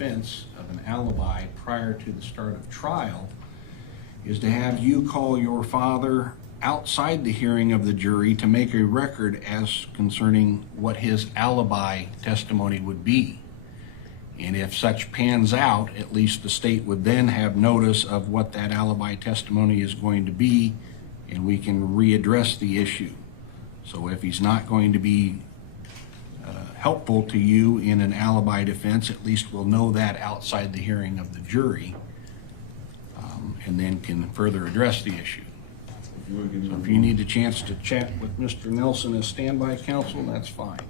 defense of an alibi prior to the start of trial is to have you call your father outside the hearing of the jury to make a record as concerning what his alibi testimony would be. And if such pans out, at least the state would then have notice of what that alibi testimony is going to be, and we can readdress the issue. So if he's not going to be helpful to you in an alibi defense, at least we'll know that outside the hearing of the jury, and then can further address the issue. So if you need a chance to chat with Mr. Nelson as standby counsel, that's fine.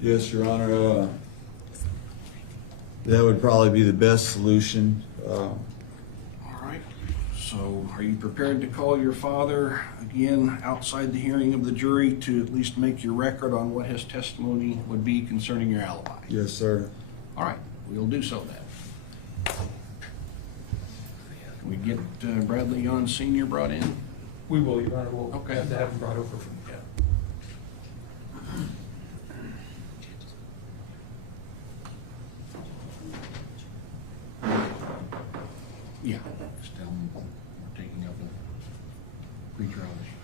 Yes, Your Honor. That would probably be the best solution. All right. So are you prepared to call your father again outside the hearing of the jury to at least make your record on what his testimony would be concerning your alibi? Yes, sir. All right. We'll do so then. Can we get Bradley Yohn Sr. brought in? We will, Your Honor. We'll Okay. have to have him brought over from, yeah. Yeah. Just tell him we're taking up a pretrial issue.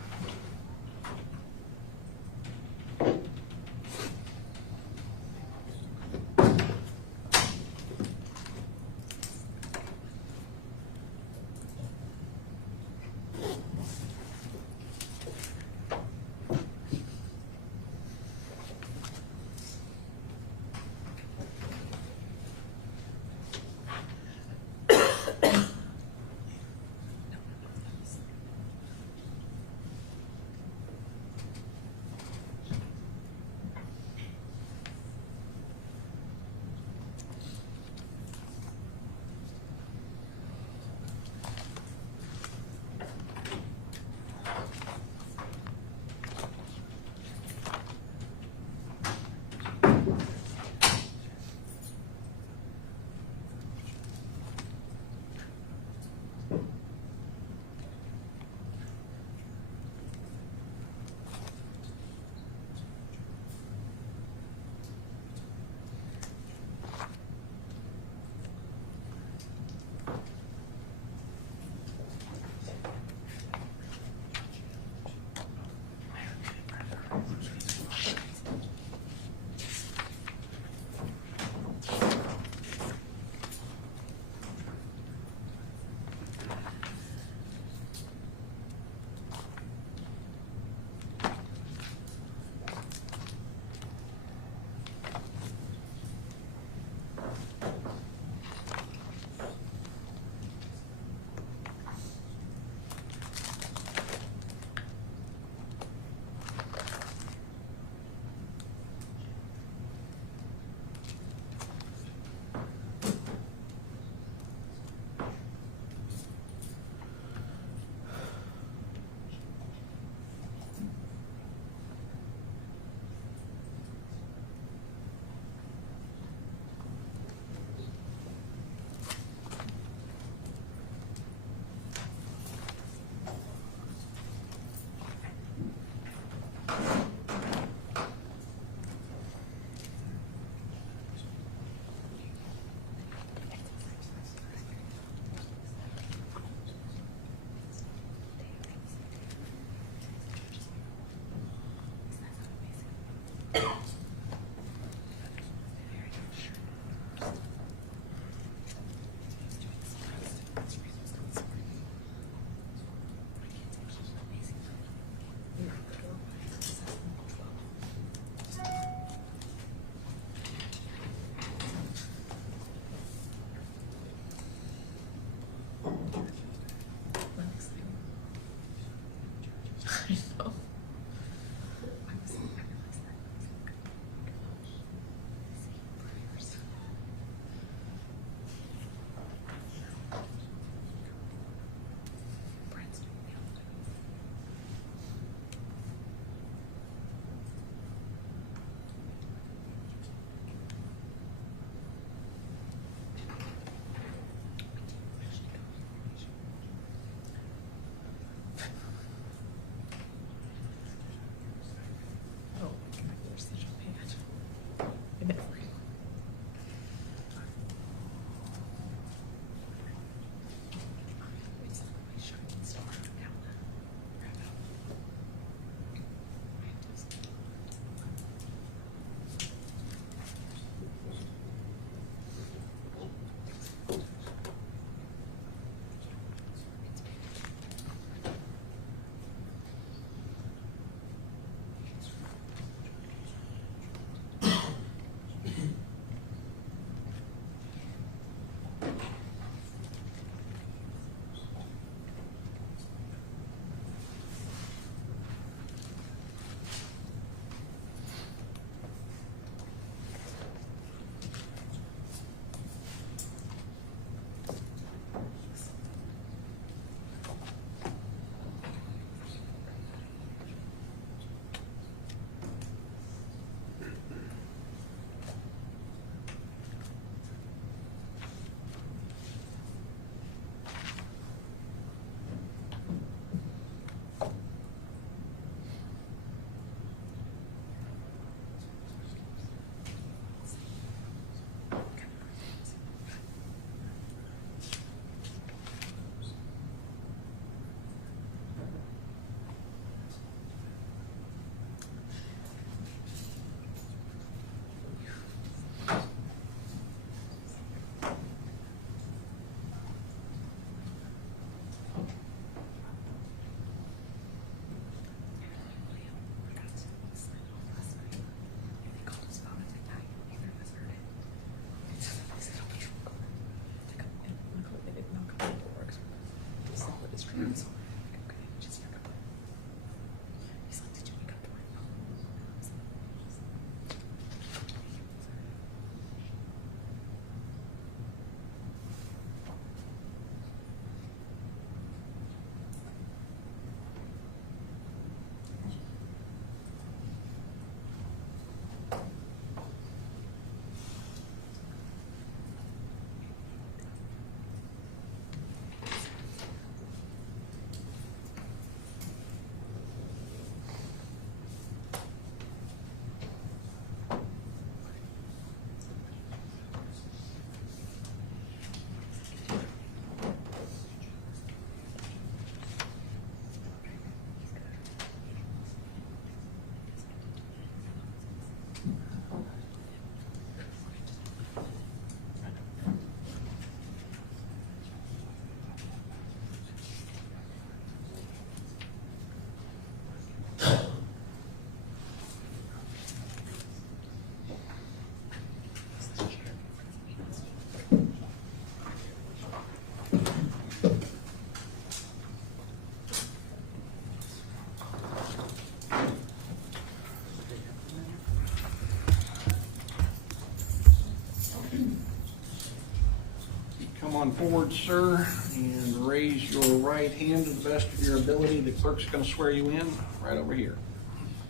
Come on forward, sir, and raise your right hand to the best of your ability. The clerk's going to swear you in right over here.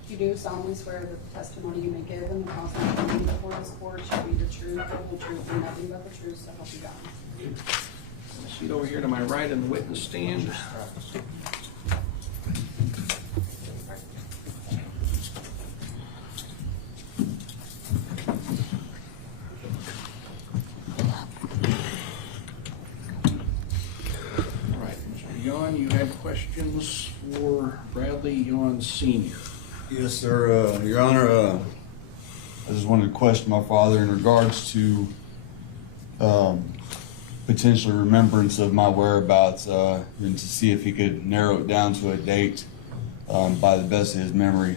You do solemnly swear that the testimony you may give in the testimony before this court shall be the truth, the whole truth, and nothing but the truth, so help you God. Seat over here to my right in the witness stand. All right, Mr. Yohn, you had questions for Bradley Yohn Sr. Yes, sir. Your Honor, I just wanted to question my father in regards to potential remembrance of my whereabouts and to see if he could narrow it down to a date by the best of his memory.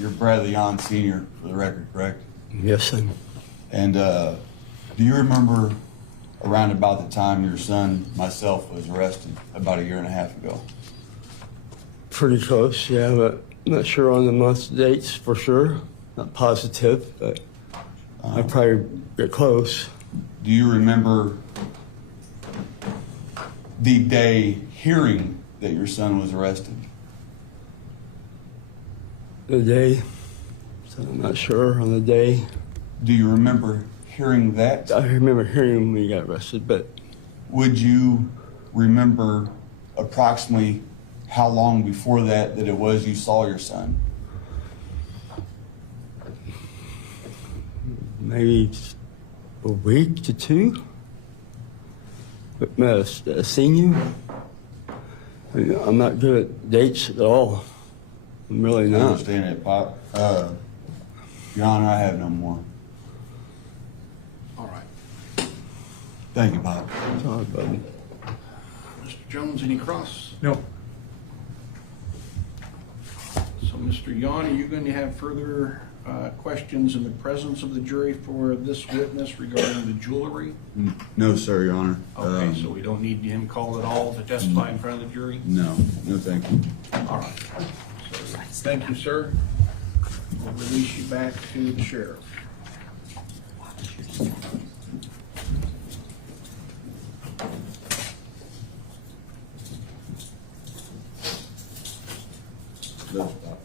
You're Bradley Yohn Sr., for the record, correct? Yes, sir. And do you remember around about the time your son, myself, was arrested about 1.5 years ago? Pretty close, yeah, but I'm not sure on the month dates for sure. Not positive, but I probably get close. Do you remember the day hearing that your son was arrested? The day, so I'm not sure on the day. Do you remember hearing that? I remember hearing when he got arrested, but Would you remember approximately how long before that it was you saw your son? maybe a week to two. But a senior, I'm not good at dates at all. I'm really I not. understand it, Pop. Your Honor, I have no more. All right. Thank you, Pop. Sorry, buddy. Mr. Jones, any cross? No. So, Mr. Yohn, are you going to have further questions in the presence of the jury for this witness regarding the jewelry? No, sir, Your Honor. Okay, so we don't need him called at all to testify in front of the jury? No, thank you. All right. So, thank you, sir. We'll release you back to the sheriff. No, Pop.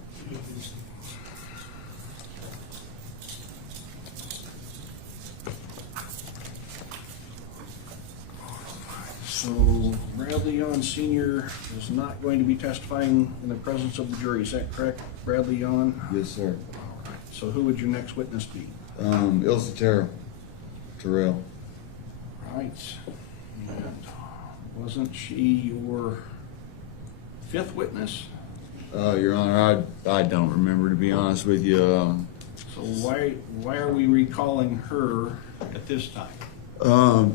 So Bradley Yohn Sr. is not going to be testifying in the presence of the jury. Is that correct, Bradley Yohn? Yes, sir. All right. So who would your next witness be? Ilsa Terrell. Right. And wasn't she your fifth witness? Your Honor, I don't remember, to be honest with you. So why are we recalling her at this time?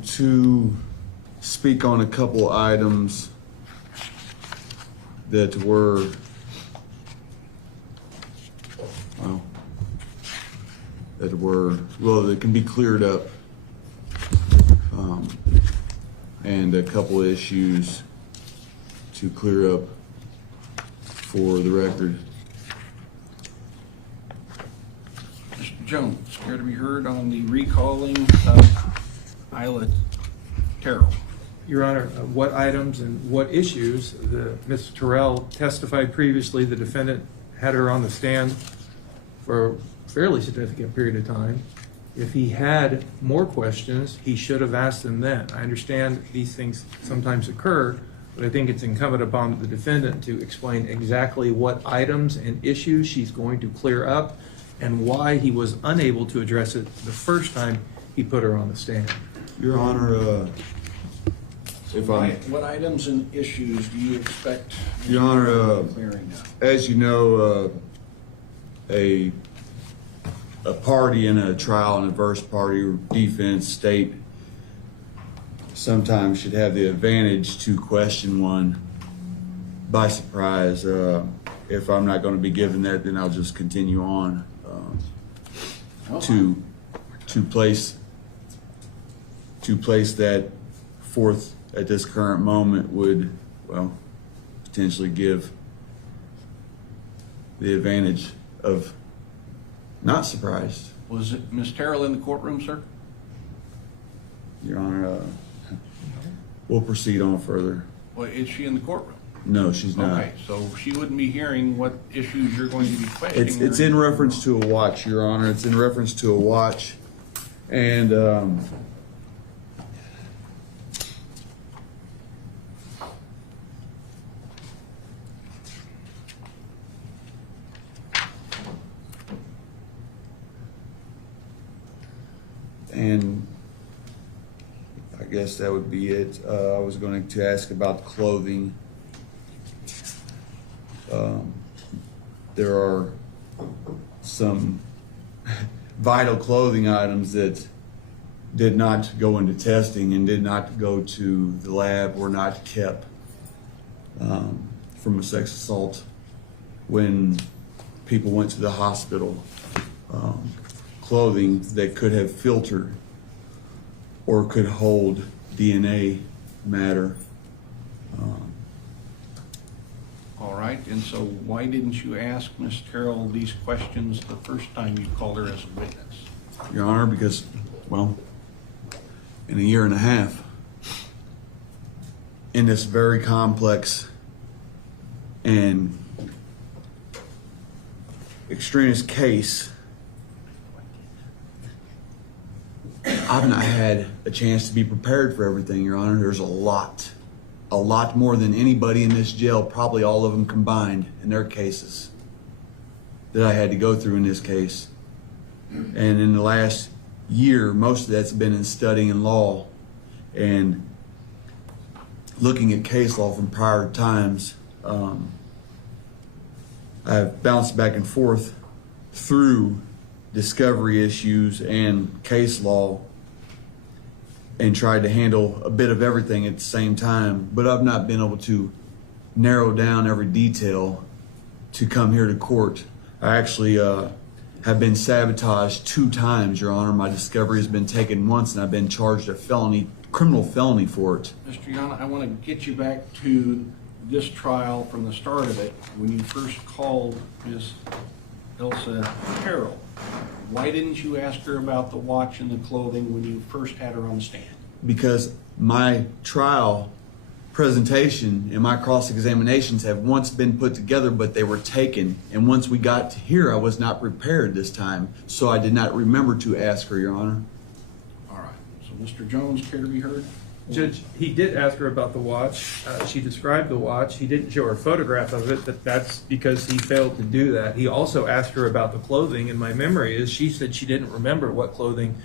To speak on a couple items that were, that can be cleared up, and a couple of issues to clear up for the record. Mr. Jones, care to be heard on the recalling of Isla Terrell? Your Honor, what items and what issues? Ms. Terrell testified previously the defendant had her on the stand for a fairly significant period of time. If he had more questions, he should have asked them then. I understand these things sometimes occur, but I think it's incumbent upon the defendant to explain exactly what items and issues she's going to clear up and why he was unable to address it the first time he put her on the stand. Your Honor, What items and issues do you expect? Your Honor, clearing up? as you know, a party in a trial, an adverse party or defense state sometimes should have the advantage to question one by surprise. If I'm not going to be given that, then I'll just continue on to place that forth at this current moment would, well, potentially give the advantage of not surprised. Was it Ms. Terrell in the courtroom, sir? Your Honor, we'll proceed on further. Well, is she in the courtroom? No, she's not. Okay, so she wouldn't be hearing what issues you're going to be questioning. It's in reference to a watch, Your Honor. It's in reference to a watch. And I guess that would be it. I was going to ask about the clothing. There are some vital clothing items that did not go into testing and did not go to the lab, were not kept from a sex assault when people went to the hospital. Clothing that could have filtered or could hold DNA matter. All right, and so why didn't you ask Ms. Terrell these questions the first time you called her as a witness? Your Honor, because, well, in a year and a half, in this very complex and extraneous case, I've not had a chance to be prepared for everything, Your Honor. There's a lot more than anybody in this jail, probably all of them combined in their cases, that I had to go through in this case. And in the last year, most of that's been in studying law and looking at case law from prior times. I've bounced back and forth through discovery issues and case law and tried to handle a bit of everything at the same time, but I've not been able to narrow down every detail to come here to court. I actually have been sabotaged 2 times, Your Honor. My discovery has been taken once and I've been charged a criminal felony for it. Mr. Yohn, I want to get you back to this trial from the start of it, when you first called Ms. Elsa Terrell. Why didn't you ask her about the watch and the clothing when you first had her on the stand? Because my trial presentation and my cross-examinations have once been put together, but they were taken. And once we got to here, I was not prepared this time, so I did not remember to ask her, Your Honor. All right. So, Mr. Jones, care to be heard? Judge, he did ask her about the watch. She described the watch. He didn't show her a photograph of it, but that's because he failed to do that. He also asked her about the clothing, and my memory is she said she didn't remember what clothing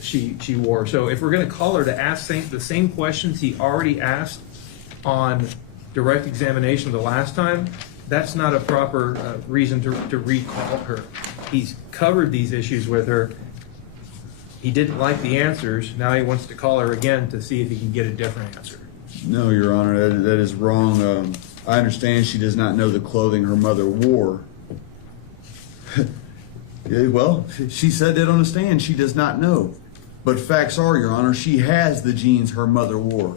she wore. So if we're going to call her to ask the same questions he already asked on direct examination the last time, that's not a proper reason to recall her. He's covered these issues with her. He didn't like the answers. Now he wants to call her again to see if he can get a different answer. No, Your Honor, that is wrong. I understand she does not know the clothing her mother wore. Yeah, well, she said that on the stand. She does not know. But facts are, Your Honor, she has the jeans her mother wore.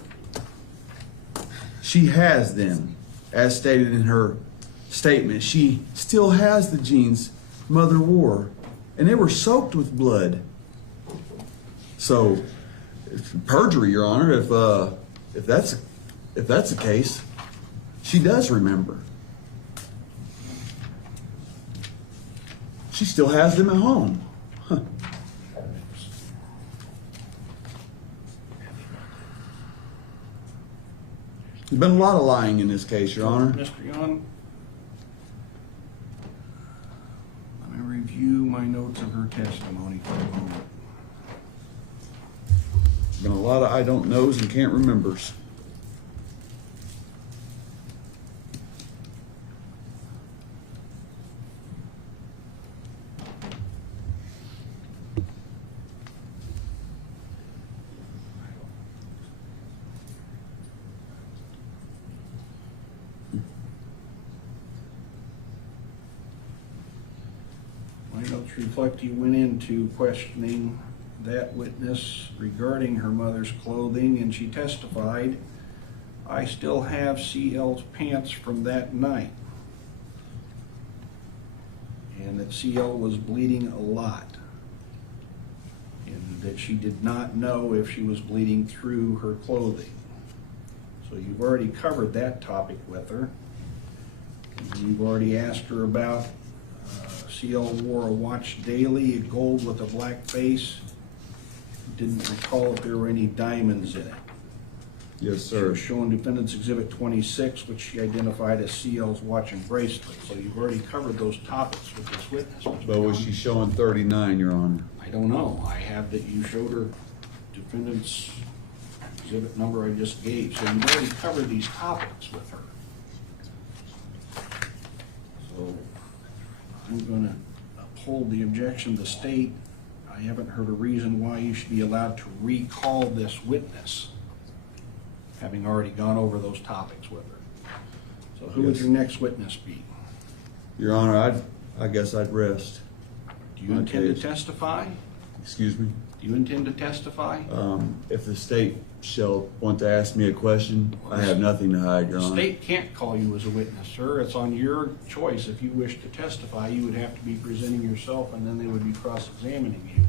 She has them, as stated in her statement. She still has the jeans mother wore, and they were soaked with blood. So, perjury, Your Honor. If that's the case, she does remember. She still has them at home. Huh. There's been a lot of lying in this case, Your Honor. Mr. Yohn, let me review my notes of her testimony for a moment. There's been a lot of I don't knows and can't remembers. My notes reflect you went into questioning that witness regarding her mother's clothing, and she testified, "I still have CL's pants from that night," and that CL was bleeding a lot, and that she did not know if she was bleeding through her clothing. So you've already covered that topic with her. And you've already asked her about CL wore a watch daily, gold with a black face. Didn't recall if there were any diamonds in it. Yes, She sir. was showing Defendant's Exhibit 26, which she identified as CL's watch and bracelet. So you've already covered those topics with this witness. Mr. But was Yohn. she showing 39, Your Honor? I don't know. I have that you showed her Defendant's Exhibit number I just gave. So you've already covered these topics with her. So I'm going to uphold the objection of the state. I haven't heard a reason why you should be allowed to recall this witness, having already gone over those topics with her. So who would Yes. your next witness be? Your Honor, I guess I'd rest. Do you intend to Okay. testify? Excuse me? Do you intend to testify? If the state shall want to ask me a question, I have nothing to hide, Your The Honor. state can't call you as a witness, sir. It's on your choice. If you wish to testify, you would have to be presenting yourself, and then they would be cross-examining you.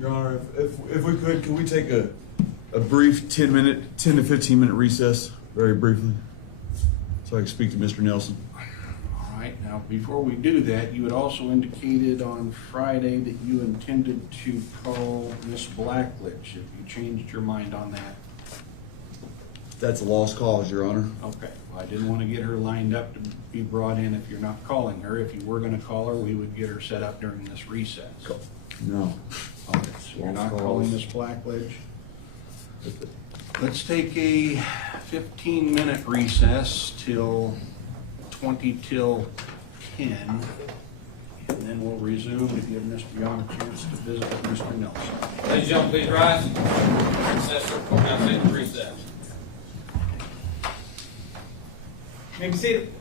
Your Honor, if we could we take a brief 10 to 15 minute recess, very briefly, so I can speak to Mr. Nelson? All right, now, before we do that, you had also indicated on Friday that you intended to call Miss Blackledge. Have you changed your mind on that? That's a lost cause, Your Honor. Okay, well, I didn't want to get her lined up to be brought in if you're not calling her. If you were going to call her, we would get her set up during this recess. No. Okay, so you're not Lost calling cause. Miss Blackledge? Let's take a 15-minute recess till 20 till 10, and then we'll resume to give Mr. Young a chance to visit with Mr. Nelson. Ladies and gentlemen, please rise. Recess for courthouse session recess. You may be seated.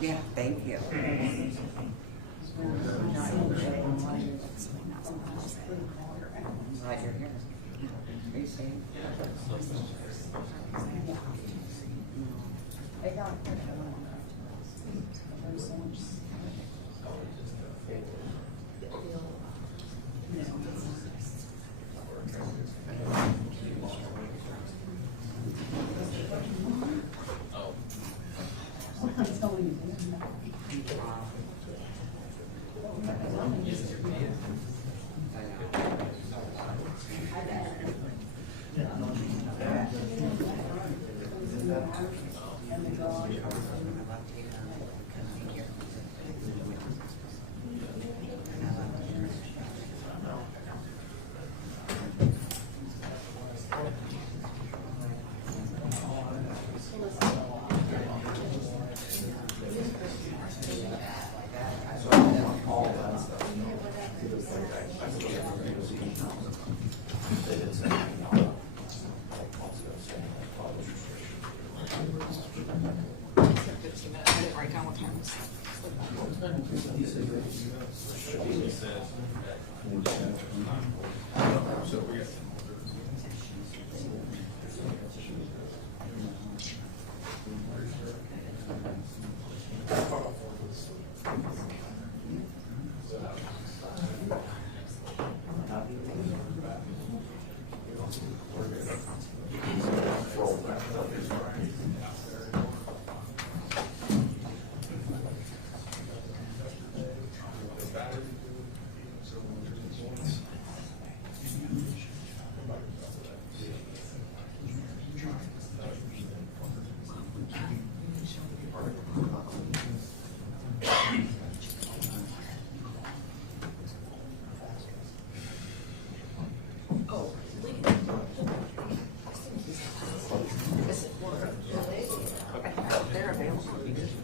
Yeah, thank you. Right, you're here. Are you saying?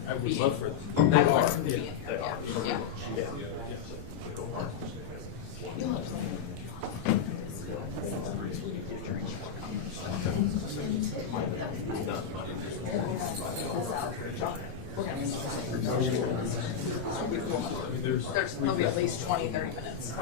I would love for them. They are. They are. Yeah. There'll be at least 20, 30 minutes.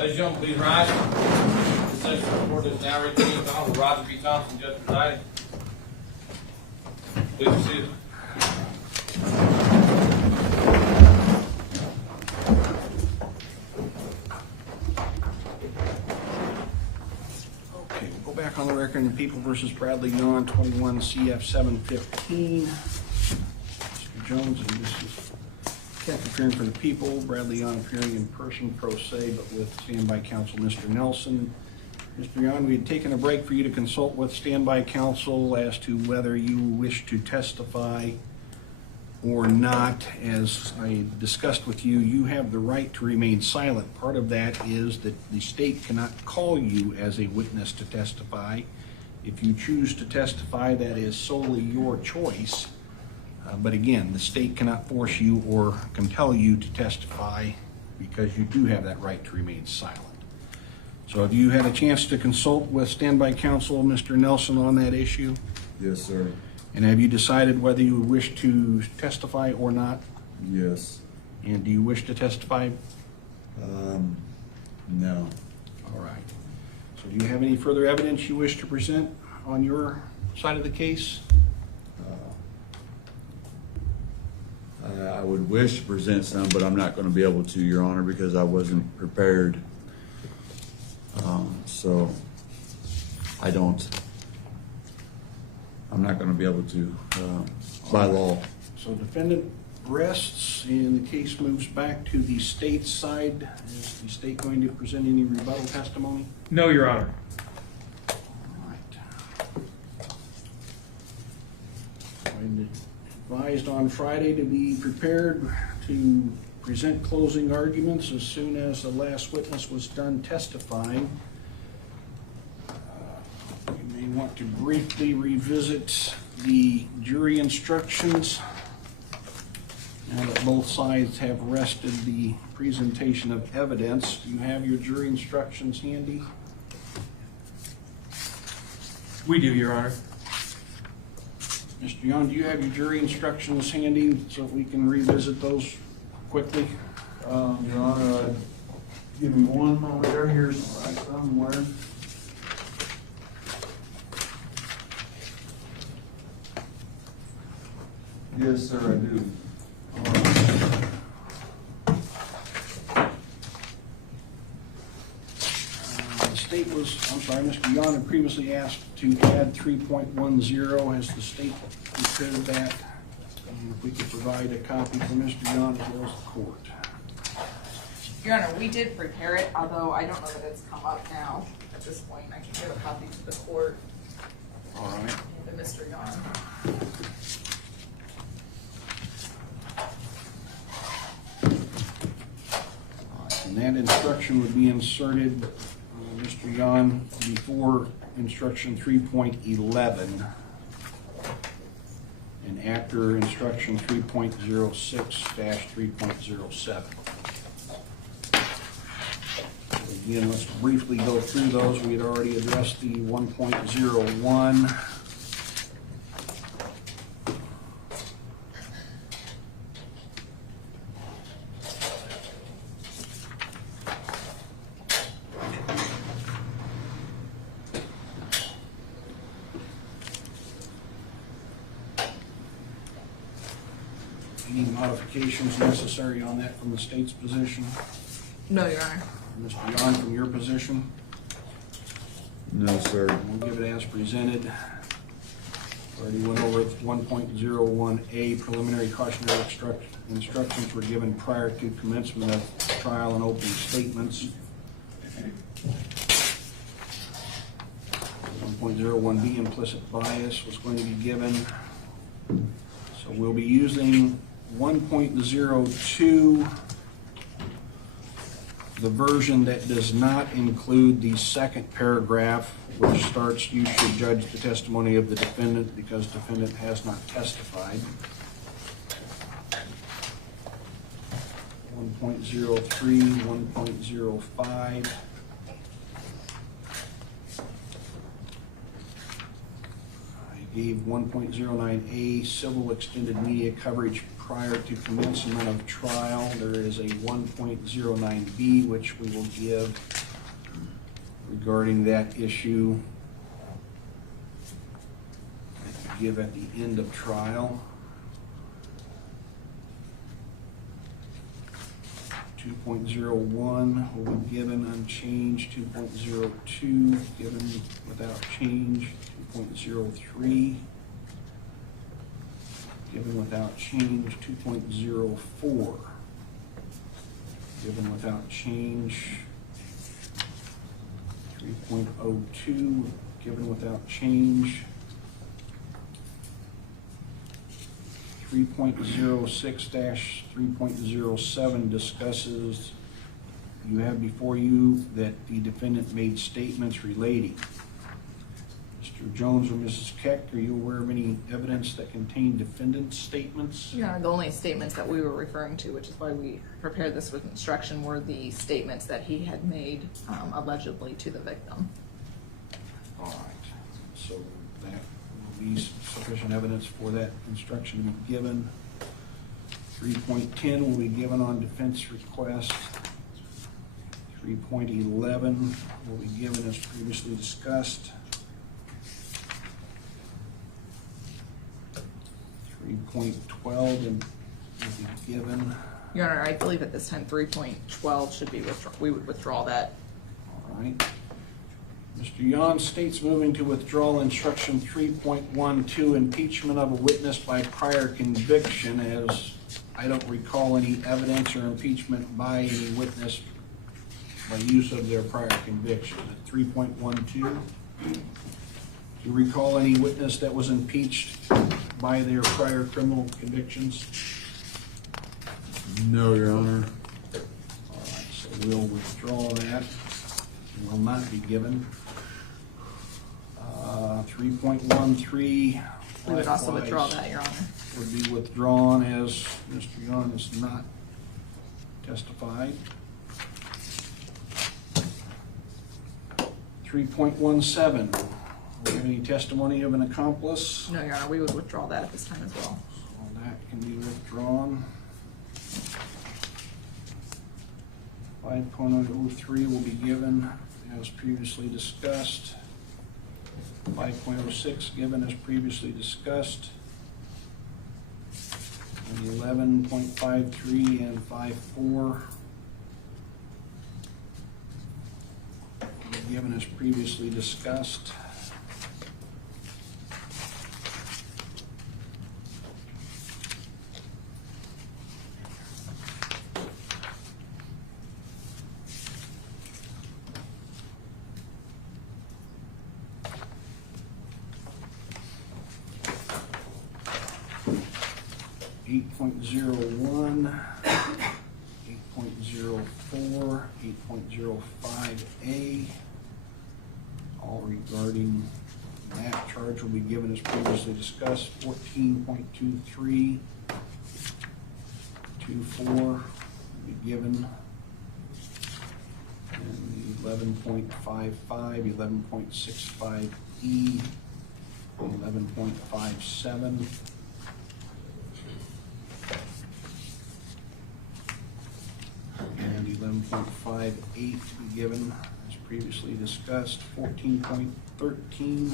Ladies and gentlemen, please rise. This session report is now reconvened. Honorable Roger B. Thompson, Judge presiding. Please be seated. Okay, we'll go back on the record in People versus Bradley Yohn, 21 CF 715. Mr. Jones, and this is Keck appearing for the People, Bradley Yohn appearing in person, pro se, but with standby counsel, Mr. Nelson. Mr. Yohn, we had taken a break for you to consult with standby counsel as to whether you wish to testify or not. As I discussed with you, you have the right to remain silent. Part of that is that the state cannot call you as a witness to testify. If you choose to testify, that is solely your choice. But again, the state cannot force you or compel you to testify because you do have that right to remain silent. So have you had a chance to consult with standby counsel, Mr. Nelson, on that issue? Yes, sir. And have you decided whether you wish to testify or not? Yes. And do you wish to testify? No. All right. So do you have any further evidence you wish to present on your side of the case? I would wish to present some, but I'm not going to be able to, Your Honor, because I wasn't prepared. So I'm not going to be able to, by law. So defendant rests and the case moves back to the state's side. Is the state going to present any rebuttal testimony? No, Your Honor. All right. I'm advised on Friday to be prepared to present closing arguments as soon as the last witness was done testifying. You may want to briefly revisit the jury instructions now that both sides have rested the presentation of evidence. Do you have your jury instructions handy? We do, Your Honor. Mr. Yohn, do you have your jury instructions handy so we can revisit those quickly? Your Honor, give me one moment. They're here somewhere. Yes, sir, I do. The state was, I'm sorry, Mr. Yohn had previously asked to add 3.10. Has the state considered that? And if we could provide a copy for Mr. Yohn as well as the court. Your Honor, we did prepare it, although I don't know that it's come up now at this point. I can give a copy to the court All right. and to Mr. Yohn. And that instruction would be inserted, Mr. Yohn, before instruction 3.11 and after instruction 3.06-3.07. Again, let's briefly go through those. We had already addressed the 1.01. Any modifications necessary on that from the state's position? No, Your Honor. Mr. Yohn, from your position? No, sir. We'll give it as presented. Already went over 1.01A, preliminary cautionary instructions were given prior to commencement of trial and opening statements. 1.01B, implicit bias was going to be given. So we'll be using 1.02, the version that does not include the second paragraph, which starts, "You should judge the testimony of the defendant because defendant has not testified." 1.03, 1.05. I gave 1.09A, civil extended media coverage prior to commencement of trial. There is a 1.09B which we will give regarding that issue. Give at the end of trial. 2.01 will be given unchanged. 2.02 given without change. 2.03 given without change. 2.04 given without change. 3.02 given without change. 3.06-3.07 discusses, you have before you that the defendant made statements relating. Mr. Jones or Mrs. Keck, are you aware of any evidence that contained defendant's statements? Your Honor, the only statements that we were referring to, which is why we prepared this with instruction, were the statements that he had made allegedly to the victim. All right, so that will be sufficient evidence for that instruction to be given. 3.10 will be given on defense request. 3.11 will be given as previously discussed. 3.12 will be given. Your Honor, I believe at this time 3.12 should be we would withdraw that. All right. Mr. Yohn states moving to withdraw instruction 3.12, impeachment of a witness by prior conviction, as I don't recall any evidence or impeachment by any witness by use of their prior conviction. At 3.12, do you recall any witness that was impeached by their prior criminal convictions? No, Your Honor. All right, so we'll withdraw that. It will not be given. 3.13. We would also likewise withdraw that, Your Honor. would be withdrawn as Mr. Yohn has not testified. 3.17. Do we have any testimony of an accomplice? No, Your Honor, we would withdraw that at this time as well. So that can be withdrawn. 5.03 will be given as previously discussed. 5.06 given as previously discussed. And 11.53 and 5.4 given as previously discussed. Eight 8.01, 8.04, 8.05A, all regarding that charge will be given as previously discussed. 14.23, 24 will be given, and 11.55, 11.65E, 11.57. And 11.58 to be given as previously discussed. 14.13,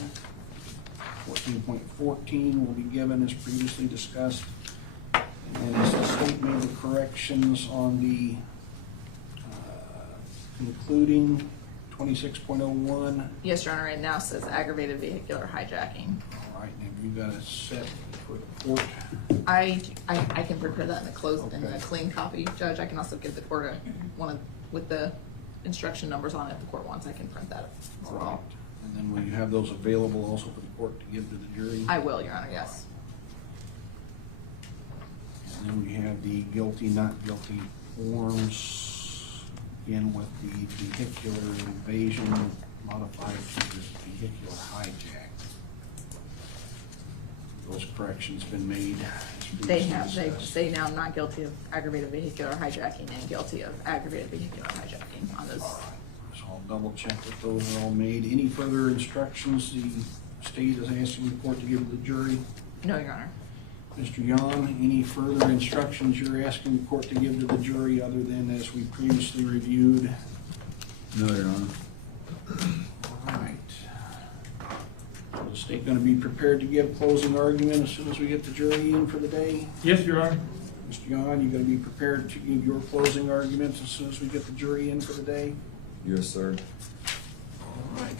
14.14 will be given as previously discussed. And as the state made the corrections on the concluding 26.01. Yes, Your Honor, it now says aggravated vehicular hijacking. All right, have you got a set for the court? I can prepare that in in a Okay. clean copy, Judge. I can also give the court with the instruction numbers on it if the court wants. I can print that as All right. well. And then will you have those available also for the court to give to the jury? I will, Your Honor, yes. And then we have the guilty, not guilty forms, again with the vehicular invasion modified to this vehicular hijack. Those corrections been made. They say now not guilty of aggravated vehicular hijacking and guilty of aggravated vehicular hijacking on those. All right, so I'll double check that those are all made. Any further instructions the state is asking the court to give to the jury? No, Your Honor. Mr. Yohn, any further instructions you're asking the court to give to the jury other than as we previously reviewed? No, Your Honor. All right. Is the state going to be prepared to give closing argument as soon as we get the jury in for the day? Yes, Your Honor. Mr. Yohn, you going to be prepared to give your closing arguments as soon as we get the jury in for the day? Yes, sir. All right.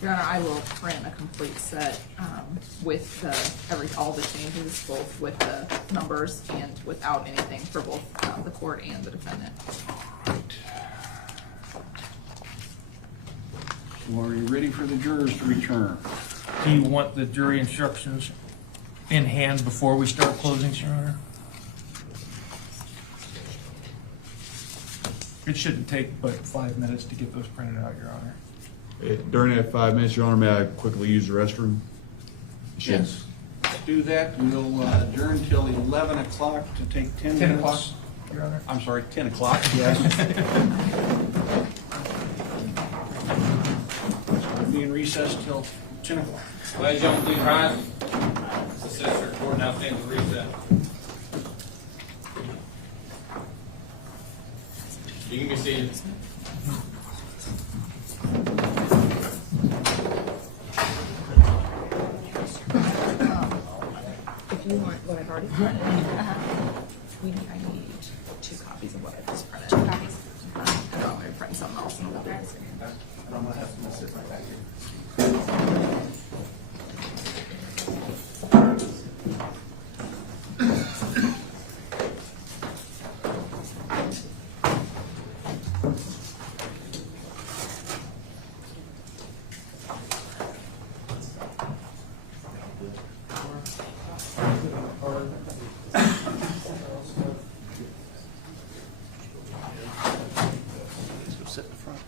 Your Honor, I will print a complete set with all the changes, both with the numbers and without anything for both the court and the defendant. So are you ready for the jurors to return? Do you want the jury instructions in hand before we start closings, Your Honor? It shouldn't take but 5 minutes to get those printed out, Your Honor. During that 5 minutes, Your Honor, may I quickly use the restroom? Yes. Let's do that. We'll adjourn till 11 o'clock to take 10 10 minutes. o'clock, Your Honor. I'm sorry, 10 o'clock, yes. We'll be in recess till 10 o'clock. Ladies and gentlemen, please rise. The Assessor Court now stands in recess. You can be seated. If you want what I've already printed, I need 2 copies of what I just printed. 2 copies? And I'll print something else in the other. I'm gonna have to sit right back here. Sit in front.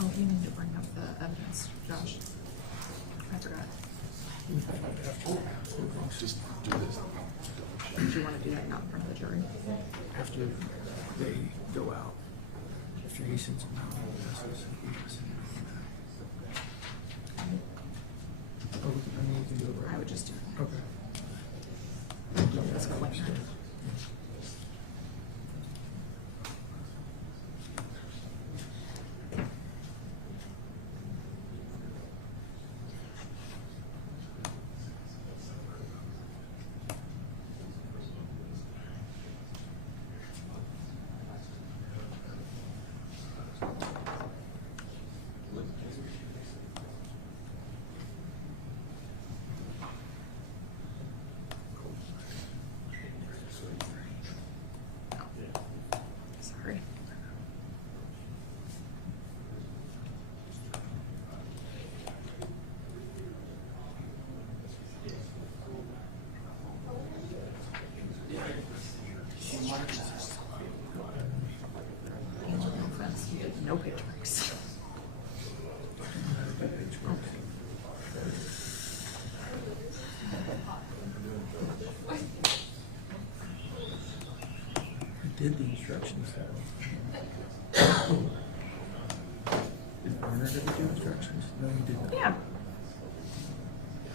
Oh, you need to bring up the evidence, Josh. I forgot. Just do this. Do you want to do that now in front of the jury? After they go out, after he sends them out, I would just do it. Okay. That's cleaner. Sorry. No offense, you get no picture marks. I did the instructions though. Did Warner ever do instructions? No, he didn't. Yeah.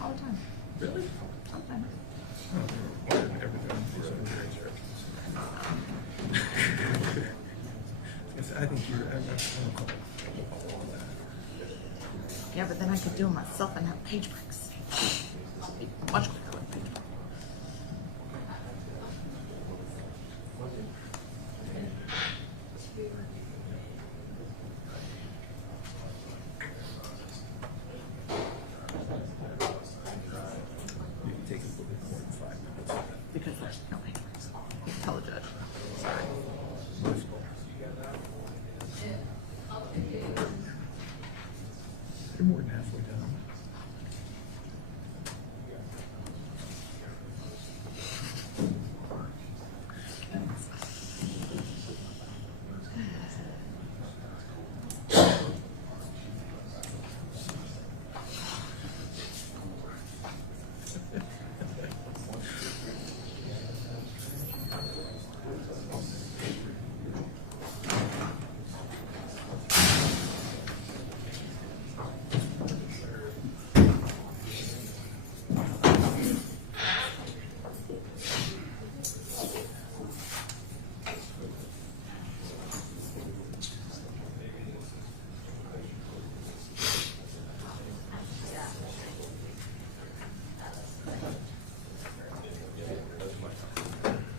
All the time. Really? Sometimes. Oh, everything. Yeah, but then I could do them myself and have page breaks. Be much quicker with page breaks. Because there's no page breaks. You can tell the judge. Sorry. You're more than halfway done.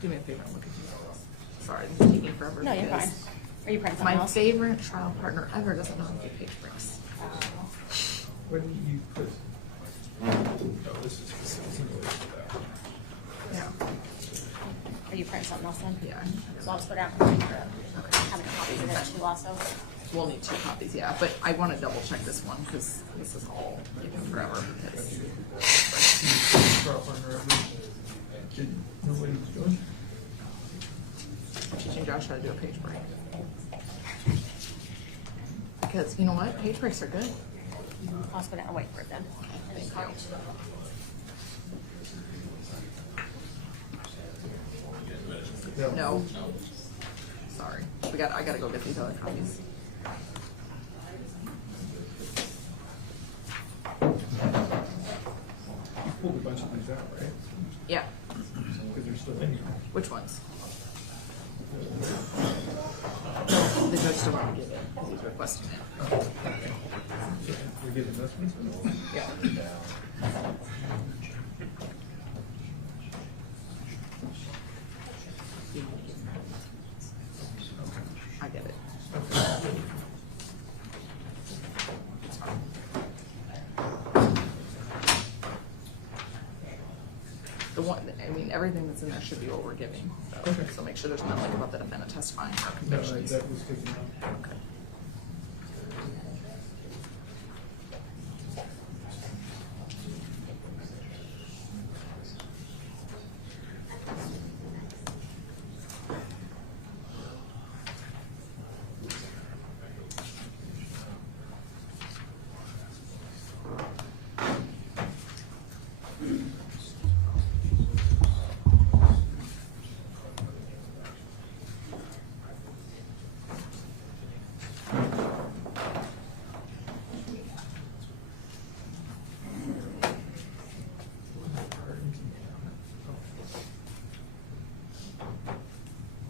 Do me a favor and look at you. Sorry, this is taking forever. No, you're because fine. Are you printing something My else? favorite trial partner ever doesn't know how to do page breaks. What do you put? Oh, this is Yeah. Are you printing something else then? Yeah. So I'll just put it out for you. How many copies of it too also? We'll need 2 copies, yeah, but I want to double check this one because this is all taking forever. Because trial partner ever. Did know what he was doing? I'm teaching Josh how to do a page break. Because you know what? Page breaks are good. I'll just put it and wait for it then. And then call you. No. Sorry. I gotta go get these other copies. You pulled a bunch of these out, right? Yeah. Because they're still in here. Which ones? The judge still won't give it because he's requesting it. We're getting this one? Yeah. I get it. It's fine. The one, I mean, everything that's in there should be what we're giving. So make sure there's nothing about the defendant testifying or No, convictions. that was taken out. Okay.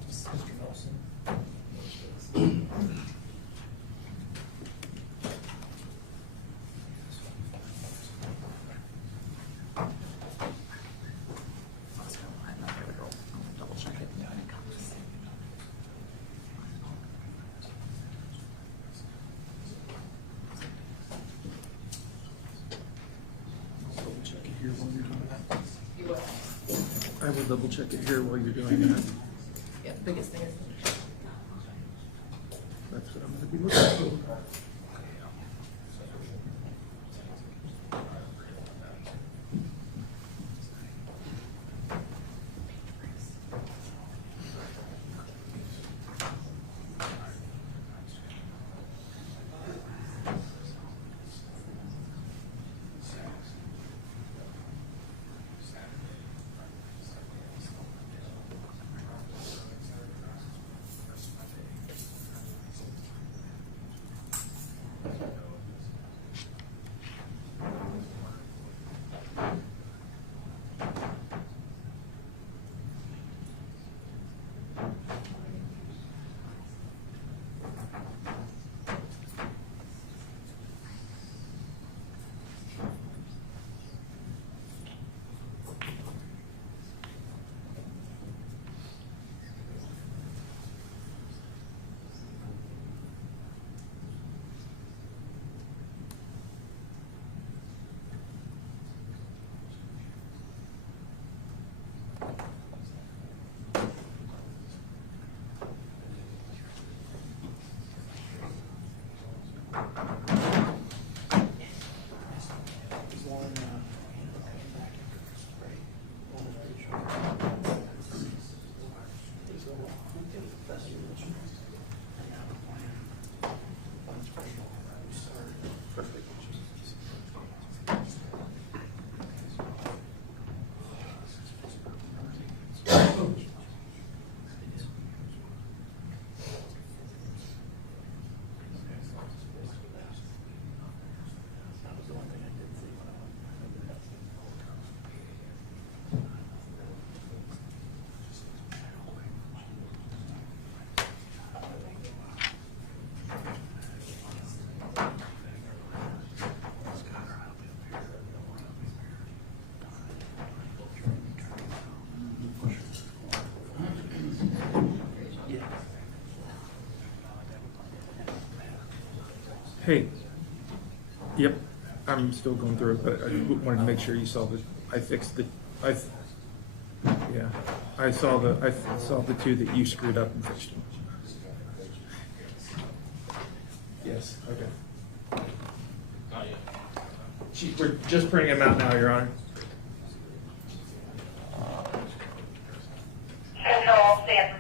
Mr. Nelson. I'm not gonna go. I'm gonna double check it. Yeah, I got this. Double check it here while you're doing that. You will. I will double check it here while you're doing that. Yeah, the biggest thing is. That's what I'm gonna be looking for. Hey, yep, I'm still going through it, but I wanted to make sure you saw that I fixed yeah, I saw the two that you screwed up and fixed them. Yes, okay. Not yet. We're just printing them out now, Your Honor. Control, stand.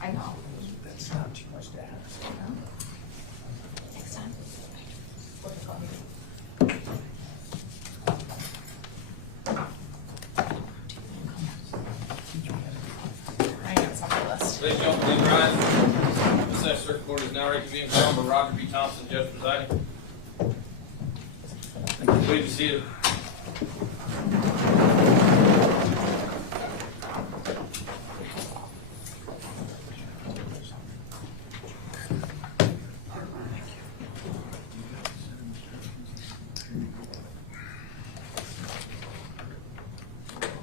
I know. That's not too much to ask. Next time. I got some on the list. Ladies and gentlemen, please rise. The Session Circuit Court is now reconvened. Called by Roger B. Thompson, Judge presiding. Please be seated.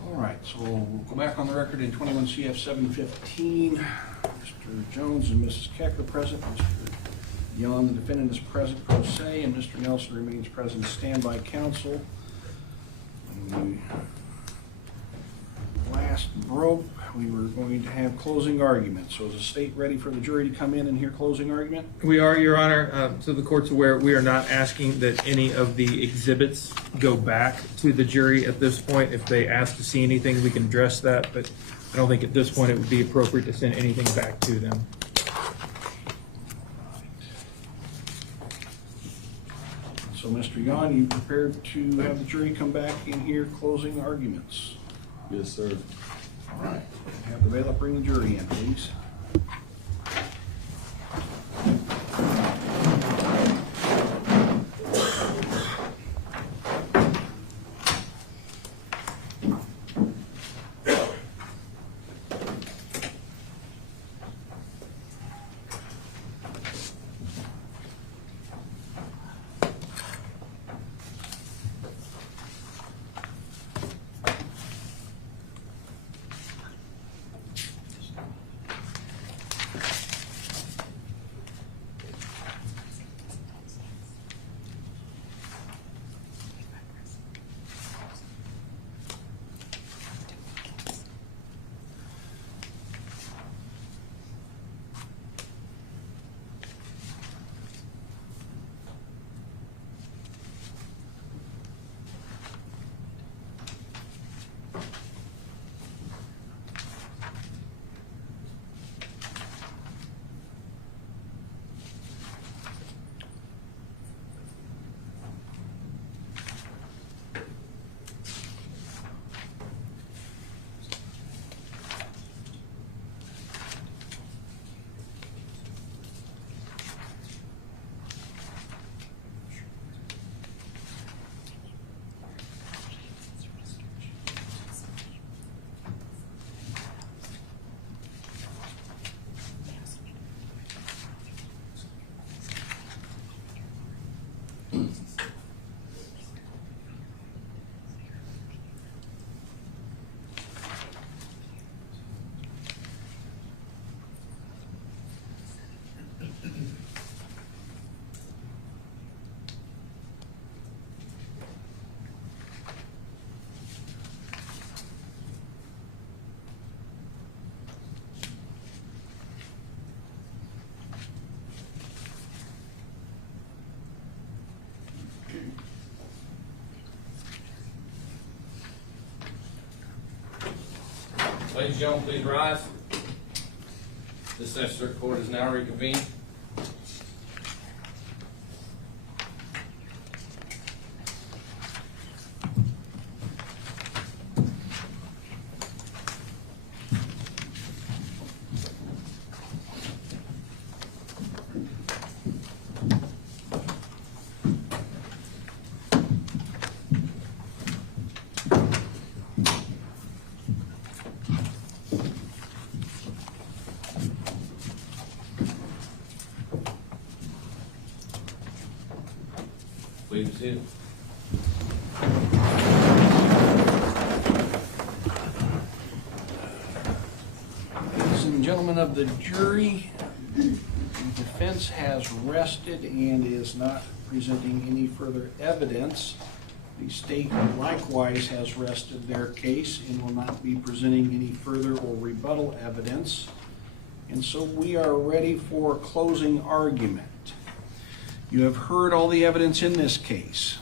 All right, so we'll go back on the record record in 21 CF 715. Mr. Jones and Mrs. Keck are present. Mr. Yohn, the defendant, is present pro se, and Mr. Nelson remains present standby counsel. When we last broke, we were going to have closing argument. So is the state ready for the jury to come in and hear closing argument? We are, Your Honor. So the court's aware, we are not asking that any of the exhibits go back to the jury at this point. If they ask to see anything, we can address that, but I don't think at this point it would be appropriate to send anything back to them. So, Mr. Yohn, you prepared to have the jury come back and hear closing arguments? Yes, sir. All right. Have the bailiff bring the jury in, please. Ladies and gentlemen, please rise. This session circuit court is now reconvened. Please be seated. Ladies and gentlemen of the jury, the defense has rested and is not presenting any further evidence. The state likewise has rested their case and will not be presenting any further or rebuttal evidence. And so we are ready for closing argument. You have heard all the evidence in this case,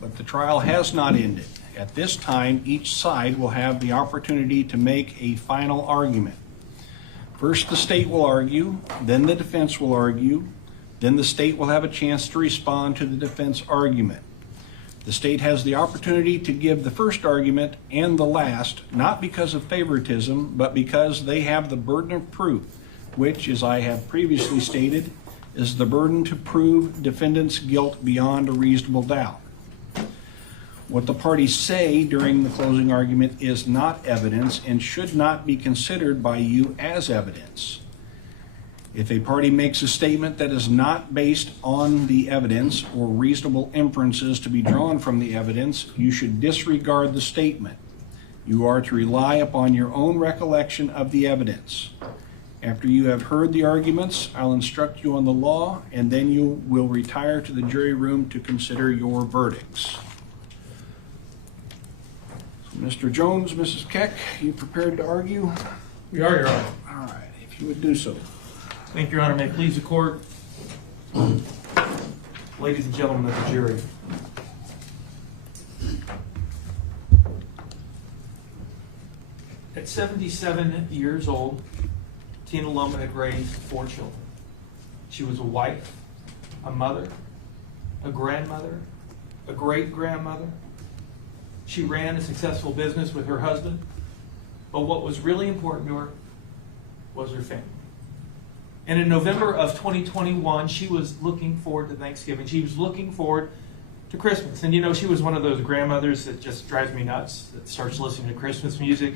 but the trial has not ended. At this time, each side will have the opportunity to make a final argument. First, the state will argue, then the defense will argue, then the state will have a chance to respond to the defense argument. The state has the opportunity to give the first argument and the last, not because of favoritism, but because they have the burden of proof, which, as I have previously stated, is the burden to prove defendant's guilt beyond a reasonable doubt. What the parties say during the closing argument is not evidence and should not be considered by you as evidence. If a party makes a statement that is not based on the evidence or reasonable inferences to be drawn from the evidence, you should disregard the statement. You are to rely upon your own recollection of the evidence. After you have heard the arguments, I'll instruct you on the law, and then you will retire to the jury room to consider your verdicts. So, Mr. Jones, Mrs. Keck, you prepared to argue? We are, Your Honor. All right, if you would do so. Thank you, Your Honor. May it please the court. Ladies and gentlemen of the jury. At 77 years old, Tina Lohman had raised 4 children. She was a wife, a mother, a grandmother, a great-grandmother. She ran a successful business with her husband, but what was really important to her was her family. And in November of 2021, she was looking forward to Thanksgiving. She was looking forward to Christmas. And you know, she was one of those grandmothers that just drives me nuts, that starts listening to Christmas music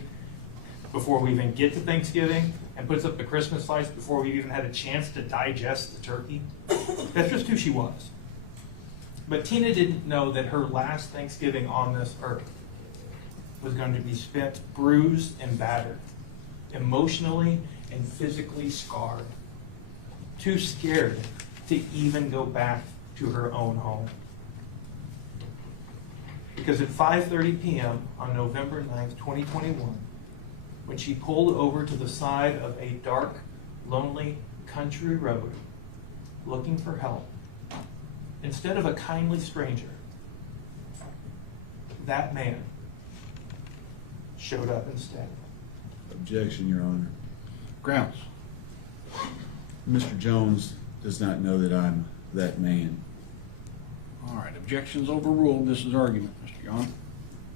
before we even get to Thanksgiving, and puts up the Christmas lights before we even had a chance to digest the turkey. That's just who she was. But Tina didn't know that her last Thanksgiving on this earth was going to be spent bruised and battered, emotionally and physically scarred, too scared to even go back to her own home. Because at 5:30 p.m. on November 9th, 2021, when she pulled over to the side of a dark, lonely country road looking for help, instead of a kindly stranger, that man showed up instead. Objection, Your Honor. Grounds. Mr. Jones does not know that I'm that man. All right, objections overruled. This is argument, Mr. Yohn.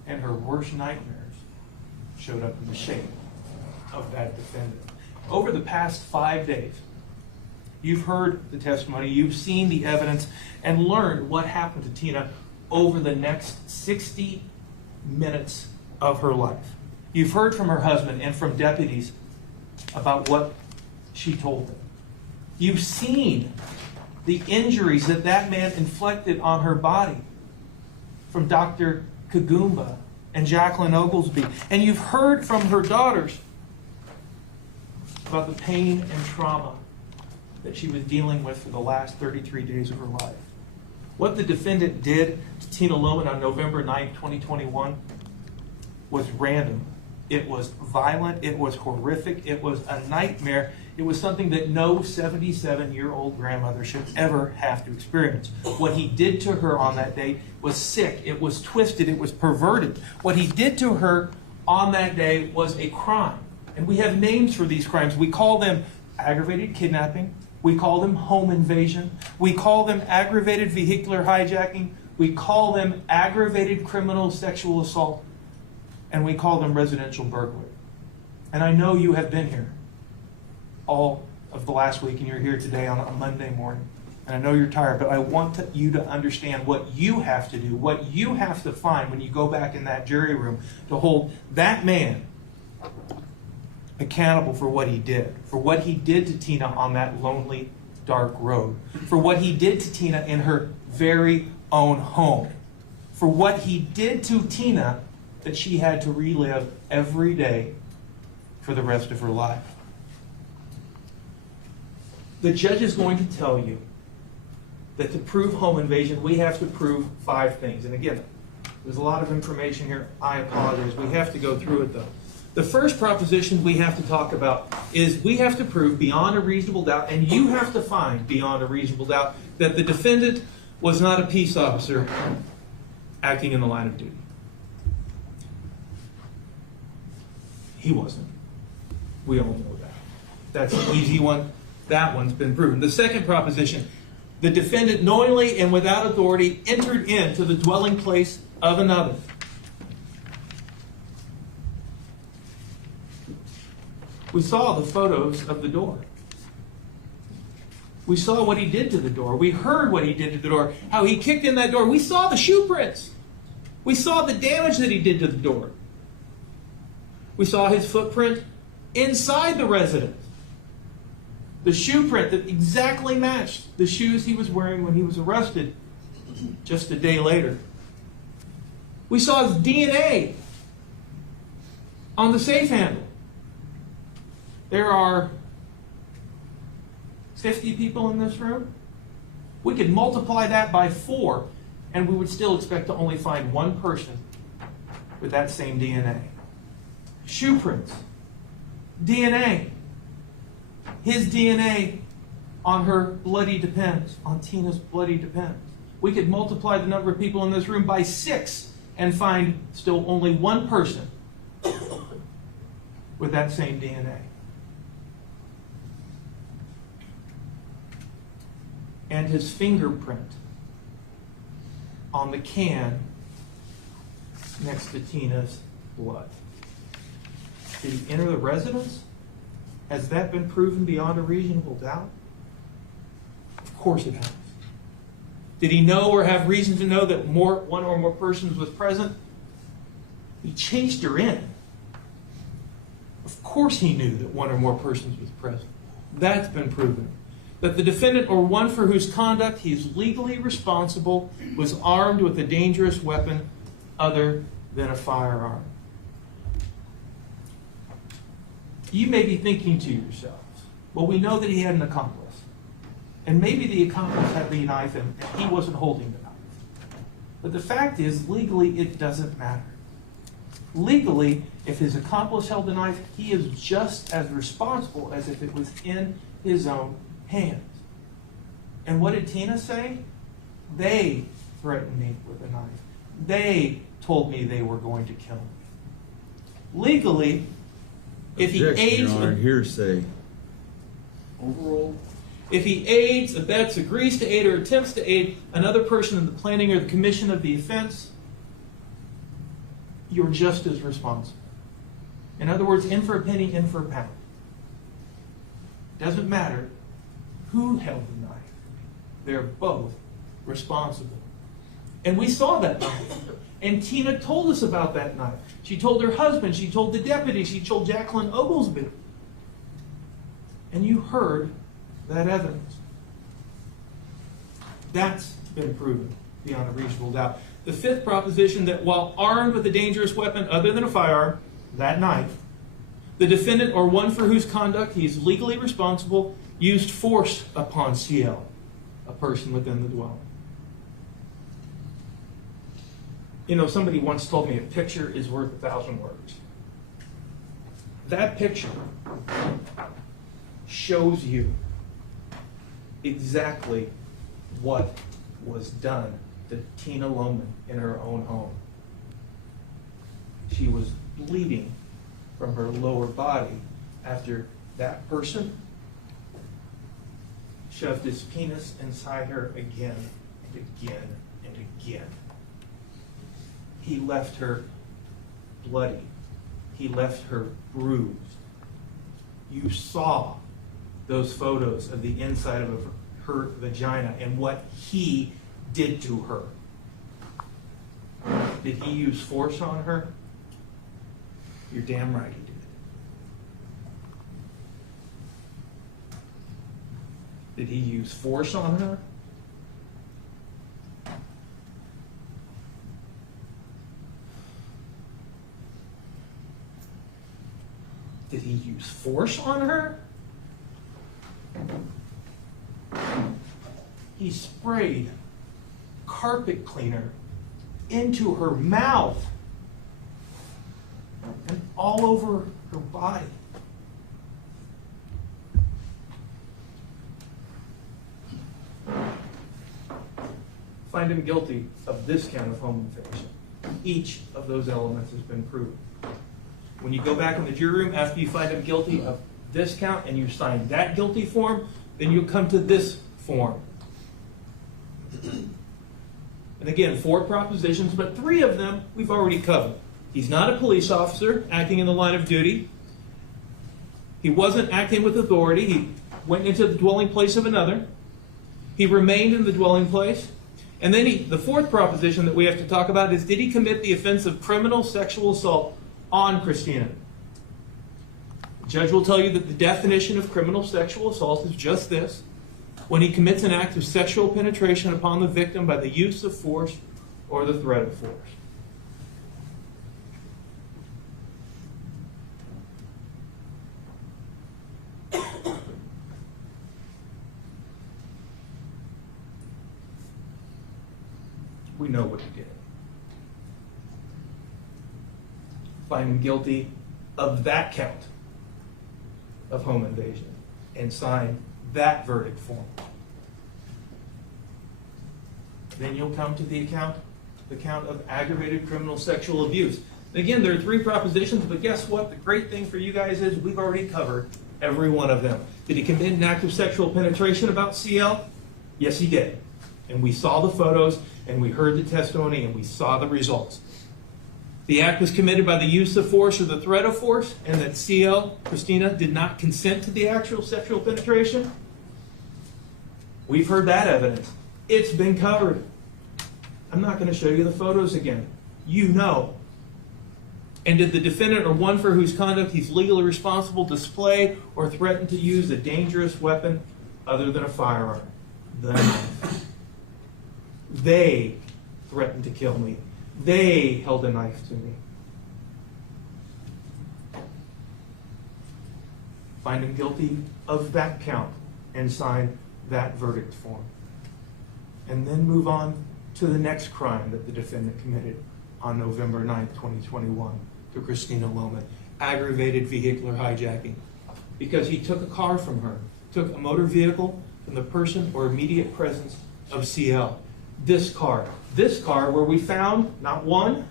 And her worst nightmares showed up in the shape of that defendant. Over the past 5 days, you've heard the testimony, you've seen the evidence, and learned what happened to Tina over the next 60 minutes of her life. You've heard from her husband and from deputies about what she told them. You've seen the injuries that that man inflicted on her body from Dr. Kagumba and Jacqueline Oglesby. And you've heard from her daughters about the pain and trauma that she was dealing with for the last 33 days of her life. What the defendant did to Tina Lohman on November 9th, 2021 was random. It was violent. It was horrific. It was a nightmare. It was something that no 77-year-old grandmother should ever have to experience. What he did to her on that day was sick. It was twisted. It was perverted. What he did to her on that day was a crime. And we have names for these crimes. We call them aggravated kidnapping. We call them home invasion. We call them aggravated vehicular hijacking. We call them aggravated criminal sexual assault. And we call them residential burglary. And I know you have been here all of the last week, and you're here today on a Monday morning. And I know you're tired, but I want you to understand what you have to do, what you have to find when you go back in that jury room to hold that man accountable for what he did to Tina on that lonely, dark road, for what he did to Tina in her very own home, for what he did to Tina that she had to relive every day for the rest of her life. The judge is going to tell you that to prove home invasion, we have to prove 5 things. And again, there's a lot of information here. I apologize. We have to go through it, though. The first proposition we have to talk about is we have to prove beyond a reasonable doubt, and you have to find beyond a reasonable doubt, that the defendant was not a peace officer acting in the line of duty. He wasn't. We all know that. That's an easy one. That one's been proven. The second proposition, the defendant knowingly and without authority entered into the dwelling place of another. We saw the photos of the door. We saw what he did to the door. We heard what he did to the door, how he kicked in that door. We saw the shoe prints. We saw the damage that he did to the door. We saw his footprint inside the residence. The shoe print that exactly matched the shoes he was wearing when he was arrested just a day later. We saw his DNA On the safe handle, there are 50 people in this room. We could multiply that by 4, and we would still expect to only find one person with that same DNA. Shoe prints, DNA. His DNA on her bloody Depends, on Tina's bloody Depends. We could multiply the number of people in this room by 6 and find still only one person with that same DNA. And his fingerprint on the can next to Tina's blood. Did he enter the residence? Has that been proven beyond a reasonable doubt? Of course it has. Did he know or have reason to know that one or more persons was present? He chased her in. Of course he knew that one or more persons was present. That's been proven. That the defendant or one for whose conduct he is legally responsible was armed with a dangerous weapon other than a firearm. You may be thinking to yourselves, well, we know that he had an accomplice. And maybe the accomplice had the knife and he wasn't holding the knife. But the fact is, legally, it doesn't matter. Legally, if his accomplice held the knife, he is just as responsible as if it was in his own hands. And what did Tina say? They threatened me with a knife. They told me they were going to kill me. Legally, if he aids, Your Honor, hearsay. Overall, if he aids, abets, agrees to aid, or attempts to aid another person in the planning or the commission of the offense, you're just as responsible. In other words, in for a penny, in for a pound. Doesn't matter who held the knife. They're both responsible. And we saw that knife. And Tina told us about that knife. She told her husband, she told the deputy, she told Jacqueline Oglesby. And you heard that evidence. That's been proven beyond a reasonable doubt. The fifth proposition, that while armed with a dangerous weapon other than a firearm, that knife, the defendant or one for whose conduct he is legally responsible used force upon CL, a person within the dwelling. You know, somebody once told me a picture is worth 1,000 words. That picture shows you exactly what was done to Tina Lohman in her own home. She was bleeding from her lower body after that person shoved his penis inside her again and again and again. He left her bloody. He left her bruised. You saw those photos of the inside of her vagina and what he did to her. Did he use force on her? You're damn right he did. Did he use force on her? Did he use force on her? He sprayed carpet cleaner into her mouth and all over her body. Find him guilty of this count of home invasion. Each of those elements has been proven. When you go back in the jury room after you find him guilty of this count and you sign that guilty form, then you'll come to this form. And again, 4 propositions, but 3 of them we've already covered. He's not a police officer acting in the line of duty. He wasn't acting with authority. He went into the dwelling place of another. He remained in the dwelling place. And then the 4th proposition that we have to talk about is, did he commit the offense of criminal sexual assault on Christina? The judge will tell you that the definition of criminal sexual assault is just this: when he commits an act of sexual penetration upon the victim by the use of force or the threat of force. We know what he did. Find him guilty of that count of home invasion and sign that verdict form. Then you'll come to the count of aggravated criminal sexual abuse. Again, there are 3 propositions, but guess what? The great thing for you guys is we've already covered every one of them. Did he commit an act of sexual penetration about CL? Yes, he did. And we saw the photos, and we heard the testimony, and we saw the results. The act was committed by the use of force or the threat of force, and that CL, Christina, did not consent to the actual sexual penetration. We've heard that evidence. It's been covered. I'm not going to show you the photos again. You know. And did the defendant or one for whose conduct he's legally responsible display or threaten to use a dangerous weapon other than a firearm? The knife. They threatened to kill me. They held a knife to me. Find him guilty of that count and sign that verdict form. And then move on to the next crime that the defendant committed on November 9th, 2021 to Christina Lohman, aggravated vehicular hijacking, because he took a car from her, took a motor vehicle from the person or immediate presence of CL. This car where we found not 1,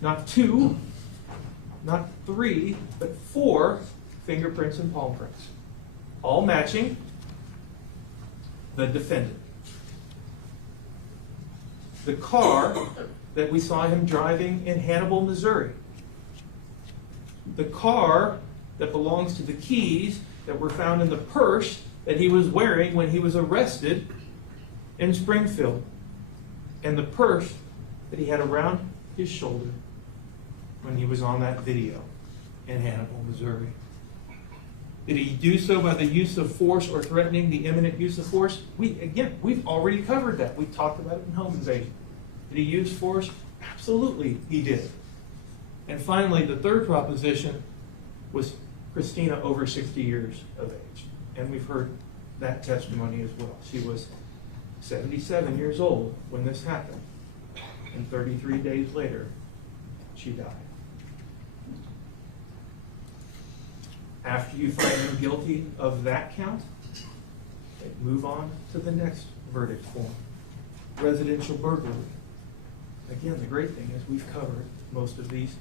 not 2, not 3, but 4 fingerprints and palm prints, all matching the defendant. The car that we saw him driving in Hannibal, Missouri. The car that belongs to the keys that were found in the purse that he was wearing when he was arrested in Springfield. And the purse that he had around his shoulder when he was on that video in Hannibal, Missouri. Did he do so by the use of force or threatening the imminent use of force? We've already covered that. We talked about it in home invasion. Did he use force? Absolutely, he did. And finally, the third proposition was Christina over 60 years of age. And we've heard that testimony as well. She was 77 years old when this happened. And 33 days later, she died. After you find him guilty of that count, move on to the next verdict form. Residential burglary. Again, the great thing is we've covered most of these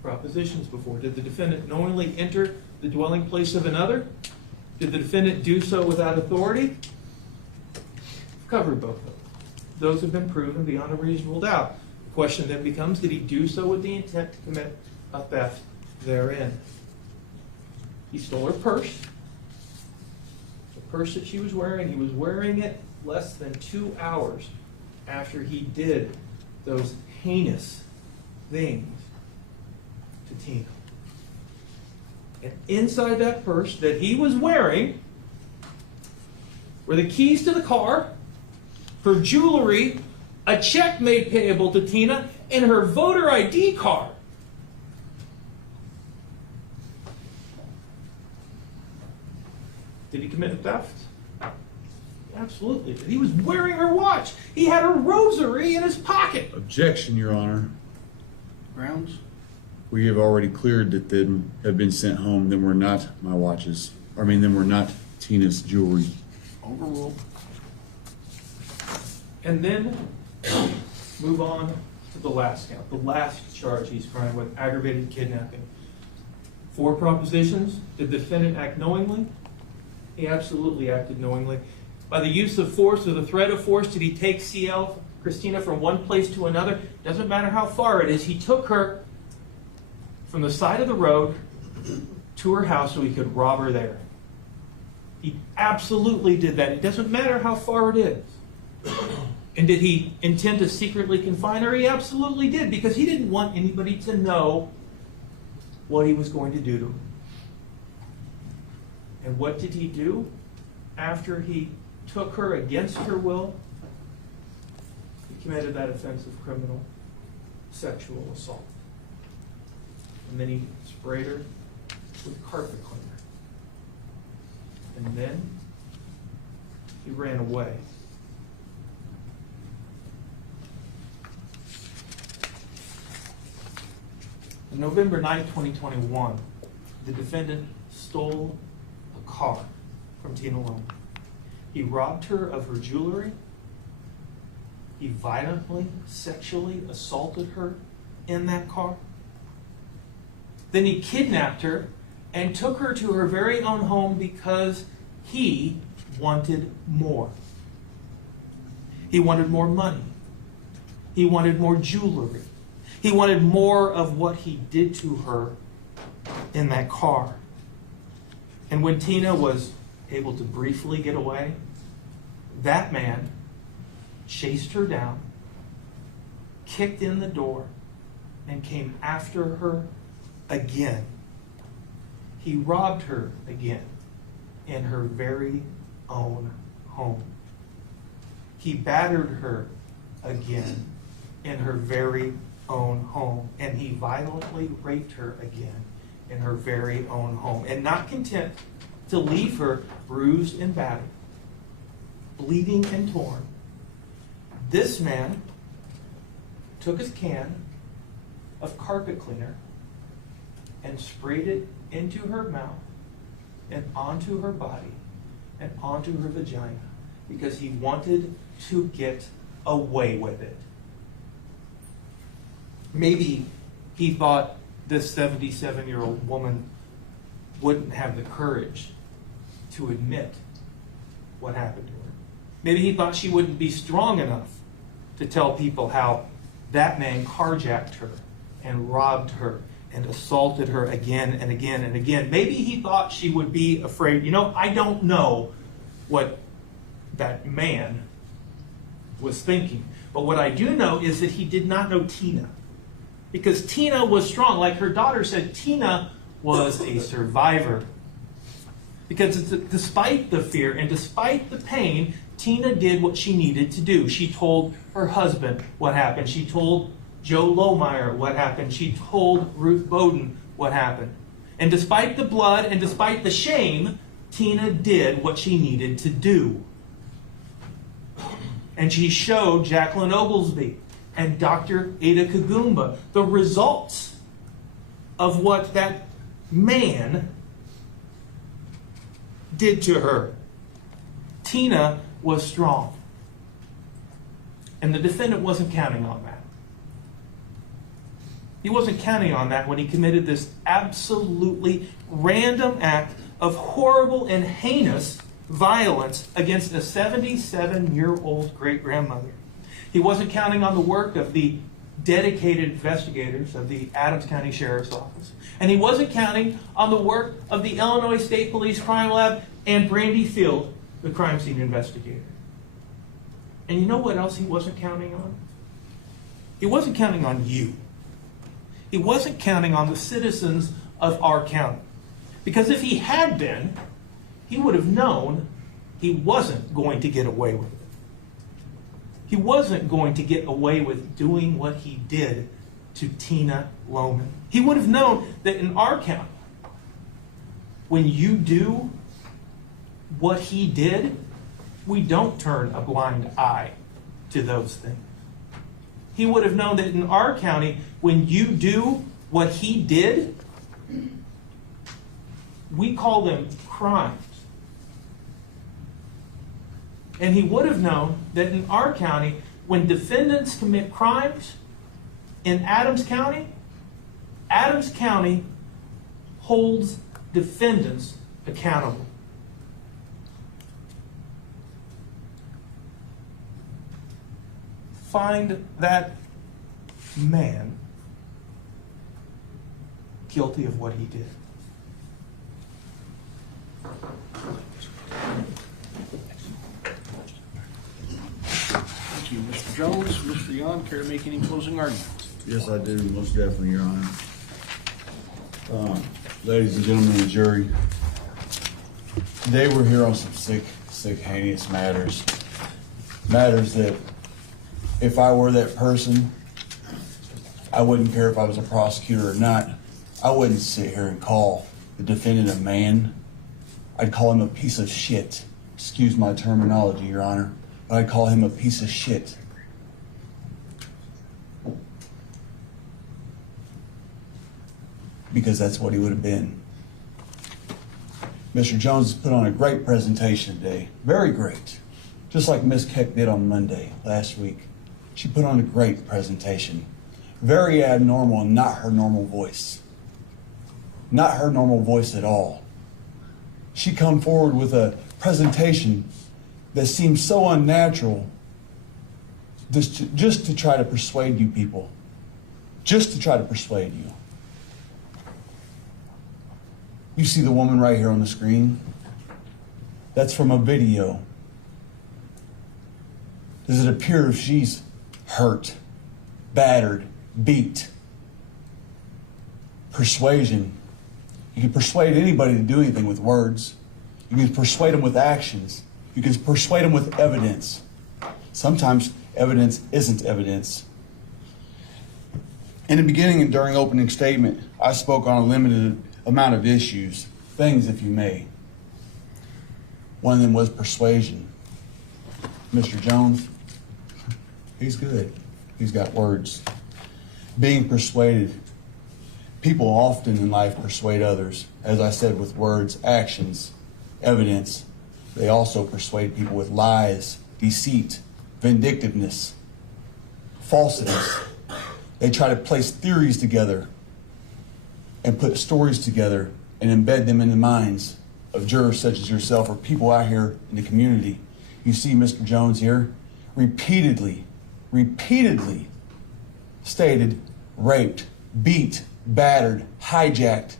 propositions before. Did the defendant knowingly enter the dwelling place of another? Did the defendant do so without authority? We've covered both of those. Those have been proven beyond a reasonable doubt. The question then becomes, did he do so with the intent to commit a theft therein? He stole her purse. The purse that she was wearing, he was wearing it less than 2 hours after he did those heinous things to Tina. And inside that purse that he was wearing were the keys to the car, her jewelry, a check made payable to Tina, and her voter ID card. Did he commit a theft? Absolutely. But he was wearing her watch. He had her rosary in his pocket. Objection, Your Honor. Grounds? We have already cleared that them have been sent home. Them were not my watches. Them were not Tina's jewelry. Overruled. And then move on to the last count, the last charge he's trying with, aggravated kidnapping. 4 propositions. Did the defendant act knowingly? He absolutely acted knowingly. By the use of force or the threat of force, did he take CL, Christina, from one place to another? Doesn't matter how far it is. He took her from the side of the road to her house so he could rob her there. He absolutely did that. It doesn't matter how far it is. And did he intend to secretly confine her? He absolutely did, because he didn't want anybody to know what he was going to do to her. And what did he do after he took her against her will? He committed that offense of criminal sexual assault. And then he sprayed her with carpet cleaner. And then he ran away. On November 9, 2021, the defendant stole a car from Tina Loman. He robbed her of her jewelry. He violently, sexually assaulted her in that car. Then he kidnapped her and took her to her very own home because he wanted more. He wanted more money. He wanted more jewelry. He wanted more of what he did to her in that car. And when Tina was able to briefly get away, that man chased her down, kicked in the door, and came after her again. He robbed her again in her very own home. He battered her again in her very own home. And he violently raped her again in her very own home. And not content to leave her bruised and battered, bleeding and torn, this man took his can of carpet cleaner and sprayed it into her mouth and onto her body and onto her vagina because he wanted to get away with it. Maybe he thought this 77-year-old woman wouldn't have the courage to admit what happened to her. Maybe he thought she wouldn't be strong enough to tell people how that man carjacked her and robbed her and assaulted her again and again and again. Maybe he thought she would be afraid. You know, I don't know what that man was thinking. But what I do know is that he did not know Tina. Because Tina was strong. Like her daughter said, Tina was a survivor. Because despite the fear and despite the pain, Tina did what she needed to do. She told her husband what happened. She told Joe Lohmeyer what happened. She told Ruth Bowden what happened. And despite the blood and despite the shame, Tina did what she needed to do. And she showed Jacqueline Oglesby and Dr. Ada Kagumba the results of what that man did to her. Tina was strong. And the defendant wasn't counting on that. He wasn't counting on that when he committed this absolutely random act of horrible and heinous violence against a 77-year-old great-grandmother. He wasn't counting on the work of the dedicated investigators of the Adams County Sheriff's Office. And he wasn't counting on the work of the Illinois State Police Crime Lab and Brandy Field, the crime scene investigator. And you know what else he wasn't counting on? He wasn't counting on you. He wasn't counting on the citizens of our county. Because if he had been, he would have known he wasn't going to get away with it. He wasn't going to get away with doing what he did to Tina Loman. He would have known that in our county, when you do what he did, we don't turn a blind eye to those things. He would have known that in our county, when you do what he did, we call them crimes. And he would have known that in our county, when defendants commit crimes in Adams County holds defendants accountable. Find that man guilty of what he did. Thank you, Mr. Jones. Mr. Yohn, care to make any closing arguments? Yes, I do, most definitely, Your Honor. Ladies and gentlemen of the jury, today we're here on some sick, heinous matters. Matters that if I were that person, I wouldn't care if I was a prosecutor or not. I wouldn't sit here and call the defendant a man. I'd call him a piece of shit. Excuse my terminology, Your Honor, but I'd call him a piece of shit. because that's what he would have been. Mr. Jones has put on a great presentation today. Very great. Just like Ms. Keck did on Monday last week. She put on a great presentation. Very abnormal and not her normal voice. Not her normal voice at all. She come forward with a presentation that seems so unnatural just to try to persuade you people. Just to try to persuade you. You see the woman right here on the screen? That's from a video. Does it appear if she's hurt, battered, beat? Persuasion. You can persuade anybody to do anything with words. You can persuade them with actions. You can persuade them with evidence. Sometimes evidence isn't evidence. In the beginning and during opening statement, I spoke on a limited amount of issues, things if you may. One of them was persuasion. Mr. Jones, he's good. He's got words. Being persuaded. People often in life persuade others, as I said, with words, actions, evidence. They also persuade people with lies, deceit, vindictiveness, falsities. They try to place theories together and put stories together and embed them in the minds of jurors such as yourself or people out here in the community. You see Mr. Jones here repeatedly stated raped, beat, battered, hijacked,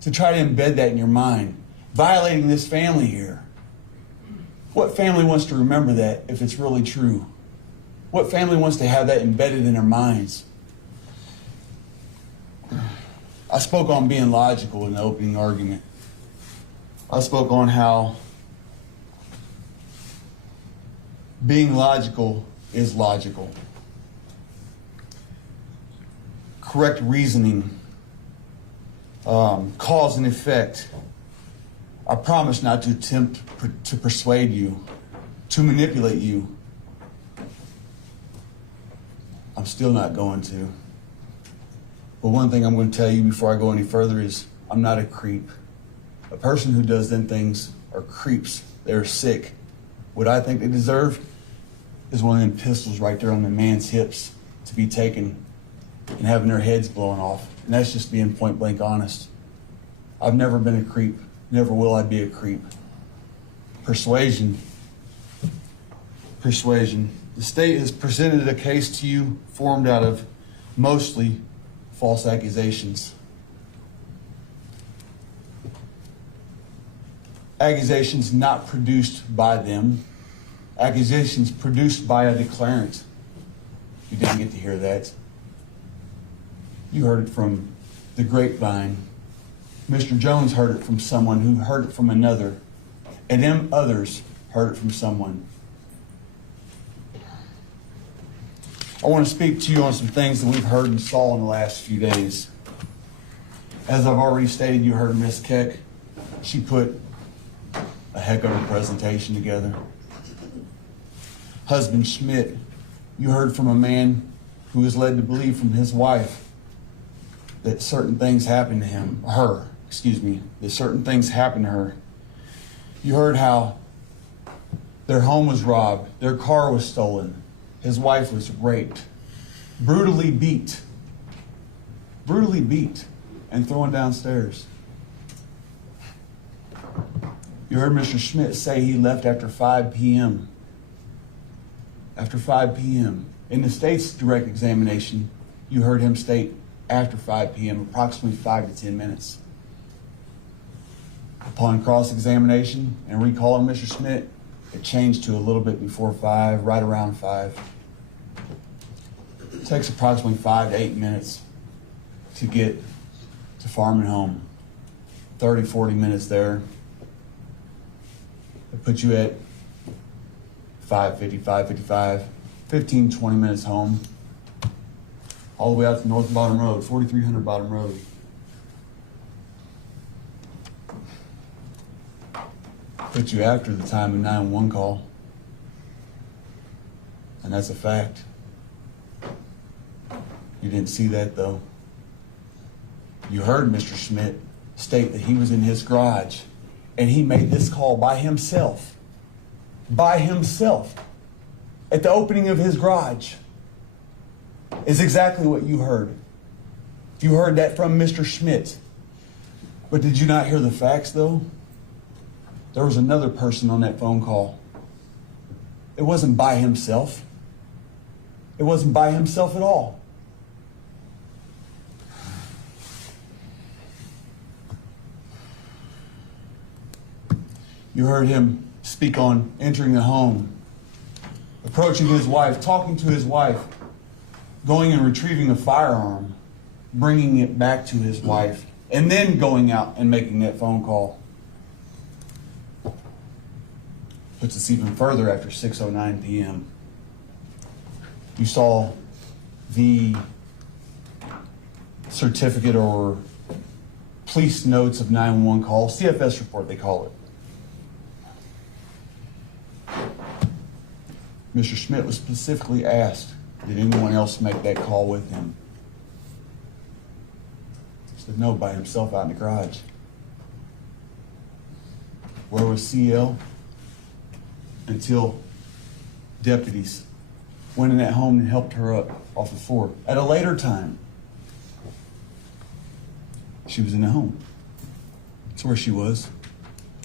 to try to embed that in your mind, violating this family here. What family wants to remember that if it's really true? What family wants to have that embedded in their minds? I spoke on being logical in the opening argument. I spoke on how being logical is logical. Correct reasoning, cause and effect. I promise not to attempt to persuade you, to manipulate you. I'm still not going to. But one thing I'm going to tell you before I go any further is I'm not a creep. A person who does them things are creeps. They're sick. What I think they deserve is one of them pistols right there on the man's hips to be taken and having their heads blown off. And that's just being point blank honest. I've never been a creep. Never will I be a creep. Persuasion. Persuasion. The state has presented a case to you formed out of mostly false accusations. Accusations not produced by them. Accusations produced by a declarant. You didn't get to hear that. You heard it from the grapevine. Mr. Jones heard it from someone who heard it from another. And them others heard it from someone. I want to speak to you on some things that we've heard and saw in the last few days. As I've already stated, you heard Ms. Keck. She put a heck of a presentation together. Husband Schmitt, you heard from a man who is led to believe from his wife that certain things happened to that certain things happened to her. You heard how their home was robbed, their car was stolen, his wife was raped, brutally beat, and thrown downstairs. You heard Mr. Schmitt say he left after 5 p.m. After 5 p.m. In the state's direct examination, you heard him state after 5 p.m., approximately 5 to 10 minutes. Upon cross-examination and recalling Mr. Schmitt, it changed to a little bit before 5, right around 5. It takes approximately 5 to 8 minutes to get to farm and home. 30, 40 minutes there. It puts you at 5:50, 5:55, 15, 20 minutes home. All the way out to North Bottom Road, 4300 Bottom Road. Put you after the time of 911 call. And that's a fact. You didn't see that though. You heard Mr. Schmitt state that he was in his garage and he made this call by himself. By himself. At the opening of his garage. Is exactly what you heard. You heard that from Mr. Schmitt. But did you not hear the facts, though? There was another person on that phone call. It wasn't by himself. It wasn't by himself at all. You heard him speak on entering the home, approaching his wife, talking to his wife, going and retrieving a firearm, bringing it back to his wife, and then going out and making that phone call. Puts us even further after 6:09 p.m. You saw the certificate or police notes of 911 call, CFS report they call it. Mr. Schmitt was specifically asked, did anyone else make that call with him? He said no, by himself out in the garage. Where was CL? Until deputies went in that home and helped her up off the floor. At a later time, she was in the home. That's where she was.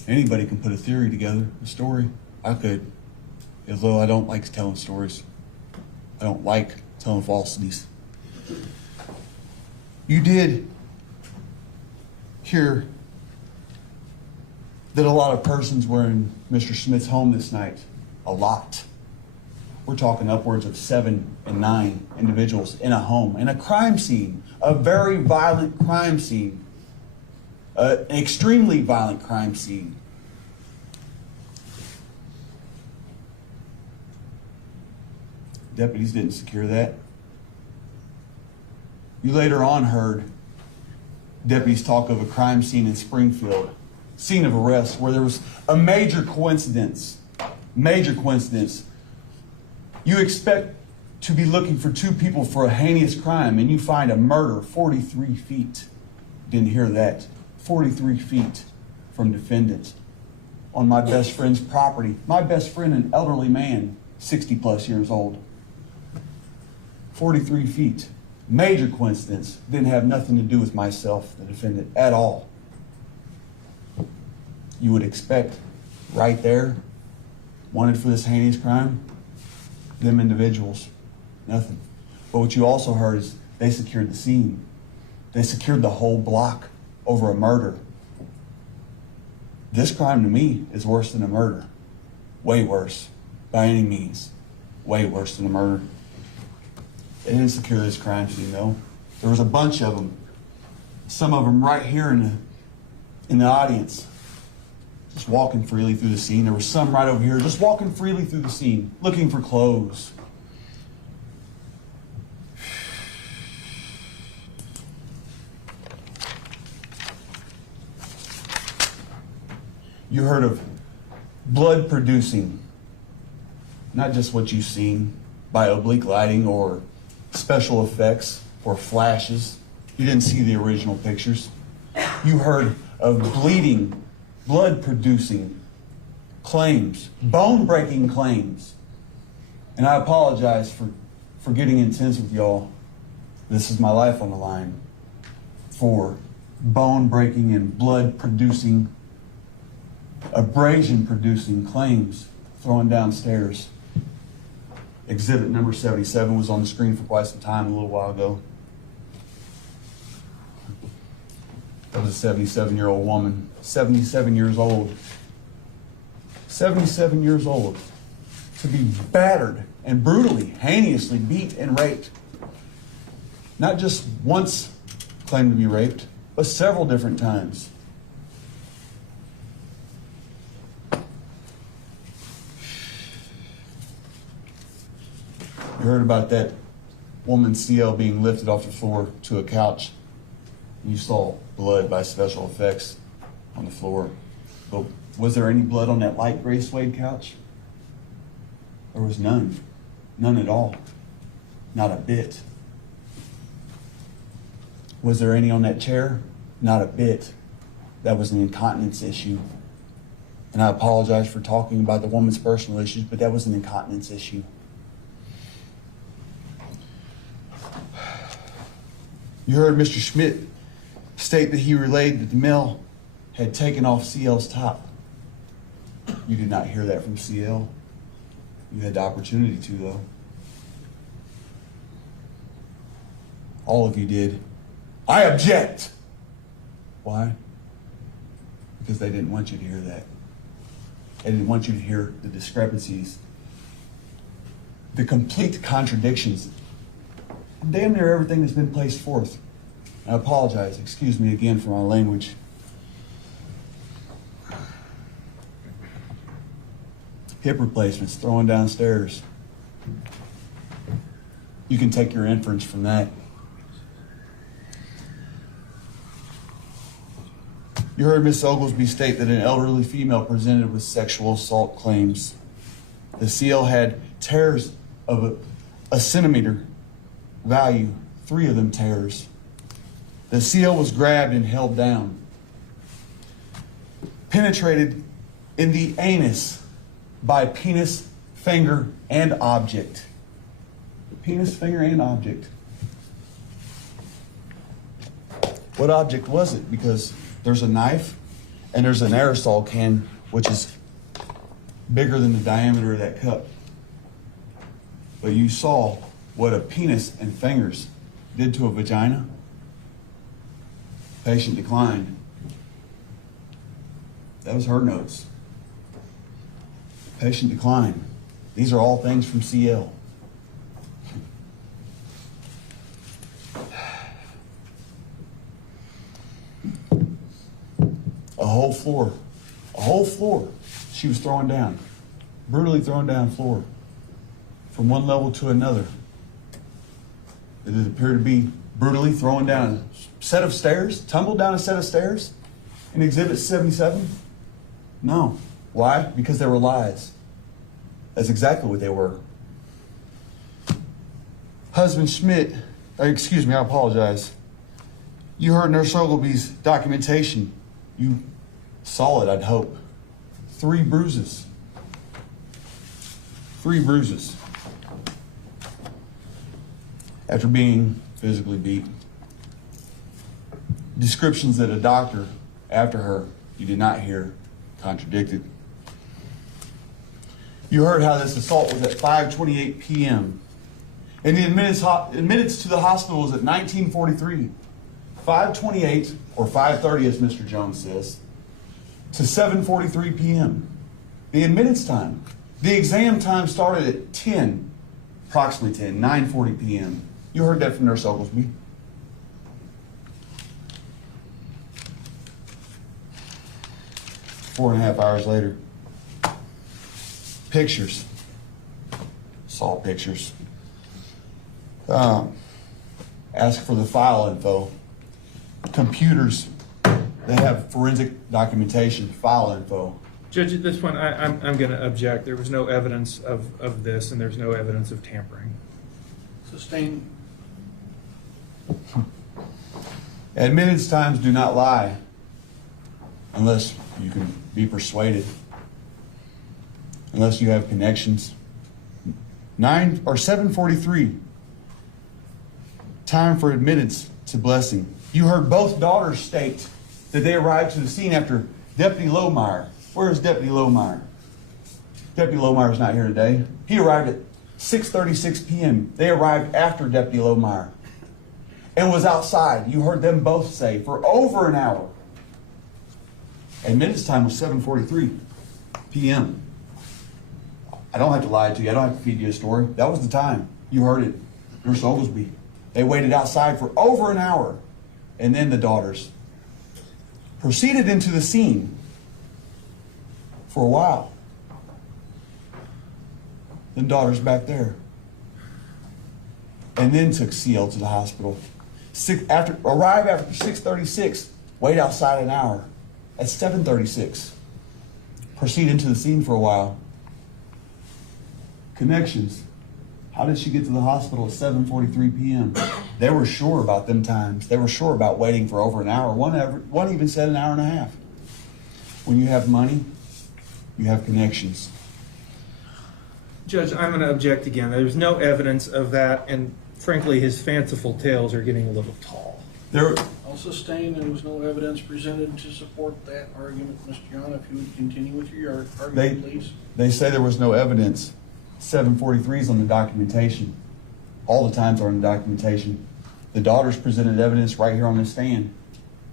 Anybody can put a theory together, a story. I could. Although I don't like telling stories. I don't like telling falsities. You did hear that a lot of persons were in Mr. Schmitt's home this night. A lot. We're talking upwards of 7 and 9 individuals in a home, in a crime scene, a very violent crime scene, an extremely violent crime scene. Deputies didn't secure that. You later on heard deputies talk of a crime scene in Springfield, scene of arrest, where there was a major coincidence. Major coincidence. You expect to be looking for 2 people for a heinous crime, and you find a murder 43 feet. Didn't hear that. 43 feet from defendant on my best friend's property. My best friend, an elderly man, 60 plus years old. 43 feet. Major coincidence. Didn't have nothing to do with myself, the defendant, at all. You would expect right there, wanted for this heinous crime, them individuals. Nothing. But what you also heard is they secured the scene. They secured the whole block over a murder. This crime to me is worse than a murder. Way worse. By any means. Way worse than a murder. They didn't secure this crime scene, though. There was a bunch of them. Some of them right here in the audience. Just walking freely through the scene. There was some right over here just walking freely through the scene, looking for clothes. You heard of blood producing. Not just what you've seen by oblique lighting or special effects or flashes. You didn't see the original pictures. You heard of bleeding, blood producing claims, bone breaking claims. And I apologize for getting intense with y'all. This is my life on the line. For bone breaking and blood producing, abrasion producing claims thrown downstairs. Exhibit number 77 was on the screen for quite some time a little while ago. That was a 77-year-old woman, 77 years old. 77 years old to be battered and brutally, heinously beat and raped. Not just once claimed to be raped, but several different times. You heard about that woman CL being lifted off the floor to a couch. You saw blood by special effects on the floor. But was there any blood on that light gray suede couch? There was none. None at all. Not a bit. Was there any on that chair? Not a bit. That was an incontinence issue. And I apologize for talking about the woman's personal issues, but that was an incontinence issue. You heard Mr. Schmitt state that he relayed that the male had taken off CL's top. You did not hear that from CL. You had the opportunity to, though. All of you did. I object! Why? Because they didn't want you to hear that. They didn't want you to hear the discrepancies, the complete contradictions, damn near everything that's been placed forth. I apologize, excuse me again for my language. Hip replacements, throwing downstairs. You can take your inference from that. You heard Ms. Oglesby state that an elderly female presented with sexual assault claims. The CL had tears of a centimeter value, 3 of them tears. The CL was grabbed and held down, penetrated in the anus by penis, finger, and object. Penis, finger, and object. What object was it? Because there's a knife and there's an aerosol can, which is bigger than the diameter of that cup. But you saw what a penis and fingers did to a vagina. Patient declined. That was her notes. Patient declined. These are all things from CL. A whole floor, she was throwing down, brutally throwing down floor from one level to another. It appeared to be brutally throwing down a set of stairs, tumbled down a set of stairs in Exhibit 77? No. Why? Because they were lies. That's exactly what they were. Husband Schmitt, excuse me, I apologize. You heard Nurse Ogilvy's documentation. You saw it, I'd hope. 3 bruises. 3 bruises. After being physically beat. Descriptions that a doctor after her you did not hear contradicted. You heard how this assault was at 5:28 p.m. and the admittance to the hospital was at 19:43. 5:28 or 5:30 as Mr. Jones says, to 7:43 p.m. The admittance time. The exam time started at 10, approximately 10, 9:40 p.m. You heard that from Nurse Oglesby. Four and a half hours later. Pictures. Saw pictures. Ask for the file info. Computers that have forensic documentation, file info. Judge, at this point, I'm going to object. There was no evidence of this, and there's no evidence of tampering. Sustained. Admittance times do not lie unless you can be persuaded, unless you have connections. 7:43. Time for admittance to Blessing. You heard both daughters state that they arrived to the scene after Deputy Lohmeyer. Where is Deputy Lohmeyer? Deputy Lohmeyer's not here today. He arrived at 6:36 p.m. They arrived after Deputy Lohmeyer and was outside. You heard them both say for over an hour. Admittance time was 7:43 p.m. I don't have to lie to you. I don't have to feed you a story. That was the time. You heard it. Nurse Oglesby. They waited outside for over an hour. And then the daughters proceeded into the scene for a while. Then daughters back there. And then took CL to the hospital. Arrive after 6:36. Wait outside an hour. At 7:36. Proceed into the scene for a while. Connections. How did she get to the hospital at 7:43 p.m.? They were sure about them times. They were sure about waiting for over an hour. One even said an hour and a half. When you have money, you have connections. Judge, I'm going to object again. There's no evidence of that, and frankly, his fanciful tales are getting a little tall. I'll sustain, and there was no evidence presented to support that argument, Mr. Yohn. If you would continue with your argument, please. They say there was no evidence. 743s on the documentation. All the times are in the documentation. The daughters presented evidence right here on the stand.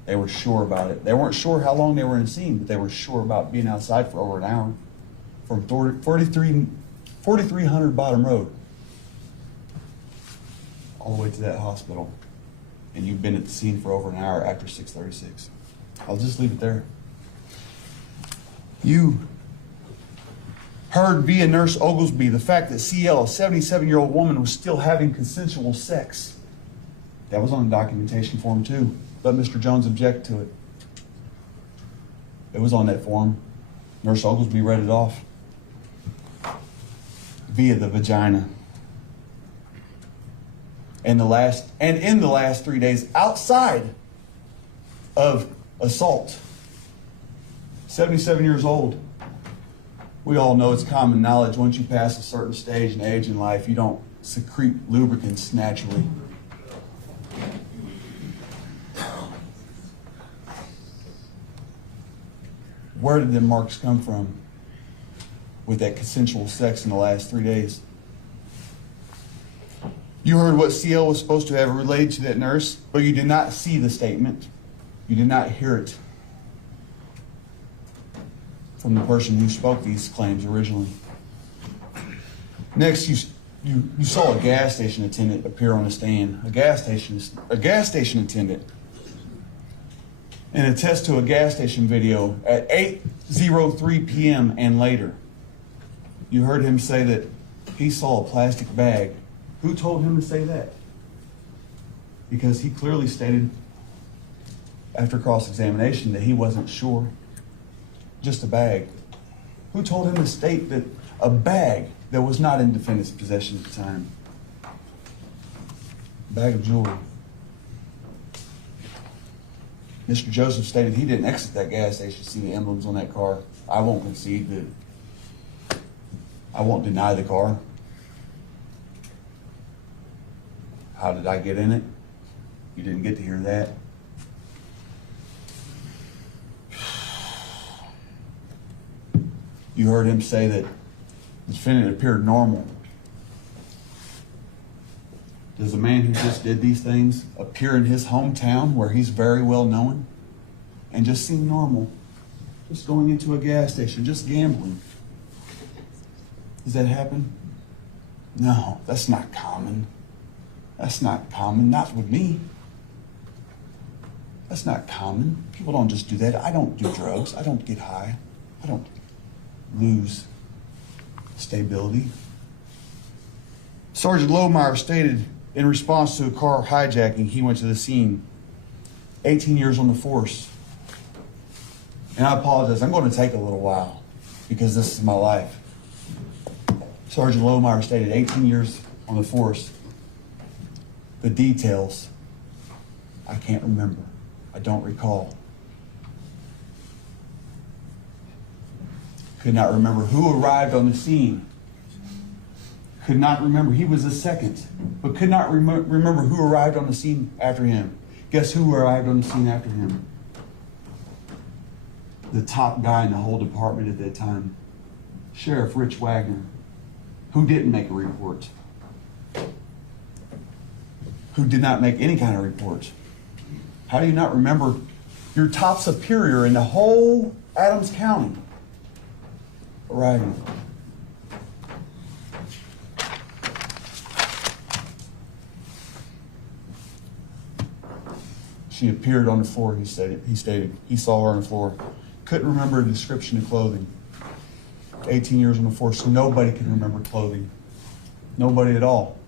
They were sure about it. They weren't sure how long they were in the scene, but they were sure about being outside for over an hour from 4300 Bottom Road all the way to that hospital. And you've been at the scene for over an hour after 6:36. I'll just leave it there. You heard via Nurse Oglesby the fact that CL, a 77-year-old woman, was still having consensual sex. That was on the documentation form too, but Mr. Jones objected to it. It was on that form. Nurse Oglesby read it off via the vagina. In the last 3 days, outside of assault, 77 years old. We all know it's common knowledge once you pass a certain stage and age in life, you don't secrete lubricants naturally. Where did the marks come from with that consensual sex in the last 3 days? You heard what CL was supposed to have relayed to that nurse, but you did not see the statement. You did not hear it from the person who spoke these claims originally. Next, you saw a gas station attendant appear on the stand. A gas station attendant. And attest to a gas station video at 8:03 p.m. and later. You heard him say that he saw a plastic bag. Who told him to say that? Because he clearly stated after cross-examination that he wasn't sure. Just a bag. Who told him to state that a bag that was not in defendant's possession at the time? A bag of jewelry. Mr. Joseph stated he didn't exit that gas station to see the emblems on that car. I won't concede that. I won't deny the car. How did I get in it? You didn't get to hear that. You heard him say that the defendant appeared normal. Does a man who just did these things appear in his hometown where he's very well known and just seem normal? Just going into a gas station, just gambling. Does that happen? No, that's not common. That's not common, not with me. That's not common. People don't just do that. I don't do drugs. I don't get high. I don't lose stability. Sergeant Lohmeyer stated in response to a car hijacking, he went to the scene. 18 years on the force. And I apologize, I'm going to take a little while because this is my life. Sergeant Lohmeyer stated 18 years on the force. The details, I can't remember. I don't recall. Could not remember who arrived on the scene. Could not remember. He was the second, but could not remember who arrived on the scene after him. Guess who arrived on the scene after him? The top guy in the whole department at that time, Sheriff Rich Wagner, who didn't make a report. Who did not make any kind of report. How do you not remember your top superior in the whole Adams County arriving? She appeared on the floor, he stated. He saw her on the floor. Couldn't remember a description of clothing. 18 years on the force, nobody can remember clothing. Nobody at all.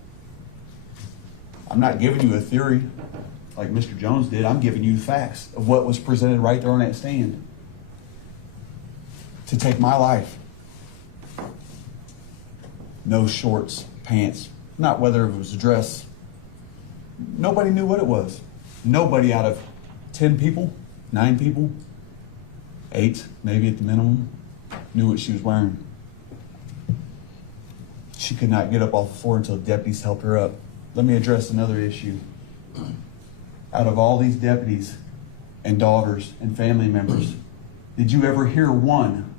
I'm not giving you a theory like Mr. Jones did. I'm giving you the facts of what was presented right there on that stand. To take my life. No shorts, pants, not whether it was a dress. Nobody knew what it was. Nobody out of 10 people, 9 people, 8 maybe at the minimum, knew what she was wearing. She could not get up off the floor until deputies helped her up. Let me address another issue. Out of all these deputies and daughters and family members, did you ever hear one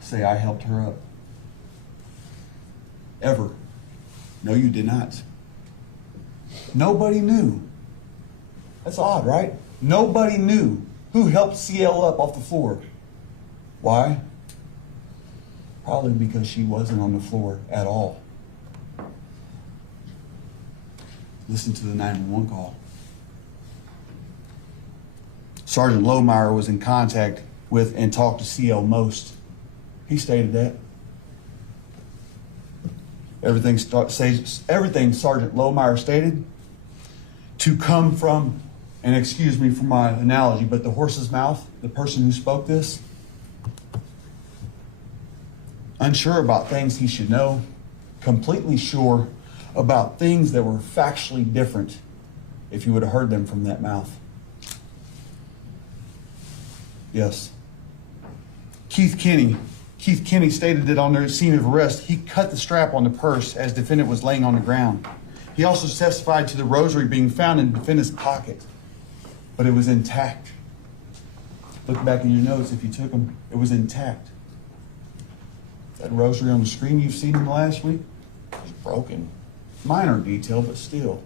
say, I helped her up? Ever? No, you did not. Nobody knew. That's odd, right? Nobody knew who helped CL up off the floor. Why? Probably because she wasn't on the floor at all. Listen to the 911 call. Sergeant Lohmeyer was in contact with and talked to CL most. He stated that. Everything Sergeant Lohmeyer stated to come from, and excuse me for my analogy, but the horse's mouth, the person who spoke this, unsure about things he should know, completely sure about things that were factually different if you would have heard them from that mouth. Yes. Keith Kinney stated that on their scene of arrest, he cut the strap on the purse as defendant was laying on the ground. He also testified to the rosary being found in defendant's pocket, but it was intact. Look back in your notes if you took them, it was intact. That rosary on the screen you've seen in the last week is broken. Minor detail, but still.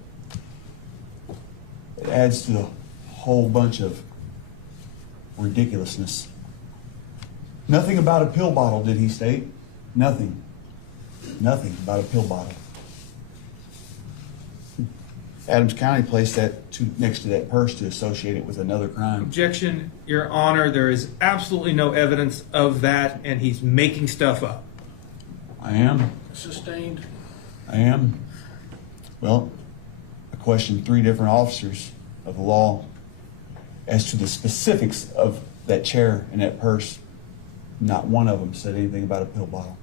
It adds to the whole bunch of ridiculousness. Nothing about a pill bottle, did he state? Nothing. Nothing about a pill bottle. Adams County placed that next to that purse to associate it with another crime. Objection, Your Honor. There is absolutely no evidence of that, and he's making stuff up. I am. Sustained. I am. Well, I questioned 3 different officers of the law as to the specifics of that chair and that purse. Not one of them said anything about a pill bottle.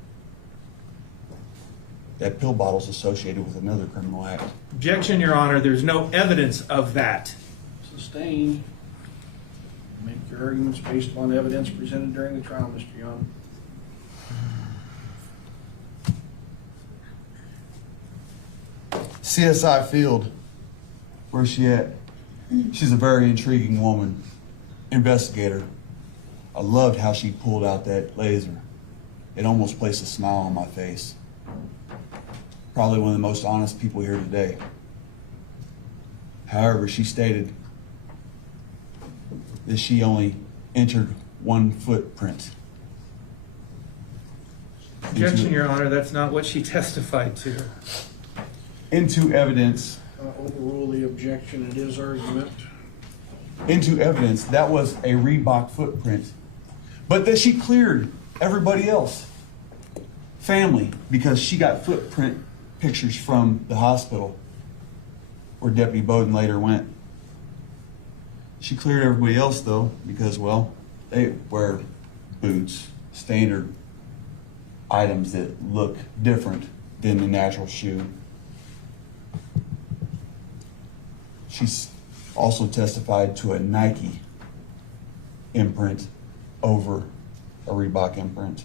That pill bottle is associated with another criminal act. Objection, Your Honor. There's no evidence of that. Sustained. Make your arguments based upon evidence presented during the trial, Mr. Yohn. CSI Field, where's she at? She's a very intriguing woman, investigator. I loved how she pulled out that laser. It almost placed a smile on my face. Probably one of the most honest people here today. However, she stated that she only entered 1 footprint. Objection, Your Honor. That's not what she testified to. Into evidence. Overrule the objection. It is argument. Into evidence that was a Reebok footprint, but that she cleared everybody else, family, because she got footprint pictures from the hospital where Deputy Bowden later went. She cleared everybody else though because, well, they wear boots, standard items that look different than the natural shoe. She's also testified to a Nike imprint over a Reebok imprint.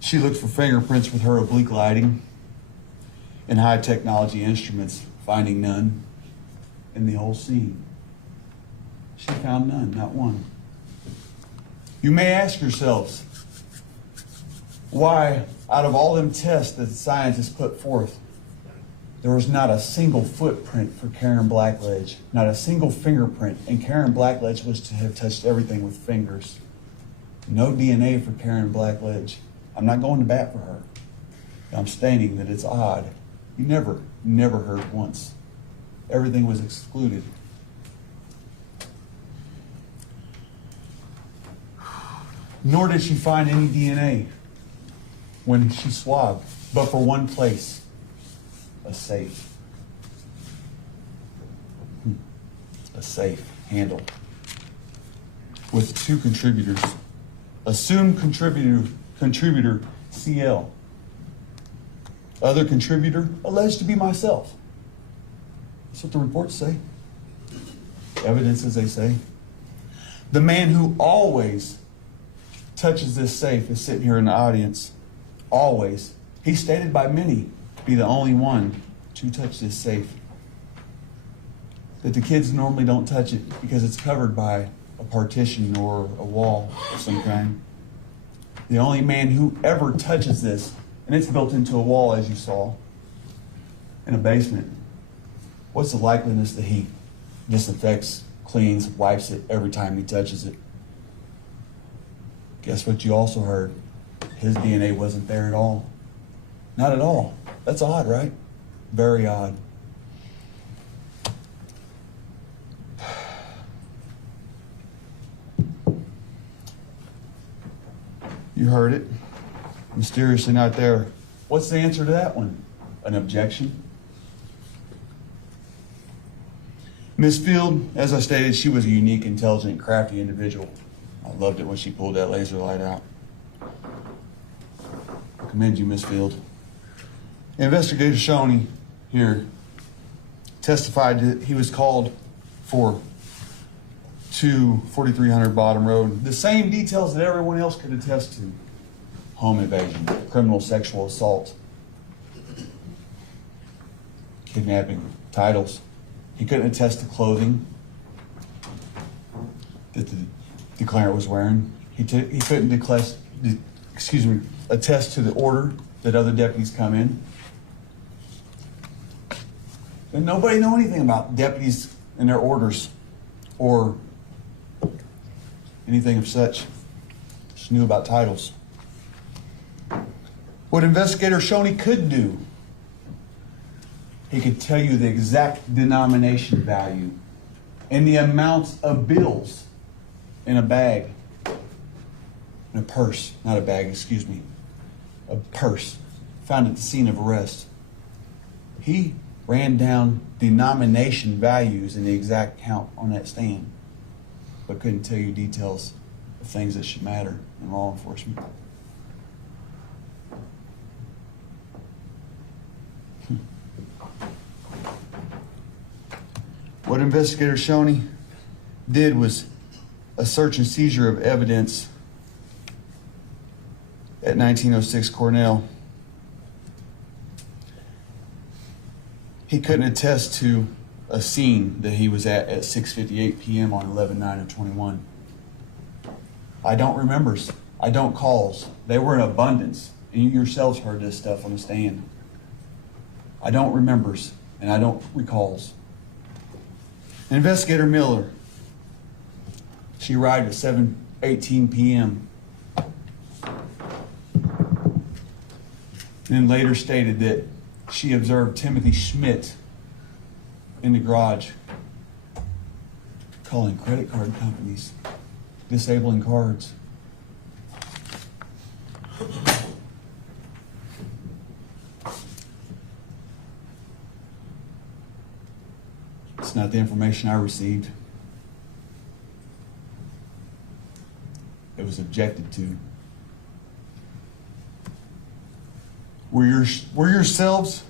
She looked for fingerprints with her oblique lighting and high technology instruments, finding none in the whole scene. She found none, not one. You may ask yourselves, why, out of all them tests that the scientists put forth, there was not a single footprint for Karen Blackledge, not a single fingerprint, and Karen Blackledge was to have touched everything with fingers. No DNA for Karen Blackledge. I'm not going to bat for her. I'm stating that it's odd. You never heard once. Everything was excluded. Nor did she find any DNA when she swabbed, but for one place, a safe. A safe handle with 2 contributors Assumed contributor CL. Other contributor alleged to be myself. That's what the reports say. Evidence, as they say. The man who always touches this safe is sitting here in the audience. Always. He's stated by many to be the only one to touch this safe. That the kids normally don't touch it because it's covered by a partition or a wall of some kind. The only man who ever touches this, and it's built into a wall, as you saw, in a basement. What's the likeliness that he disinfects, cleans, wipes it every time he touches it? Guess what you also heard? His DNA wasn't there at all. Not at all. That's odd, right? Very odd. You heard it. Mysteriously not there. What's the answer to that one? An objection? Miss Field, as I stated, she was a unique, intelligent, crafty individual. I loved it when she pulled that laser light out. I commend you, Miss Field. Investigator Shoney here testified that he was called for 4300 Bottom Road. The same details that everyone else could attest to. Home invasion, criminal sexual assault, kidnapping, titles. He couldn't attest to clothing that the declarant was wearing. He couldn't attest to the order that other deputies come in. And nobody knew anything about deputies and their orders or anything of such. Just knew about titles. What Investigator Shoney could do, he could tell you the exact denomination value and the amounts of bills in a bag, in a purse, not a bag, excuse me, a purse found at the scene of arrest. He ran down denomination values and the exact count on that stand, but couldn't tell you details of things that should matter in law enforcement. What Investigator Shoney did was a search and seizure of evidence at 1906 Cornell. He couldn't attest to a scene that he was at 6:58 p.m. on 11/9/21. I don't remembers. I don't calls. They were in abundance. And you yourselves heard this stuff on the stand. I don't remembers, and I don't recalls. Investigator Miller, she arrived at 7:18 p.m. Then later stated that she observed Timothy Schmitt in the garage calling credit card companies, disabling cards. It's not the information I received. It was objected to. Were yourselves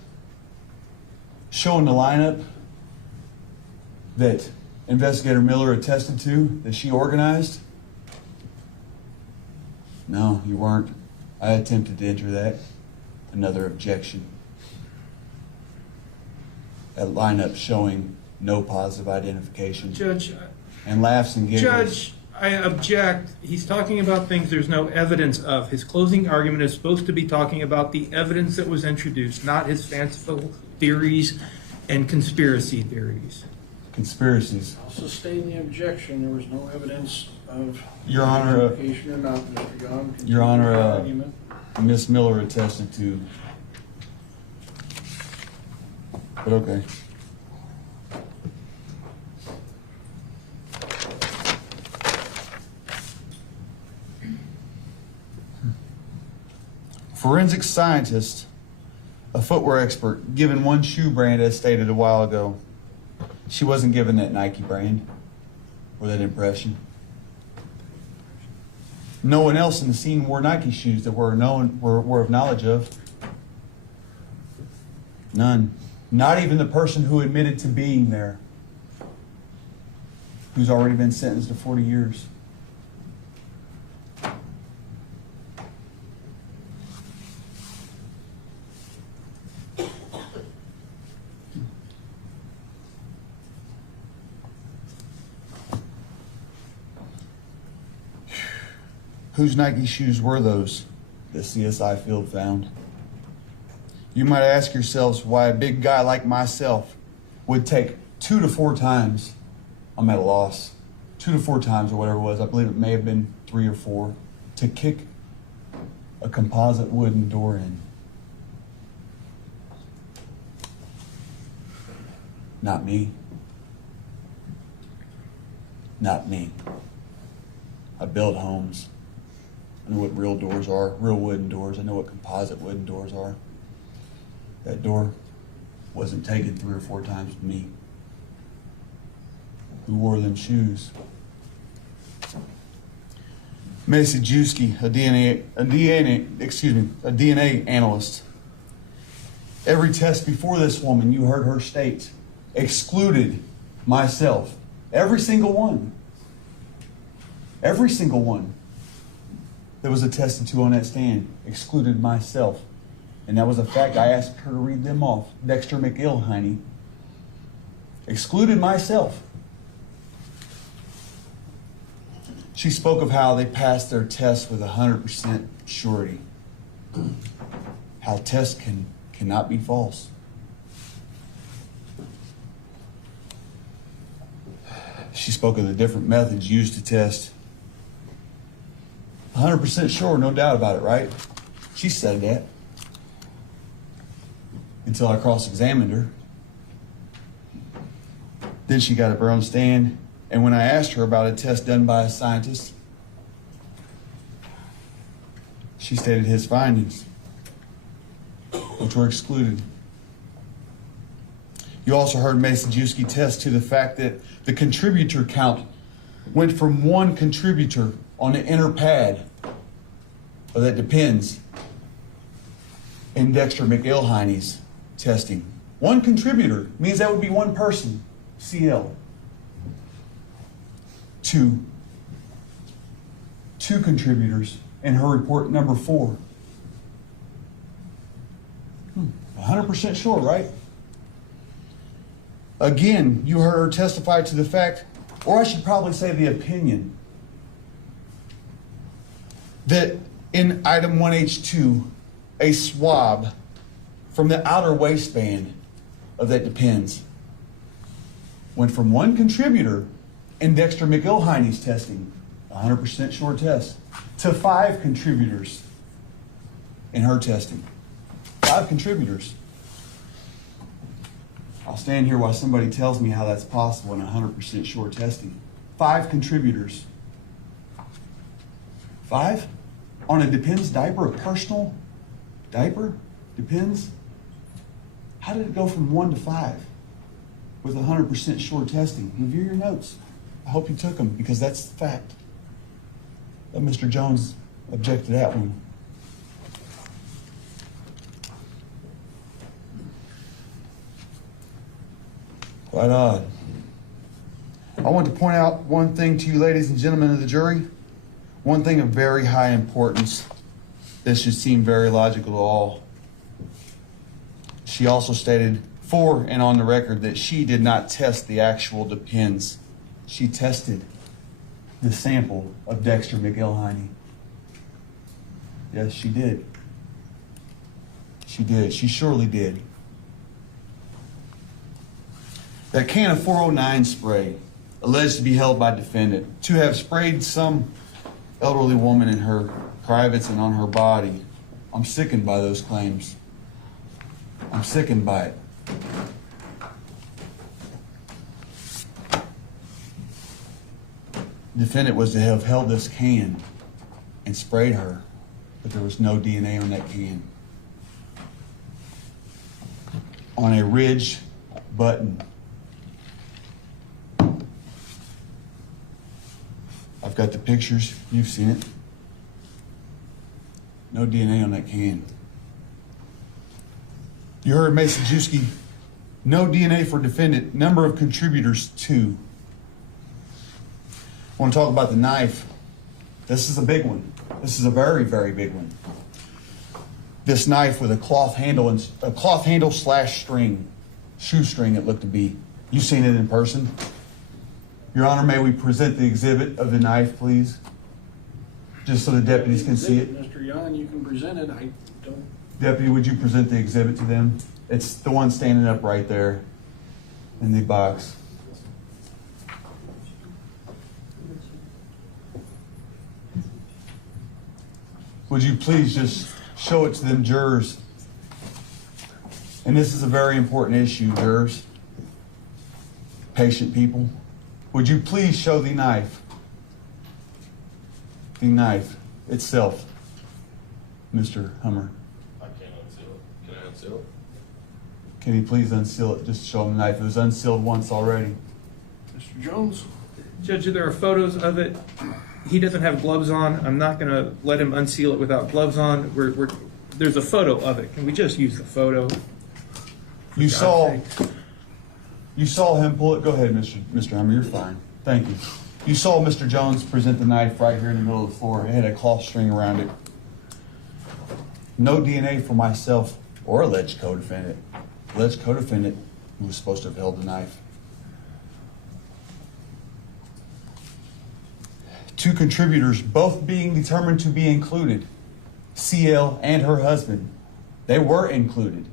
showing the lineup that Investigator Miller attested to, that she organized? No, you weren't. I attempted to enter that. Another objection. That lineup showing no positive identification. Judge, And laughs and giggles. Judge, I object. He's talking about things there's no evidence of. His closing argument is supposed to be talking about the evidence that was introduced, not his fanciful theories and conspiracy theories. Conspiracies. Sustain the objection, there was no evidence of Your Honor, identification or not, Mr. Yohn. Your Honor, Argument. Miss Miller attested to. But okay. Forensic scientist, a footwear expert, given one shoe brand as stated a while ago. She wasn't given that Nike brand or that impression. No one else in the scene wore Nike shoes that were of knowledge of. None. Not even the person who admitted to being there, who's already been sentenced to 40 years. Whose Nike shoes were those that CSI Field found? You might ask yourselves why a big guy like myself would take 2 to 4 times, I'm at a loss, 2 to 4 times or whatever it was, I believe it may have been 3 or 4, to kick a composite wooden door in. Not me. Not me. I build homes. I know what real doors are, real wooden doors. I know what composite wooden doors are. That door wasn't taken 3 or 4 times with me. Who wore them shoes? Macy Juski, a DNA analyst. Every test before this woman, you heard her state, excluded myself. Every single one. Every single one that was attested to on that stand excluded myself. And that was a fact. I asked her to read them off. Dexter McIlhenny excluded myself. She spoke of how they passed their tests with 100% surety. How tests cannot be false. She spoke of the different methods used to test. 100% sure, no doubt about it, right? She said that. Until I cross-examined her. Then she got up her own stand, and when I asked her about a test done by a scientist, she stated his findings, which were excluded. You also heard Mason Juski test to the fact that the contributor count went from 1 contributor on the inner pad, or that depends, in Dexter McIlhenny's testing. 1 contributor means that would be 1 person, CL. 2 contributors in her report number 4. 100% sure, right? Again, you heard her testify to the fact, or I should probably say the opinion, that in item 1H2, a swab from the outer waistband of that depends went from 1 contributor in Dexter McIlhenny's testing, 100% sure test, to 5 contributors in her testing. 5 contributors. I'll stand here while somebody tells me how that's possible in 100% sure testing. 5 contributors. 5? On a Depends diaper, a personal diaper? Depends? How did it go from 1 to 5 with 100% sure testing? Review your notes. I hope you took them because that's the fact. Let Mr. Jones object to that one. Quite odd. I want to point out one thing to you, ladies and gentlemen of the jury. One thing of very high importance that should seem very logical to all. She also stated for and on the record that she did not test the actual Depends. She tested the sample of Dexter McIlhenny. Yes, she did. She did. She surely did. That can of 409 spray, alleged to be held by defendant, to have sprayed some elderly woman in her privates and on her body. I'm sickened by those claims. I'm sickened by it. Defendant was to have held this can and sprayed her, but there was no DNA on that can. On a ridge button. I've got the pictures. You've seen it. No DNA on that can. You heard Mason Juski. No DNA for defendant. Number of contributors, 2. I want to talk about the knife. This is a big one. This is a very, very big one. This knife with a cloth handle and a cloth handle / string, shoestring it looked to be. You seen it in person? Your Honor, may we present the exhibit of the knife, please? Just so the deputies can see it. Mr. Yohn, you can present it. I don't. Deputy, would you present the exhibit to them? It's the one standing up right there in the box. Would you please just show it to them, jurors? And this is a very important issue, jurors. Patient people. Would you please show the knife? The knife itself, Mr. Hummer. I can't unseal it. Can I unseal it? Can you please unseal it? Just show them the knife. It was unsealed once already. Mr. Jones? Judge, there are photos of it. He doesn't have gloves on. I'm not going to let him unseal it without gloves on. There's a photo of it. Can we just use the photo? You saw him pull it. Go ahead, Mr. Hummer. You're fine. Thank you. You saw Mr. Jones present the knife right here in the middle of the floor. It had a cloth string around it. No DNA for myself or alleged co-defendant. Alleged co-defendant who was supposed to have held the knife. 2 contributors, both being determined to be included. CL and her husband. They were included.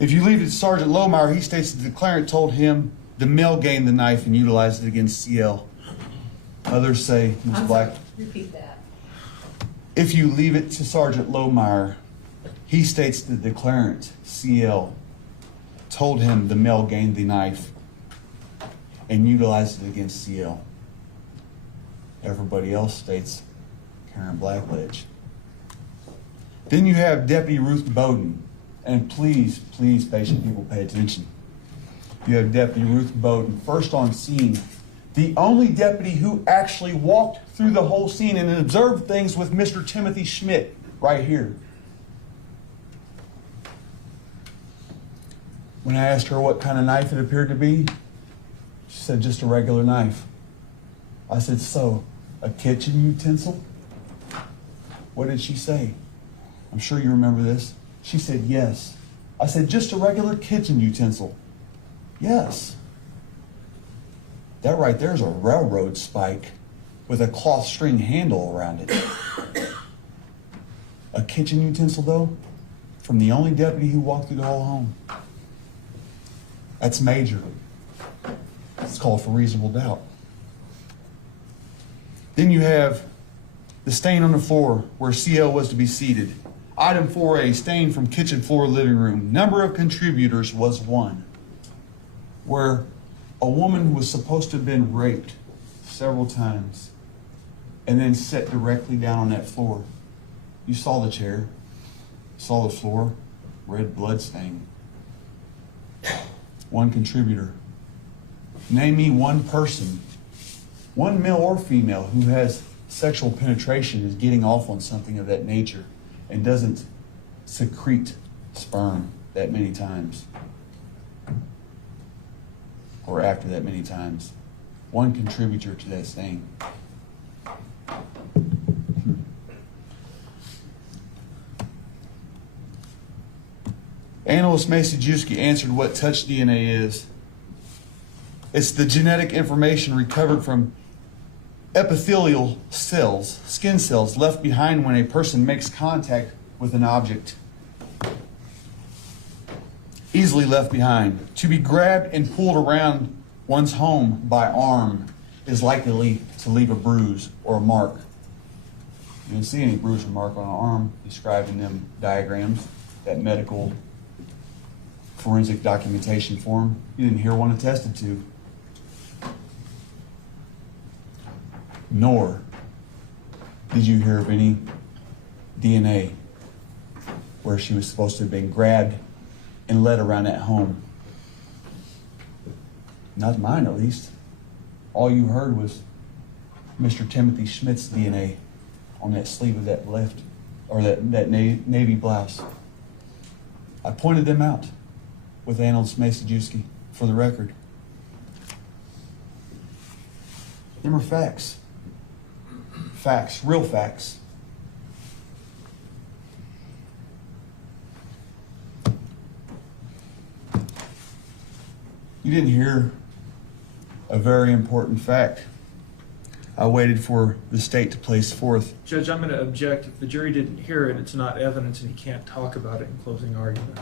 If you leave it to Sergeant Lohmeyer, he states the declarant told him the male gained the knife and utilized it against CL. Others say, Ms. Black. Repeat that. If you leave it to Sergeant Lohmeyer, he states the declarant, CL, told him the male gained the knife and utilized it against CL. Everybody else states Karen Blackledge. Then you have Deputy Ruth Bowden. And please, please, patient people, pay attention. You have Deputy Ruth Bowden, first on scene. The only deputy who actually walked through the whole scene and observed things with Mr. Timothy Schmitt right here. When I asked her what kind of knife it appeared to be, she said just a regular knife. I said, so, a kitchen utensil? What did she say? I'm sure you remember this. She said, yes. I said, just a regular kitchen utensil. Yes. That right there is a railroad spike with a cloth string handle around it. A kitchen utensil, though, from the only deputy who walked through the whole home. That's major. It's called for reasonable doubt. Then you have the stain on the floor where CL was to be seated. Item 4A, stain from kitchen floor, living room. Number of contributors was 1. Where a woman who was supposed to have been raped several times and then set directly down on that floor. You saw the chair, saw the floor, red blood stain. 1 contributor. Name me 1 person, 1 male or female, who has sexual penetration, is getting off on something of that nature and doesn't secrete sperm that many times. Or after that many times. 1 contributor to that stain. Analyst Macy Juski answered what touch DNA is. It's the genetic information recovered from epithelial cells, skin cells, left behind when a person makes contact with an object. Easily left behind. To be grabbed and pulled around one's home by arm is likely to leave a bruise or a mark. You didn't see any bruise or mark on an arm described in them diagrams, that medical forensic documentation form. You didn't hear one attested to. Nor did you hear of any DNA where she was supposed to have been grabbed and led around that home. Not mine, at least. All you heard was Mr. Timothy Schmitt's DNA on that sleeve of that left, or that navy blouse. I pointed them out with Annals Masajewski for the record. Them are facts. Facts, real facts. You didn't hear a very important fact. I waited for the state to place forth. Judge, I'm going to object. If the jury didn't hear it, it's not evidence and you can't talk about it in closing argument.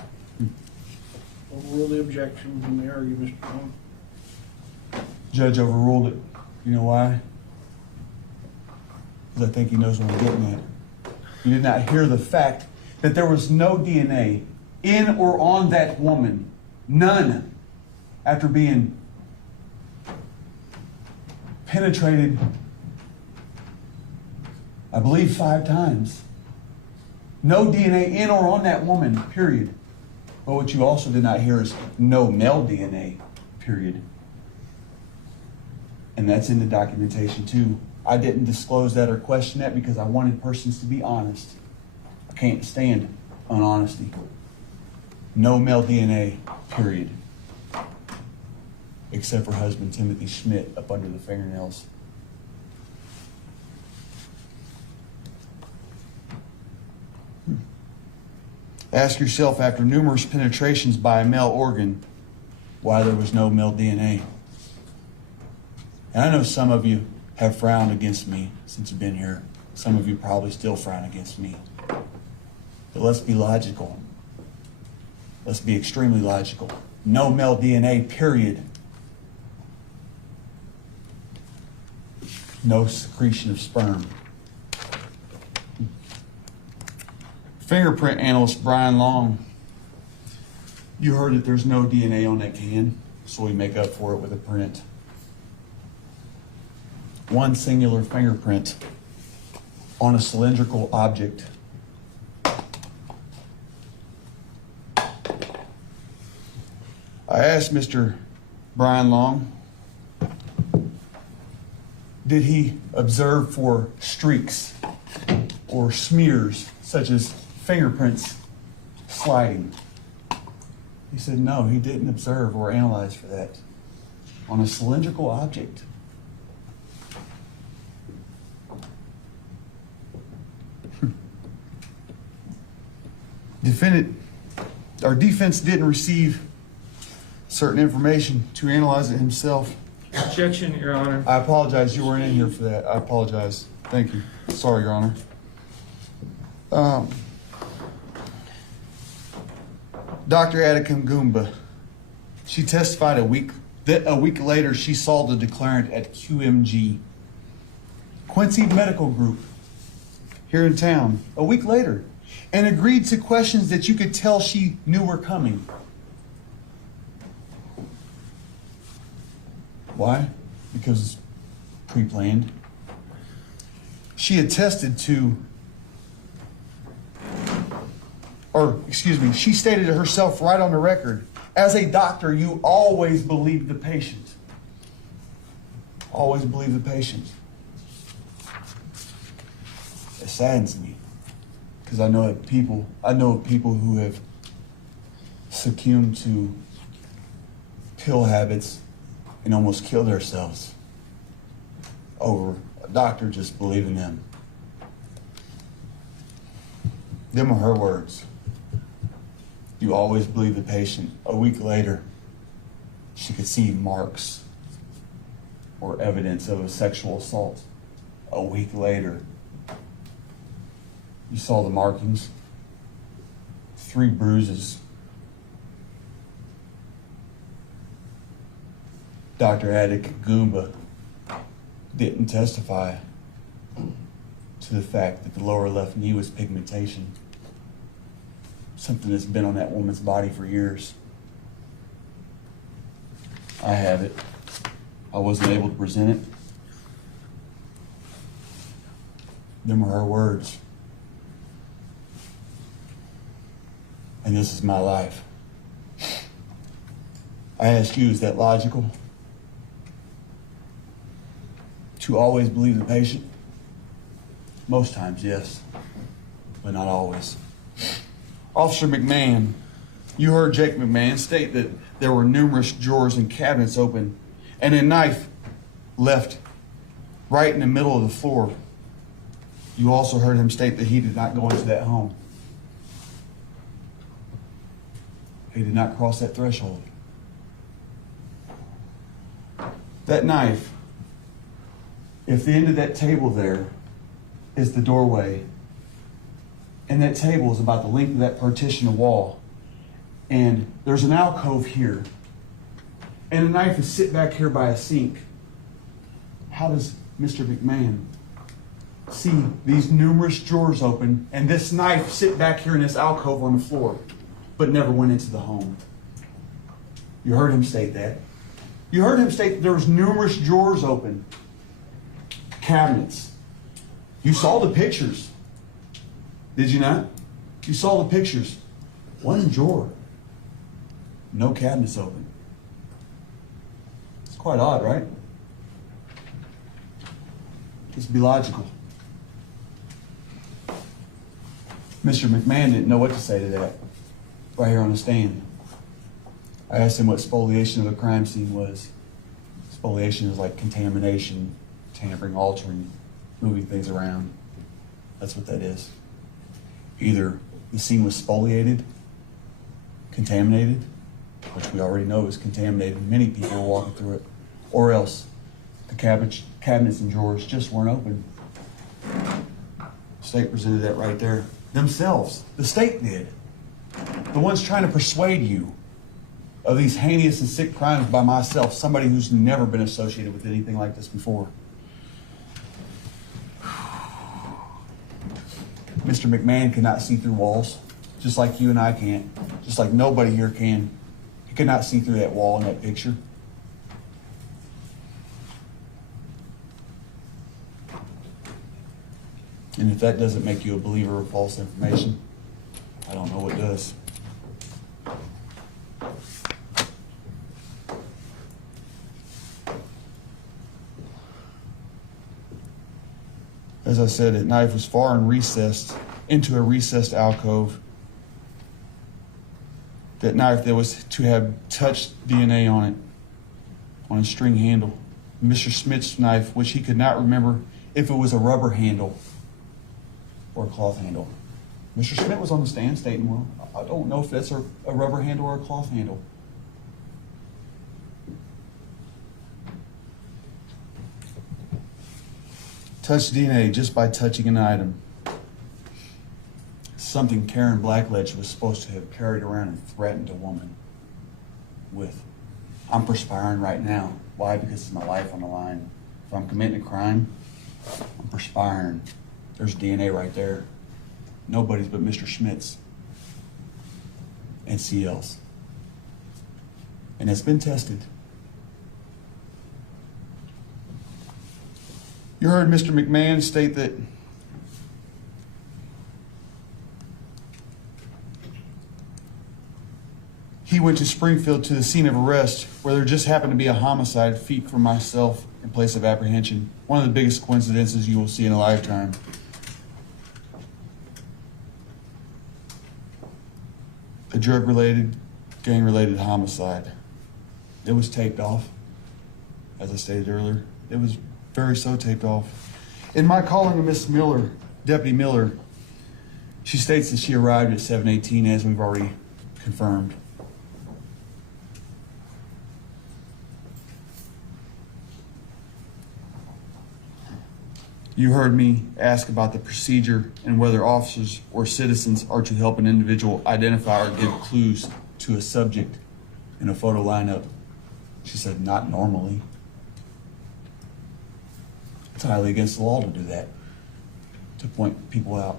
Overrule the objection and the argument, Mr. Yohn. Judge overruled it. You know why? Because I think he knows what I'm getting at. You did not hear the fact that there was no DNA in or on that woman. None. After being penetrated, I believe 5 times. No DNA in or on that woman, period. But what you also did not hear is no male DNA, period. And that's in the documentation too. I didn't disclose that or question that because I wanted persons to be honest. I can't stand unhonesty. No male DNA, period. Except for husband Timothy Schmitt up under the fingernails. Ask yourself, after numerous penetrations by a male organ, why there was no male DNA. And I know some of you have frowned against me since you've been here. Some of you probably still frown against me. But let's be logical. Let's be extremely logical. No male DNA, period. No secretion of sperm. Fingerprint analyst Brian Long, you heard that there's no DNA on that can, so we make up for it with a print. One singular fingerprint on a cylindrical object. I asked Mr. Brian Long, did he observe for streaks or smears such as fingerprints sliding? He said no, he didn't observe or analyze for that on a cylindrical object. Defense didn't receive certain information to analyze it himself. Objection, Your Honor. I apologize, you weren't in here for that. I apologize. Thank you. Sorry, Your Honor. Dr. Attica Goomba, she testified a week later she saw the declarant at QMG, Quincy Medical Group, here in town, a week later, and agreed to questions that you could tell she knew were coming. Why? Because it's pre-planned. She attested to, she stated to herself right on the record, as a doctor, you always believe the patient. Always believe the patient. It saddens me because I know of people who have succumbed to pill habits and almost kill themselves over a doctor just believing them. Them are her words. You always believe the patient. A week later, she could see marks or evidence of a sexual assault. A week later, you saw the markings, 3 bruises. Dr. Attica Goomba didn't testify to the fact that the lower left knee was pigmentation, something that's been on that woman's body for years. I have it. I wasn't able to present it. Them are her words. And this is my life. I ask you, is that logical? To always believe the patient? Most times, yes, but not always. Officer McMahon, you heard Jake McMahon state that there were numerous drawers and cabinets open and a knife left right in the middle of the floor. You also heard him state that he did not go into that home. He did not cross that threshold. That knife, if the end of that table there is the doorway, and that table is about the length of that partition of wall, and there's an alcove here, and a knife is sit back here by a sink, how does Mr. McMahon see these numerous drawers open and this knife sit back here in this alcove on the floor, but never went into the home? You heard him state that. You heard him state that there was numerous drawers open, cabinets. You saw the pictures, did you not? You saw the pictures. One drawer, no cabinets open. It's quite odd, right? Let's be logical. Mr. McMahon didn't know what to say to that right here on the stand. I asked him what spoliation of a crime scene was. Spoliation is like contamination, tampering, altering, moving things around. That's what that is. Either the scene was spoliated, contaminated, which we already know is contaminated, many people were walking through it, or else the cabinets and drawers just weren't open. The state presented that right there. Themselves, the state did. The ones trying to persuade you of these heinous and sick crimes by myself, somebody who's never been associated with anything like this before. Mr. McMahon cannot see through walls, just like you and I can't, just like nobody here can. He could not see through that wall in that picture. And if that doesn't make you a believer of false information, I don't know what does. As I said, that knife was far and recessed into a recessed alcove. That knife that was to have touched DNA on it, on a string handle. Mr. Schmitt's knife, which he could not remember if it was a rubber handle or a cloth handle. Mr. Schmitt was on the stand stating, well, I don't know if that's a rubber handle or a cloth handle. Touch DNA just by touching an item. Something Karen Blackledge was supposed to have carried around and threatened a woman with. I'm perspiring right now. Why? Because it's my life on the line. If I'm committing a crime, I'm perspiring. There's DNA right there. Nobody's but Mr. Schmitt's and CL's. And it's been tested. You heard Mr. McMahon state that he went to Springfield to the scene of arrest where there just happened to be a homicide feet from myself in place of apprehension. One of the biggest coincidences you will see in a lifetime. A drug-related, gang-related homicide. It was taped off, as I stated earlier. It was very so taped off. In my calling of Miss Miller, Deputy Miller, she states that she arrived at 7:18, as we've already confirmed. You heard me ask about the procedure and whether officers or citizens are to help an individual identify or give clues to a subject in a photo lineup. She said, not normally. It's highly against the law to do that, to point people out.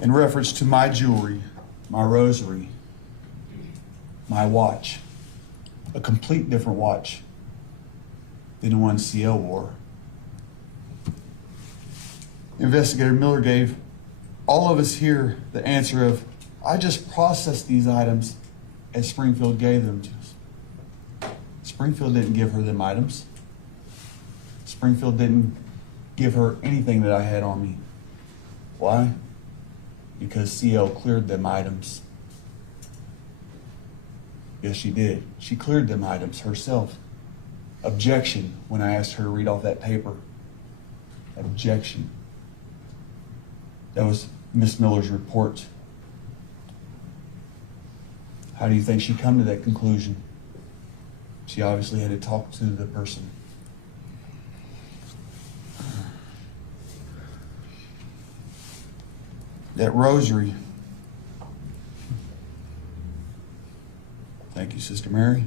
In reference to my jewelry, my rosary, my watch, a complete different watch than the one CL wore. Investigator Miller gave all of us here the answer of, I just processed these items as Springfield gave them to us. Springfield didn't give her them items. Springfield didn't give her anything that I had on me. Why? Because CL cleared them items. Yes, she did. She cleared them items herself. Objection when I asked her to read off that paper. Objection. That was Miss Miller's report. How do you think she come to that conclusion? She obviously had to talk to the person. That rosary. Thank you, Sister Mary.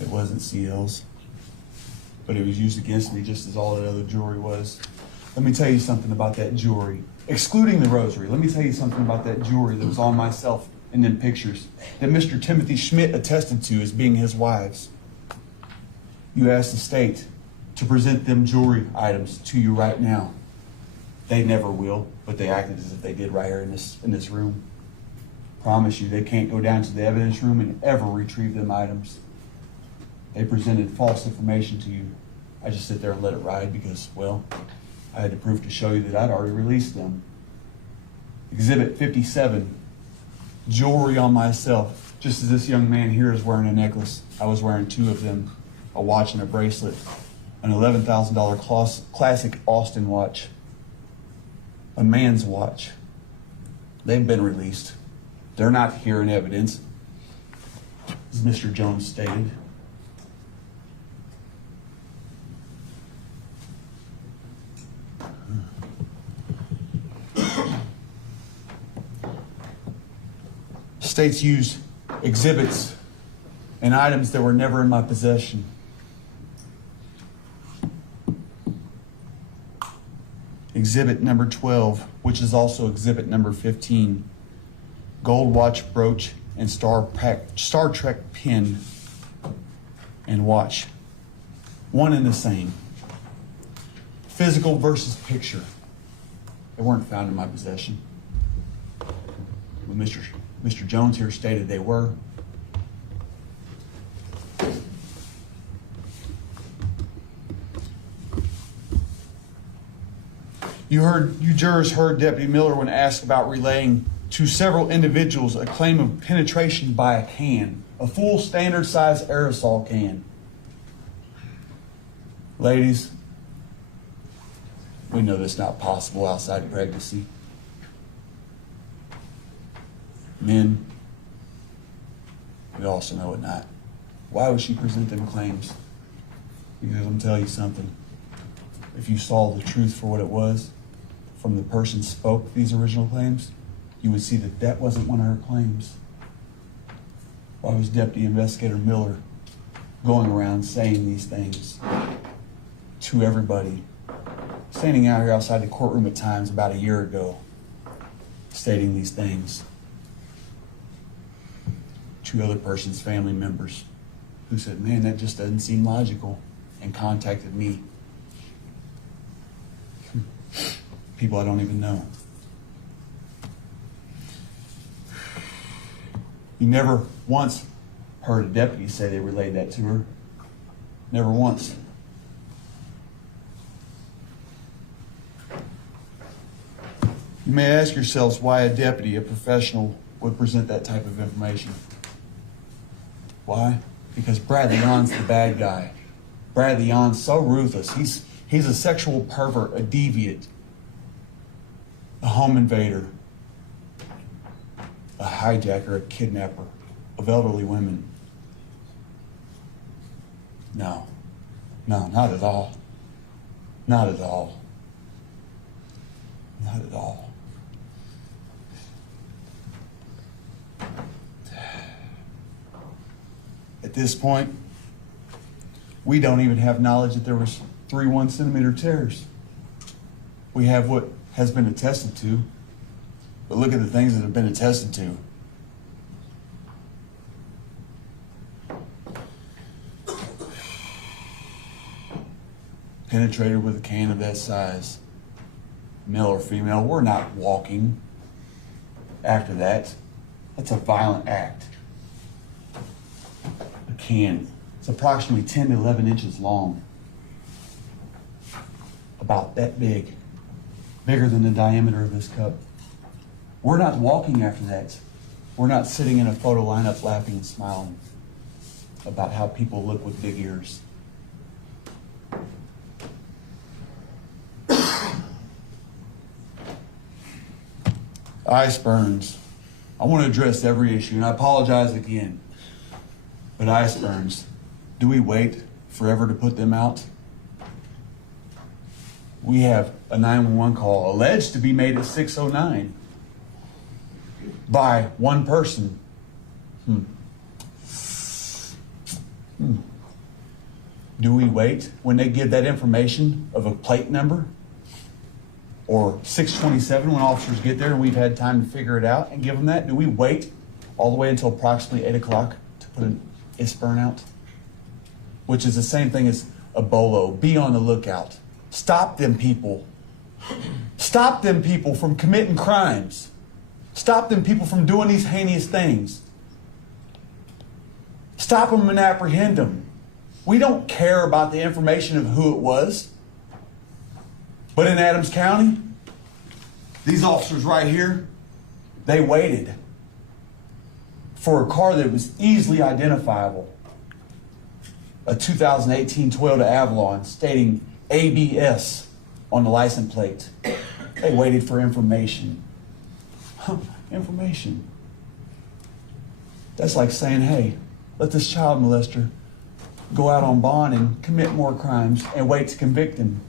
It wasn't CL's, but it was used against me just as all that other jewelry was. Let me tell you something about that jewelry. Excluding the rosary, let me tell you something about that jewelry that was on myself in them pictures that Mr. Timothy Schmitt attested to as being his wives. You asked the state to present them jewelry items to you right now. They never will, but they acted as if they did right here in this room. Promise you, they can't go down to the evidence room and ever retrieve them items. They presented false information to you. I just sit there and let it ride because, well, I had the proof to show you that I'd already released them. Exhibit 57, jewelry on myself. Just as this young man here is wearing a necklace, I was wearing two of them, a watch and a bracelet, an $11,000 classic Austin watch, a man's watch. They've been released. They're not here in evidence, as Mr. Jones stated. States used exhibits and items that were never in my possession. Exhibit number 12, which is also exhibit number 15. Gold watch, brooch, and Star Trek pin and watch. One and the same. Physical versus picture. They weren't found in my possession. But Mr. Jones here stated they were. You jurors heard Deputy Miller when asked about relaying to several individuals a claim of penetration by a can, a full standard size aerosol can. Ladies, we know that's not possible outside pregnancy. Men, we also know it not. Why would she present them claims? Because I'm going to tell you something. If you saw the truth for what it was, from the person spoke these original claims, you would see that that wasn't one of her claims. Why was Deputy Investigator Miller going around saying these things to everybody? Standing out here outside the courtroom at times about a year ago, stating these things to other person's family members who said, man, that just doesn't seem logical, and contacted me. People I don't even know. You never once heard a deputy say they relayed that to her. Never once. You may ask yourselves why a deputy, a professional, would present that type of information. Why? Because Bradley Yohn's the bad guy. Bradley Yohn's so ruthless. He's a sexual pervert, a deviant, a home invader, a hijacker, a kidnapper of elderly women. No, not at all. Not at all. Not at all. At this point, we don't even have knowledge that there was 3 1-centimeter tears. We have what has been attested to, but look at the things that have been attested to. penetrated with a can of that size, male or female, we're not walking after that. That's a violent act. A can. It's approximately 10 to 11 inches long. About that big. Bigger than the diameter of this cup. We're not walking after that. We're not sitting in a photo lineup laughing and smiling about how people look with big ears. Ice burns. I want to address every issue, and I apologize again. But ice burns, do we wait forever to put them out? We have a 911 call alleged to be made at 6:09 by one person. Do we wait when they give that information of a plate number? Or 6:27 when officers get there and we've had time to figure it out and give them that? Do we wait all the way until approximately 8 o'clock to put an IS burn out? Which is the same thing as a BOLO. Be on the lookout. Stop them people. Stop them people from committing crimes. Stop them people from doing these heinous things. Stop them and apprehend them. We don't care about the information of who it was. But in Adams County, these officers right here, they waited for a car that was easily identifiable. A 2018 Toyota Avalon stating ABS on the license plate. They waited for information. Information. That's like saying, hey, let this child molester go out on bond and commit more crimes and wait to convict him.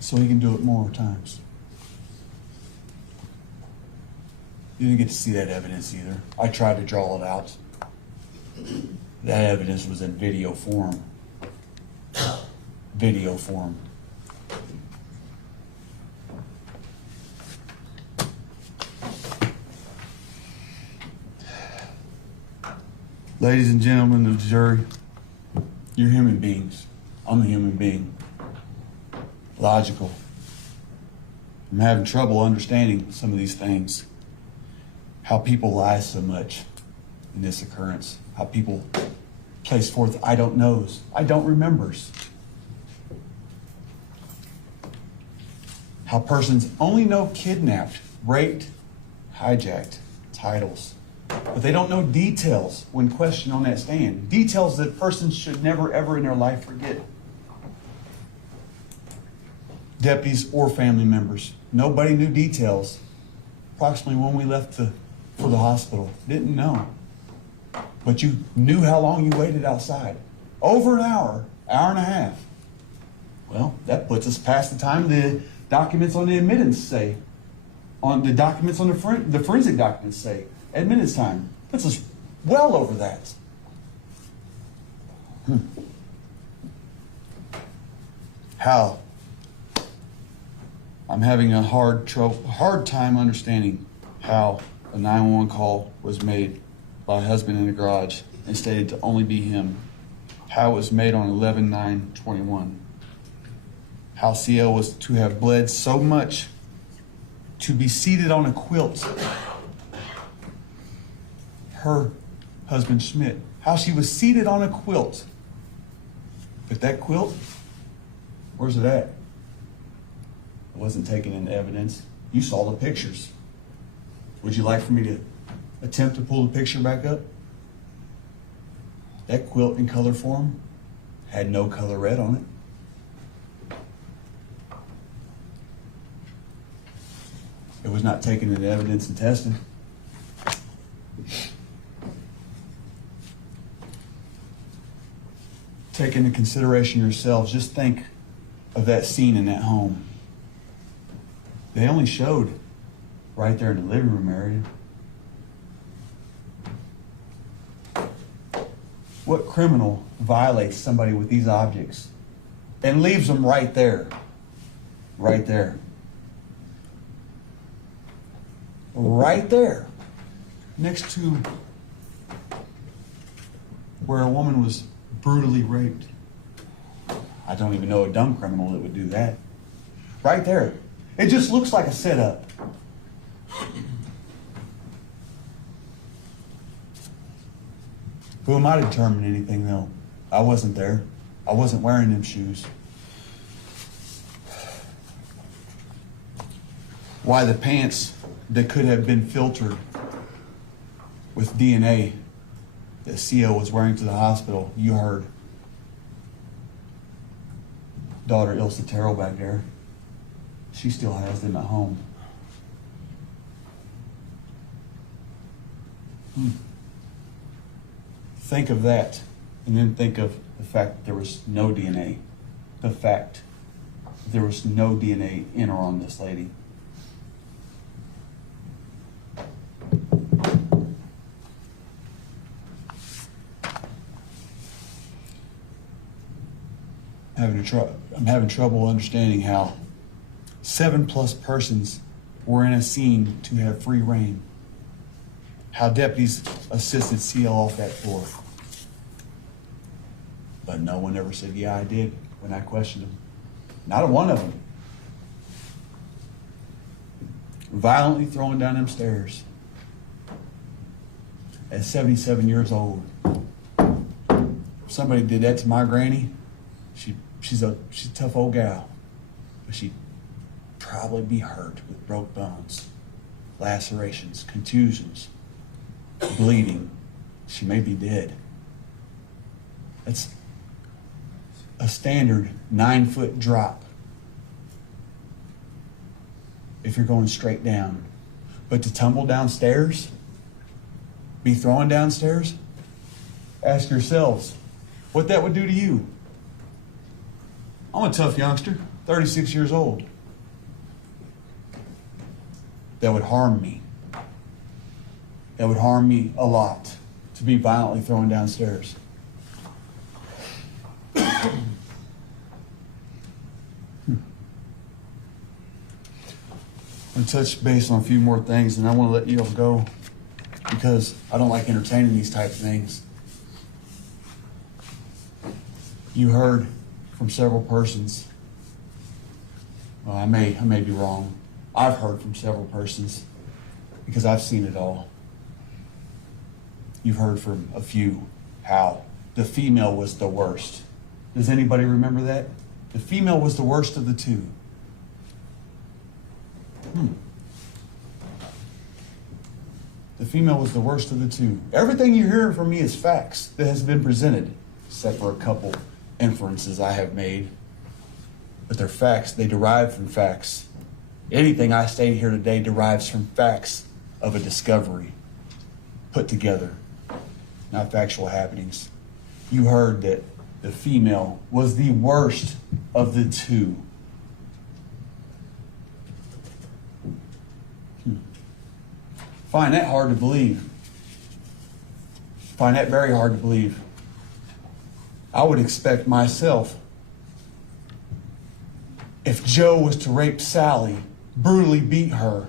So he can do it more times. You didn't get to see that evidence either. I tried to draw it out. That evidence was in video form. Video form. Ladies and gentlemen of the jury, you're human beings. I'm a human being. Logical. I'm having trouble understanding some of these things. How people lie so much in this occurrence. How people place forth I don't knows, I don't remembers. How persons only know kidnapped, raped, hijacked, titles. But they don't know details when questioned on that stand. Details that persons should never ever in their life forget. Deputies or family members. Nobody knew details. Approximately when we left for the hospital. Didn't know. But you knew how long you waited outside. Over an hour, hour and a half. Well, that puts us past the time the documents on the admittance say. On the documents on the forensic documents say. Admittance time. Puts us well over that. How? I'm having a hard time understanding how a 911 call was made by a husband in the garage and stated to only be him. How it was made on 11/9/21. How CL was to have bled so much to be seated on a quilt. Her husband Schmitt, how she was seated on a quilt. But that quilt, where's it at? It wasn't taken into evidence. You saw the pictures. Would you like for me to attempt to pull the picture back up? That quilt in color form had no colorette on it. It was not taken into evidence and tested. Take into consideration yourselves. Just think of that scene in that home. They only showed right there in the living room area. What criminal violates somebody with these objects and leaves them right there? Right there. Right there. Next to where a woman was brutally raped. I don't even know a dumb criminal that would do that. Right there. It just looks like a setup. Who am I to determine anything, though? I wasn't there. I wasn't wearing them shoes. Why the pants that could have been filtered with DNA that CO was wearing to the hospital, you heard. Daughter Ilsa Terrell back there. She still has them at home. Think of that, and then think of the fact that there was no DNA. The fact that there was no DNA in or on this lady. I'm having trouble understanding how 7+ persons were in a scene to have free reign. How deputies assisted CL off that floor. But no one ever said, yeah, I did, when I questioned them. Not a one of them. Violently throwing down them stairs. At 77 years old. If somebody did that to my granny, she's a tough old gal. But she'd probably be hurt with broke bones, lacerations, contusions, bleeding. She may be dead. That's a standard 9-foot drop if you're going straight down. But to tumble downstairs, be throwing downstairs, ask yourselves what that would do to you. I'm a tough youngster, 36 years old. That would harm me. That would harm me a lot to be violently thrown downstairs. I'm going to touch base on a few more things, and I want to let you all go because I don't like entertaining these type of things. You heard from several persons. Well, I may be wrong. I've heard from several persons because I've seen it all. You've heard from a few how the female was the worst. Does anybody remember that? The female was the worst of the two. The female was the worst of the two. Everything you're hearing from me is facts that has been presented, except for a couple inferences I have made. But they're facts. They derive from facts. Anything I state here today derives from facts of a discovery put together, not factual happenings. You heard that the female was the worst of the two. Find that hard to believe. Find that very hard to believe. I would expect myself, if Joe was to rape Sally, brutally beat her,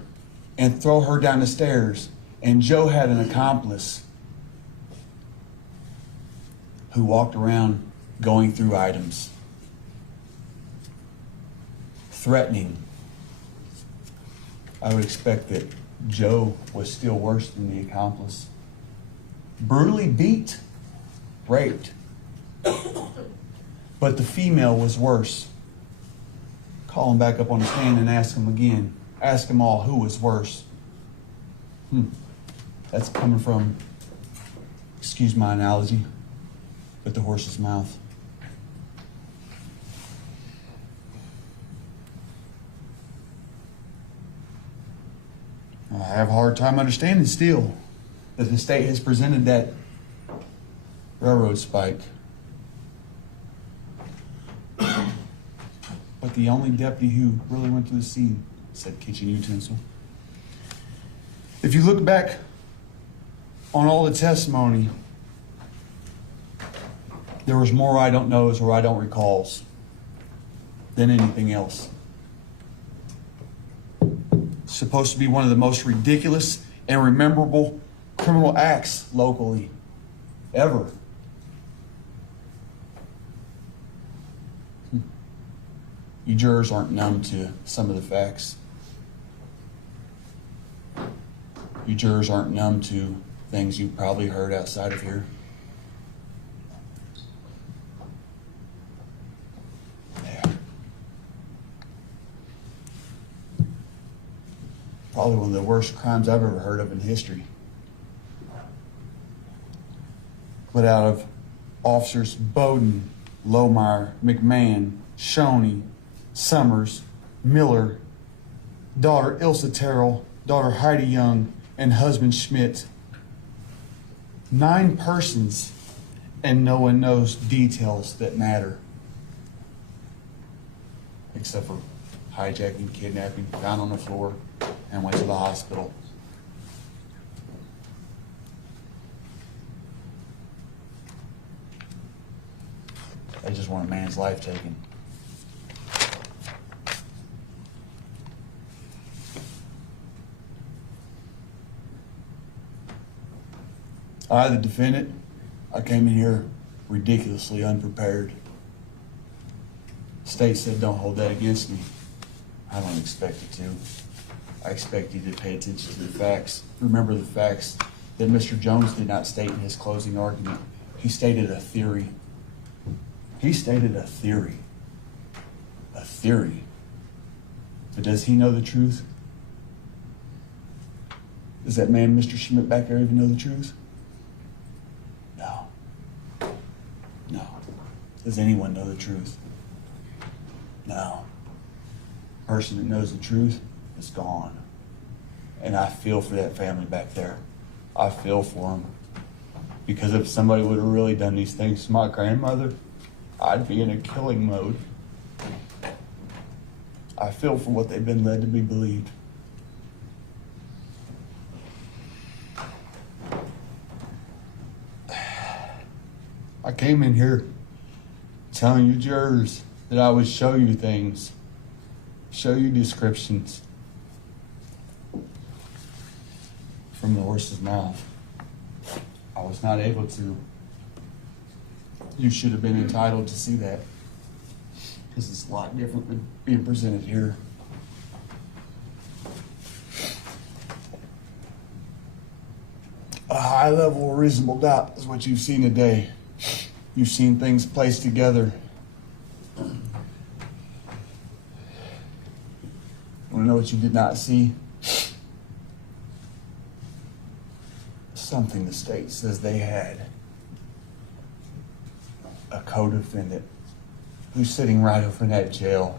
and throw her down the stairs, and Joe had an accomplice who walked around going through items, threatening, I would expect that Joe was still worse than the accomplice. Brutally beat, raped. But the female was worse. Call him back up on the stand and ask him again. Ask them all who was worse. That's coming from, excuse my analogy, but the horse's mouth. I have a hard time understanding still that the state has presented that railroad spike. But the only deputy who really went to the scene said kitchen utensil. If you look back on all the testimony, there was more I don't knows or I don't recalls than anything else. It's supposed to be one of the most ridiculous and rememberable criminal acts locally ever. You jurors aren't numb to some of the facts. You jurors aren't numb to things you've probably heard outside of here. Yeah. Probably one of the worst crimes I've ever heard of in history. But out of officers Bowden, Lohmeyer, McMahon, Shoney, Summers, Miller, daughter Ilsa Terrell, daughter Heidi Young, and husband Schmitt. 9 persons, and no one knows details that matter. Except for hijacking, kidnapping, found on the floor, and went to the hospital. They just want a man's life taken. I, the defendant, I came in here ridiculously unprepared. State said don't hold that against me. I don't expect it to. I expect you to pay attention to the facts. Remember the facts that Mr. Jones did not state in his closing argument. He stated a theory. He stated a theory. A theory. But does he know the truth? Does that man, Mr. Schmitt, back there even know the truth? No. No. Does anyone know the truth? No. The person that knows the truth is gone. And I feel for that family back there. I feel for them. Because if somebody would have really done these things to my grandmother, I'd be in a killing mode. I feel for what they've been led to be believed. I came in here telling you jurors that I would show you things, show you descriptions from the horse's mouth. I was not able to. You should have been entitled to see that, because it's a lot different than being presented here. A high level of reasonable doubt is what you've seen today. You've seen things placed together. Want to know what you did not see? Something the state says they had. A co-defendant who's sitting right over in that jail.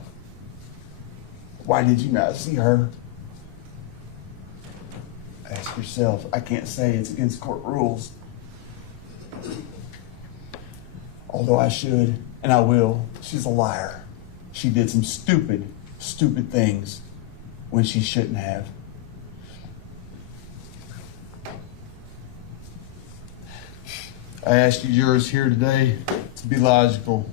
Why did you not see her? Ask yourself. I can't say, it's against court rules. Although I should, and I will. She's a liar. She did some stupid, stupid things when she shouldn't have. I asked you jurors here today to be logical.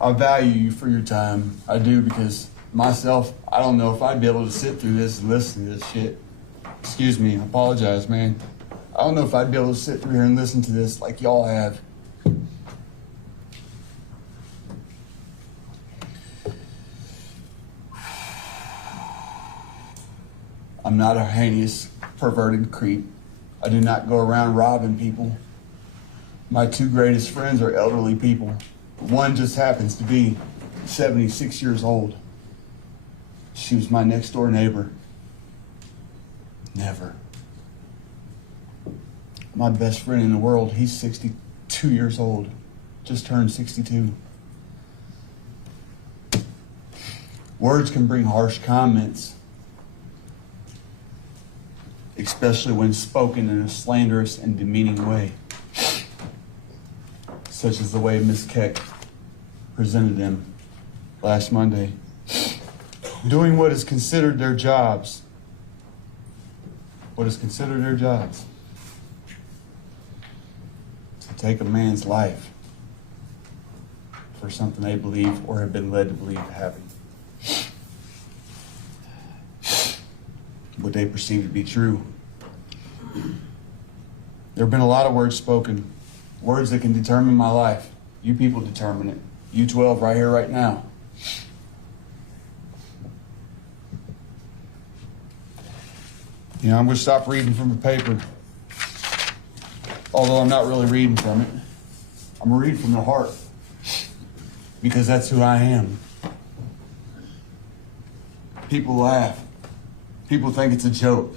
I value you for your time. I do, because myself, I don't know if I'd be able to sit through this and listen to this shit. Excuse me, I apologize, man. I don't know if I'd be able to sit through here and listen to this like y'all have. I'm not a heinous, perverted creep. I do not go around robbing people. My 2 greatest friends are elderly people. One just happens to be 76 years old. She was my next door neighbor. Never. My best friend in the world, he's 62 years old. Just turned 62. Words can bring harsh comments, especially when spoken in a slanderous and demeaning way, such as the way Ms. Keck presented them last Monday. Doing what is considered their jobs. What is considered their jobs? To take a man's life for something they believe or have been led to believe having. What they perceive to be true. There have been a lot of words spoken, words that can determine my life. You people determine it. You 12 right here, right now. You know, I'm going to stop reading from the paper. Although I'm not really reading from it. I'm going to read from the heart. Because that's who I am. People laugh. People think it's a joke.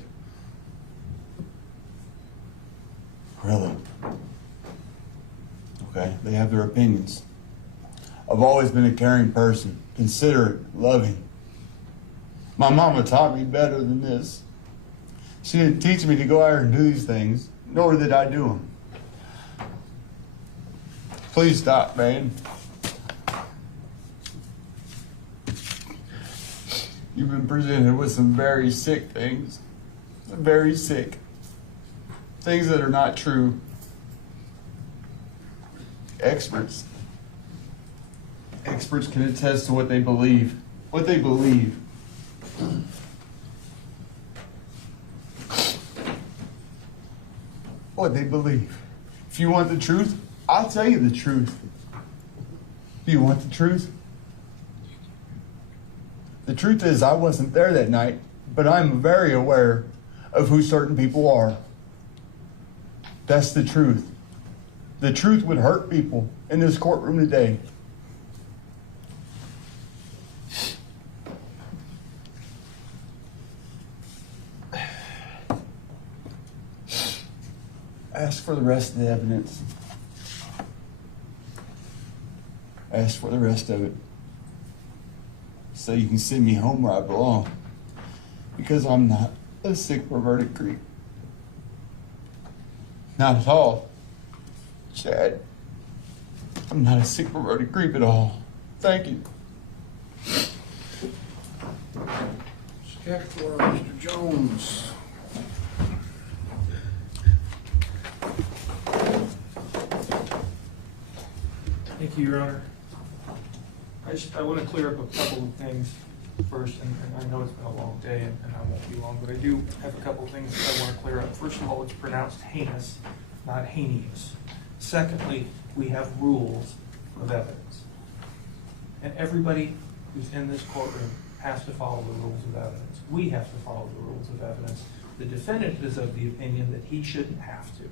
Really? Okay, they have their opinions. I've always been a caring person, considerate, loving. My mama taught me better than this. She didn't teach me to go out and do these things, nor did I do them. Please stop, man. You've been presented with some very sick things. Very sick. Things that are not true. Experts can attest to what they believe. What they believe. What they believe. If you want the truth, I'll tell you the truth. Do you want the truth? The truth is I wasn't there that night, but I'm very aware of who certain people are. That's the truth. The truth would hurt people in this courtroom today. Ask for the rest of the evidence. Ask for the rest of it. So you can send me home where I belong. Because I'm not a sick, perverted creep. Not at all. Chad. I'm not a sick, perverted creep at all. Thank you. Check for Mr. Jones. Thank you, Your Honor. I want to clear up a couple of things first, and I know it's been a long day, and I won't be long, but I do have a couple of things that I want to clear up. First of all, it's pronounced heinous, not heinous. Secondly, we have rules of evidence. And everybody who's in this courtroom has to follow the rules of evidence. We have to follow the rules of evidence. The defendant is of the opinion that he shouldn't have to.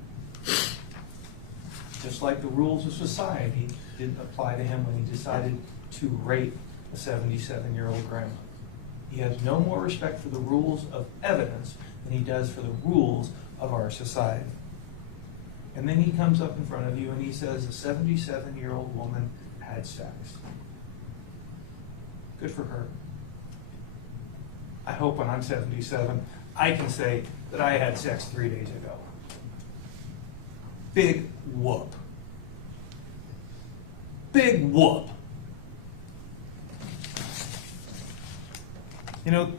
Just like the rules of society didn't apply to him when he decided to rape a 77-year-old grandma. He has no more respect for the rules of evidence than he does for the rules of our society. And then he comes up in front of you and he says a 77-year-old woman had sex. Good for her. I hope when I'm 77, I can say that I had sex 3 days ago. Big whoop. Big whoop. You know, the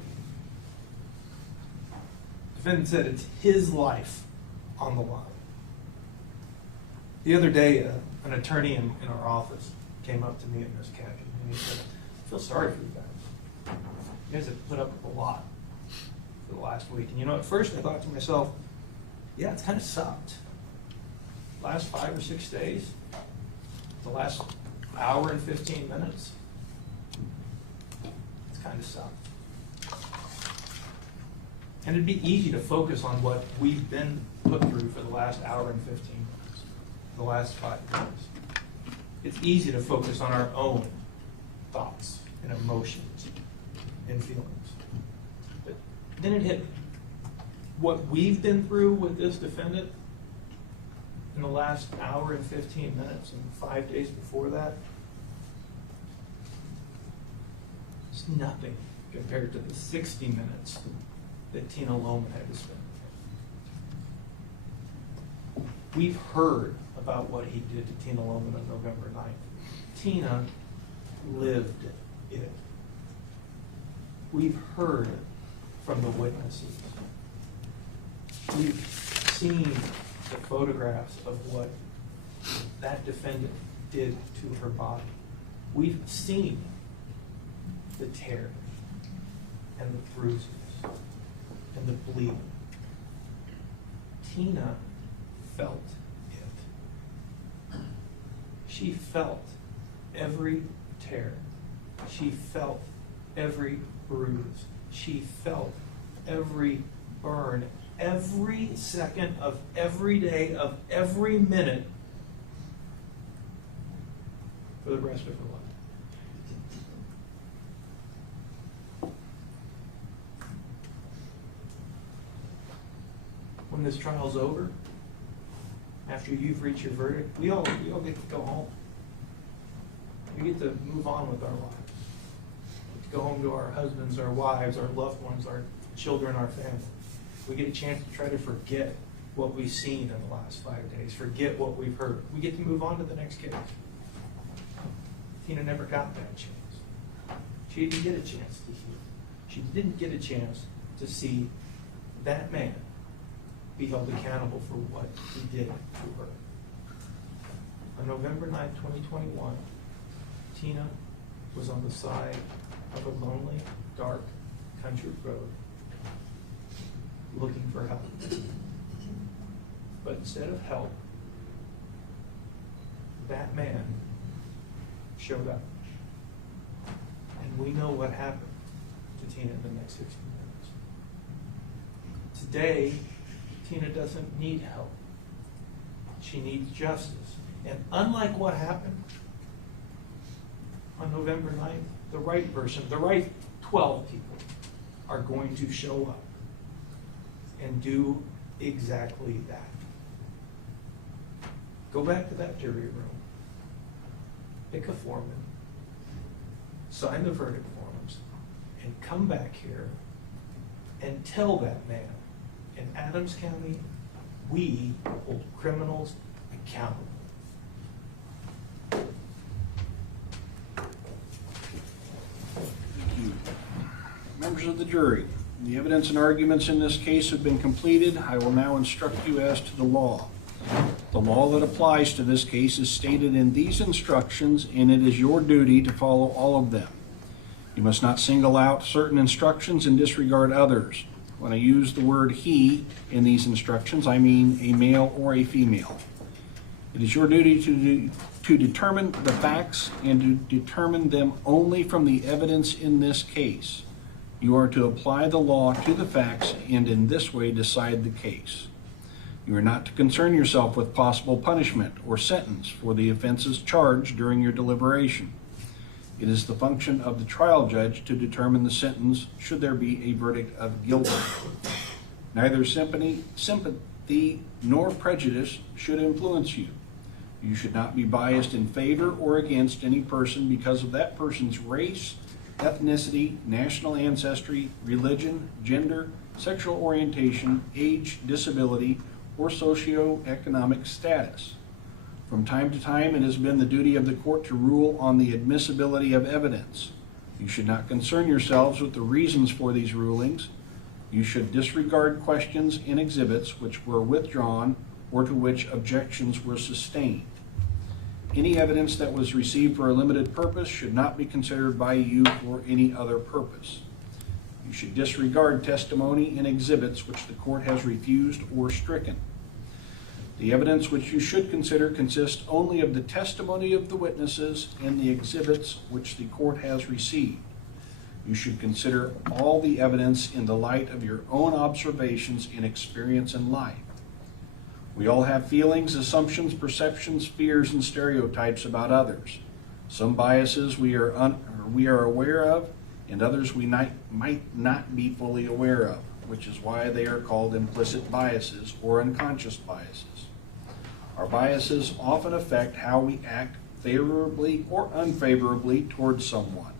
defendant said it's his life on the line. The other day, an attorney in our office came up to me in Miss Cabin and he said, I feel sorry for you guys. You guys have put up with a lot for the last week. And you know, at first I thought to myself, yeah, it's kind of sucked. Last 5 or 6 days, the last hour and 15 minutes, it's kind of sucked. And it'd be easy to focus on what we've been put through for the last hour and 15 minutes, the last 5 minutes. It's easy to focus on our own thoughts and emotions and feelings. But then it hit me. What we've been through with this defendant in the last hour and 15 minutes and 5 days before that, it's nothing compared to the 60 minutes that Tina Lohman had to spend. We've heard about what he did to Tina Lohman on November 9th. Tina lived it. We've heard from the witnesses. We've seen the photographs of what that defendant did to her body. We've seen the tear and the bruises and the bleeding. Tina felt it. She felt every tear. She felt every bruise. She felt every burn every second of every day of every minute for the rest of her life. When this trial's over, after you've reached your verdict, we all get to go home. We get to move on with our lives. We get to go home to our husbands, our wives, our loved ones, our children, our family. We get a chance to try to forget what we've seen in the last 5 days, forget what we've heard. We get to move on to the next case. Tina never got that chance. She didn't get a chance to heal. She didn't get a chance to see that man be held accountable for what he did to her. On November 9th, 2021, Tina was on the side of a lonely, dark country road looking for help. But instead of help, that man showed up. And we know what happened to Tina in the next 16 minutes. Today, Tina doesn't need help. She needs justice. And unlike what happened on November 9th, the right person, the right 12 people are going to show up and do exactly that. Go back to that jury room, pick a foreman, sign the verdict forms, and come back here and tell that man, in Adams County, we hold criminals accountable. Thank you. Members of the jury, the evidence and arguments in this case have been completed. I will now instruct you as to the law. The law that applies to this case is stated in these instructions, and it is your duty to follow all of them. You must not single out certain instructions and disregard others. When I use the word he in these instructions, I mean a male or a female. It is your duty to determine the facts and to determine them only from the evidence in this case. You are to apply the law to the facts and in this way decide the case. You are not to concern yourself with possible punishment or sentence for the offenses charged during your deliberation. It is the function of the trial judge to determine the sentence should there be a verdict of guilty. Neither sympathy nor prejudice should influence you. You should not be biased in favor or against any person because of that person's race, ethnicity, national ancestry, religion, gender, sexual orientation, age, disability, or socioeconomic status. From time to time, it has been the duty of the court to rule on the admissibility of evidence. You should not concern yourselves with the reasons for these rulings. You should disregard questions in exhibits which were withdrawn or to which objections were sustained. Any evidence that was received for a limited purpose should not be considered by you for any other purpose. You should disregard testimony in exhibits which the court has refused or stricken. The evidence which you should consider consists only of the testimony of the witnesses and the exhibits which the court has received. You should consider all the evidence in the light of your own observations and experience in life. We all have feelings, assumptions, perceptions, fears, and stereotypes about others. Some biases we are aware of, and others we might not be fully aware of, which is why they are called implicit biases or unconscious biases. Our biases often affect how we act favorably or unfavorably towards someone.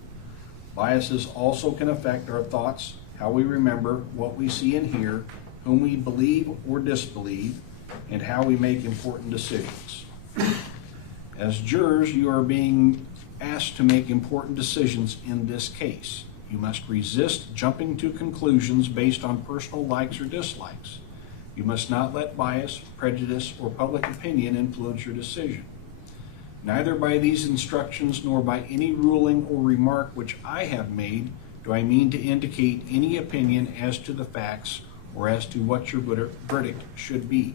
Biases also can affect our thoughts, how we remember, what we see and hear, whom we believe or disbelieve, and how we make important decisions. As jurors, you are being asked to make important decisions in this case. You must resist jumping to conclusions based on personal likes or dislikes. You must not let bias, prejudice, or public opinion influence your decision. Neither by these instructions nor by any ruling or remark which I have made do I mean to indicate any opinion as to the facts or as to what your verdict should be.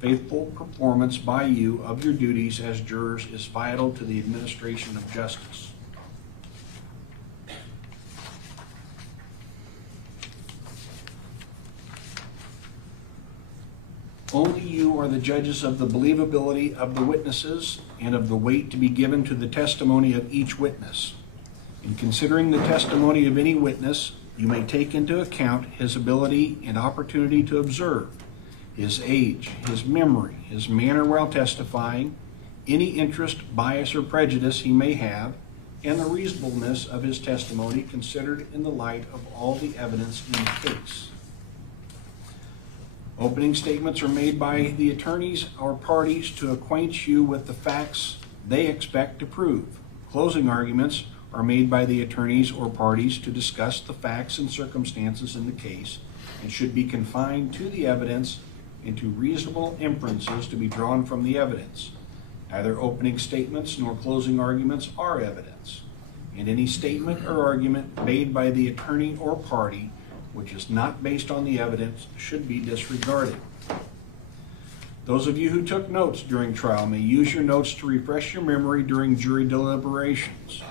Faithful performance by you of your duties as jurors is vital to the administration of justice. you are the judges of the believability of the witnesses and of the weight to be given to the testimony of each witness. In considering the testimony of any witness, you may take into account his ability and opportunity to observe, his age, his memory, his manner while testifying, any interest, bias, or prejudice he may have, and the reasonableness of his testimony considered in the light of all the evidence in the case. Opening statements are made by the attorneys or parties to acquaint you with the facts they expect to prove. Closing arguments are made by the attorneys or parties to discuss the facts and circumstances in the case and should be confined to the evidence and to reasonable inferences to be drawn from the evidence. Neither opening statements nor closing arguments are evidence, and any statement or argument made by the attorney or party which is not based on the evidence should be disregarded. Those of you who took notes during trial may use your notes to refresh your memory during jury deliberations.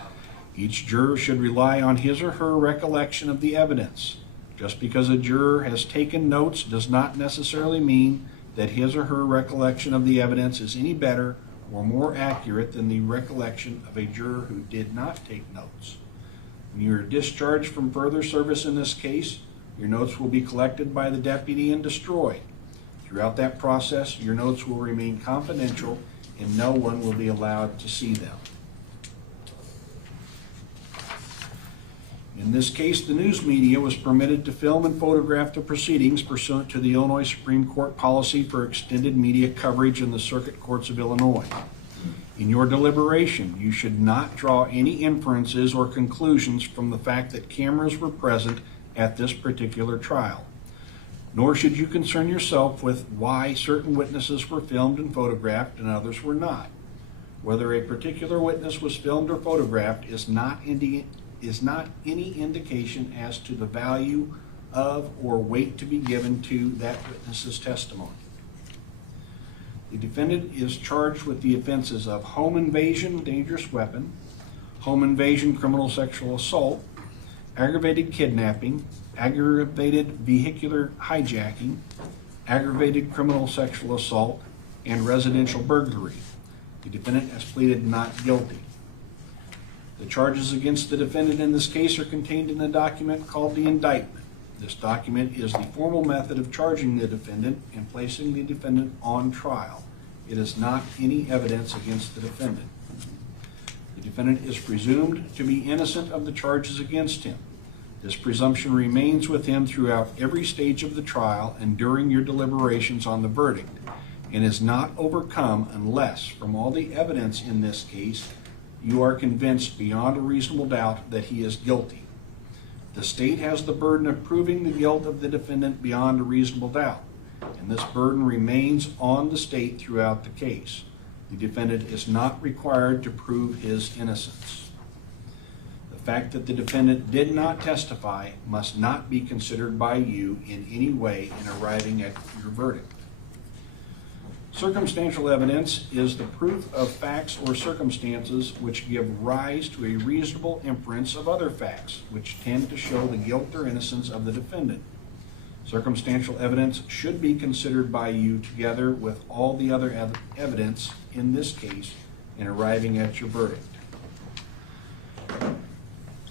Each juror should rely on his or her recollection of the evidence. Just because a juror has taken notes does not necessarily mean that his or her recollection of the evidence is any better or more accurate than the recollection of a juror who did not take notes. When you are discharged from further service in this case, your notes will be collected by the deputy and destroyed. Throughout that process, your notes will remain confidential and no one will be allowed to see them. In this case, the news media was permitted to film and photograph the proceedings pursuant to the Illinois Supreme Court policy for extended media coverage in the circuit courts of Illinois. In your deliberation, you should not draw any inferences or conclusions from the fact that cameras were present at this particular trial. Nor should you concern yourself with why certain witnesses were filmed and photographed and others were not. Whether a particular witness was filmed or photographed is not any indication as to the value of or weight to be given to that witness's testimony. The defendant is charged with the offenses of home invasion, dangerous weapon, home invasion, criminal sexual assault, aggravated kidnapping, aggravated vehicular hijacking, aggravated criminal sexual assault, and residential burglary. The defendant has pleaded not guilty. The charges against the defendant in this case are contained in a document called the indictment. This document is the formal method of charging the defendant and placing the defendant on trial. It is not any evidence against the defendant. The defendant is presumed to be innocent of the charges against him. This presumption remains with him throughout every stage of the trial and during your deliberations on the verdict, and is not overcome unless, from all the evidence in this case, you are convinced beyond a reasonable doubt that he is guilty. The state has the burden of proving the guilt of the defendant beyond a reasonable doubt, and this burden remains on the state throughout the case. The defendant is not required to prove his innocence. The fact that the defendant did not testify must not be considered by you in any way in arriving at your verdict. Circumstantial evidence is the proof of facts or circumstances which give rise to a reasonable inference of other facts, which tend to show the guilt or innocence of the defendant. Circumstantial evidence should be considered by you together with all the other evidence in this case in arriving at your verdict.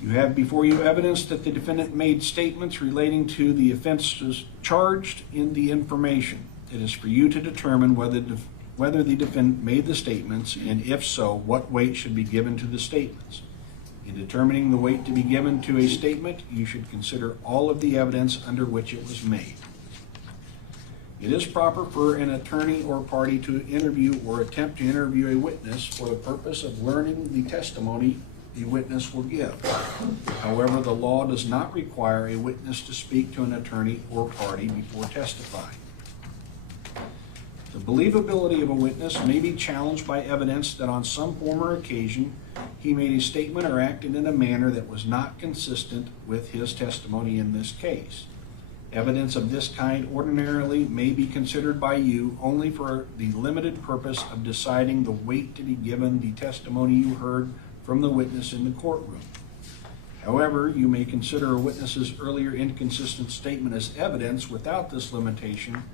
You have before you evidence that the defendant made statements relating to the offenses charged in the information. It is for you to determine whether the defendant made the statements, and if so, what weight should be given to the statements. In determining the weight to be given to a statement, you should consider all of the evidence under which it was made. It is proper for an attorney or party to interview or attempt to interview a witness for the purpose of learning the testimony the witness will give. However, the law does not require a witness to speak to an attorney or party before testifying. The believability of a witness may be challenged by evidence that on some former occasion he made a statement or acted in a manner that was not consistent with his testimony in this case. Evidence of this kind ordinarily may be considered by you only for the limited purpose of deciding the weight to be given the testimony you heard from the witness in the courtroom. However, you may consider a witness's earlier inconsistent statement as evidence without this limitation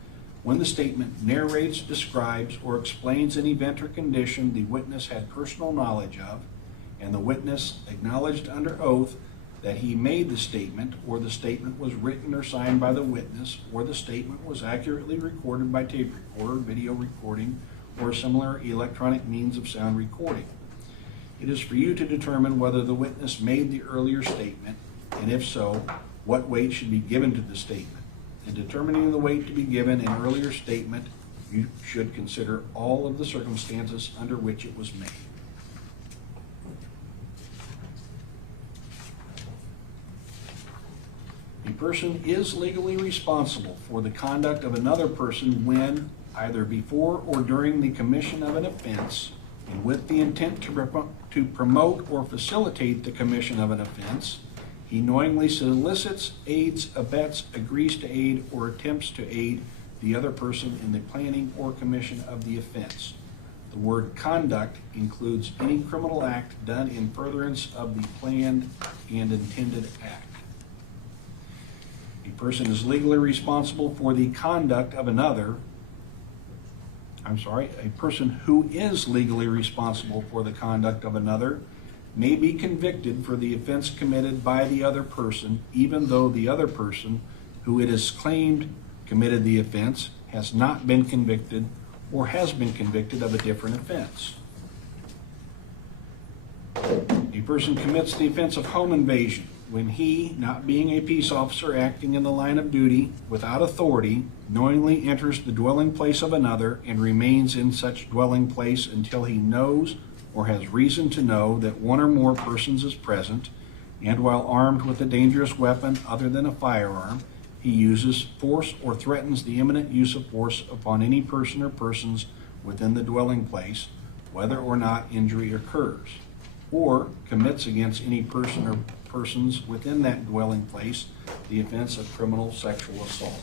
when the statement narrates, describes, or explains an event or condition the witness had personal knowledge of, and the witness acknowledged under oath that he made the statement, or the statement was written or signed by the witness, or the statement was accurately recorded by tape recorder, video recording, or similar electronic means of sound recording. It is for you to determine whether the witness made the earlier statement, and if so, what weight should be given to the statement. In determining the weight to be given an earlier statement, you should consider all of the circumstances under which it was made. A person is legally responsible for the conduct of another person when, either before or during the commission of an offense, and with the intent to promote or facilitate the commission of an offense, he knowingly solicits, aids, abets, agrees to aid, or attempts to aid the other person in the planning or commission of the offense. The word conduct includes any criminal act done in furtherance of the planned and intended act. A person is legally responsible for the conduct of another. A person who is legally responsible for the conduct of another may be convicted for the offense committed by the other person, even though the other person who it is claimed committed the offense has not been convicted or has been convicted of a different offense. A person commits the offense of home invasion when he, not being a peace officer acting in the line of duty without authority, knowingly enters the dwelling place of another and remains in such dwelling place until he knows or has reason to know that one or more persons is present, and while armed with a dangerous weapon other than a firearm, he uses force or threatens the imminent use of force upon any person or persons within the dwelling place, whether or not injury occurs, or commits against any person or persons within that dwelling place the offense of criminal sexual assault.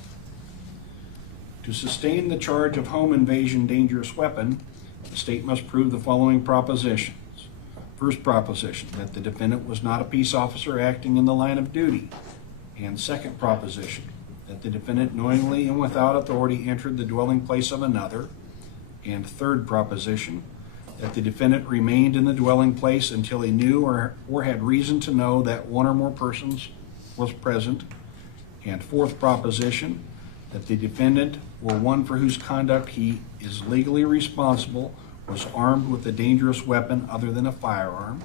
To sustain the charge of home invasion dangerous weapon, the state must prove the following propositions. First proposition, that the defendant was not a peace officer acting in the line of duty. And second proposition, that the defendant knowingly and without authority entered the dwelling place of another. And third proposition, that the defendant remained in the dwelling place until he knew or had reason to know that one or more persons was present. And fourth proposition, that the defendant, or one for whose conduct he is legally responsible, was armed with a dangerous weapon other than a firearm.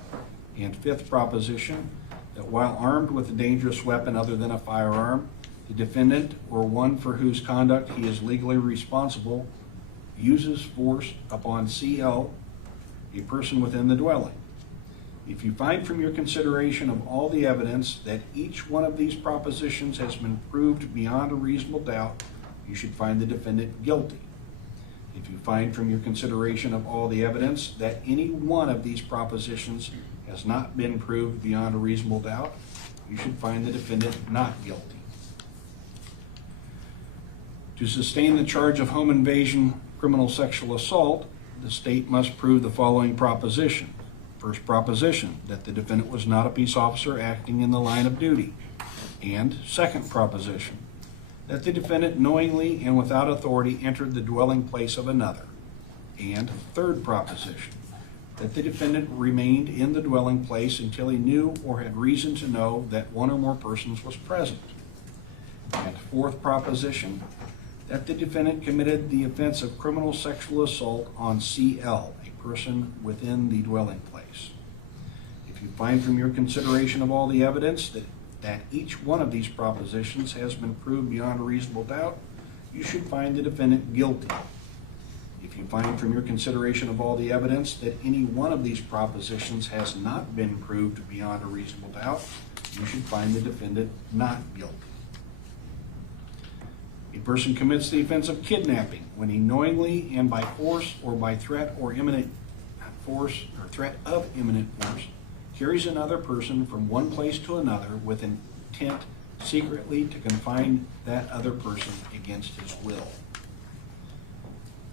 And fifth proposition, that while armed with a dangerous weapon other than a firearm, the defendant, or one for whose conduct he is legally responsible, uses force upon CL, a person within the dwelling. If you find from your consideration of all the evidence that each one of these propositions has been proved beyond a reasonable doubt, you should find the defendant guilty. If you find from your consideration of all the evidence that any one of these propositions has not been proved beyond a reasonable doubt, you should find the defendant not guilty. To sustain the charge of home invasion criminal sexual assault, the state must prove the following proposition. First proposition, that the defendant was not a peace officer acting in the line of duty. And second proposition, that the defendant knowingly and without authority entered the dwelling place of another. And third proposition, that the defendant remained in the dwelling place until he knew or had reason to know that one or more persons was present. And fourth proposition, that the defendant committed the offense of criminal sexual assault on CL, a person within the dwelling place. If you find from your consideration of all the evidence that each one of these propositions has been proved beyond a reasonable doubt, you should find the defendant guilty. If you find from your consideration of all the evidence that any one of these propositions has not been proved beyond a reasonable doubt, you should find the defendant not guilty. A person commits the offense of kidnapping when he knowingly and by force or by threat or imminent force or threat of imminent force carries another person from one place to another with intent secretly to confine that other person against his will.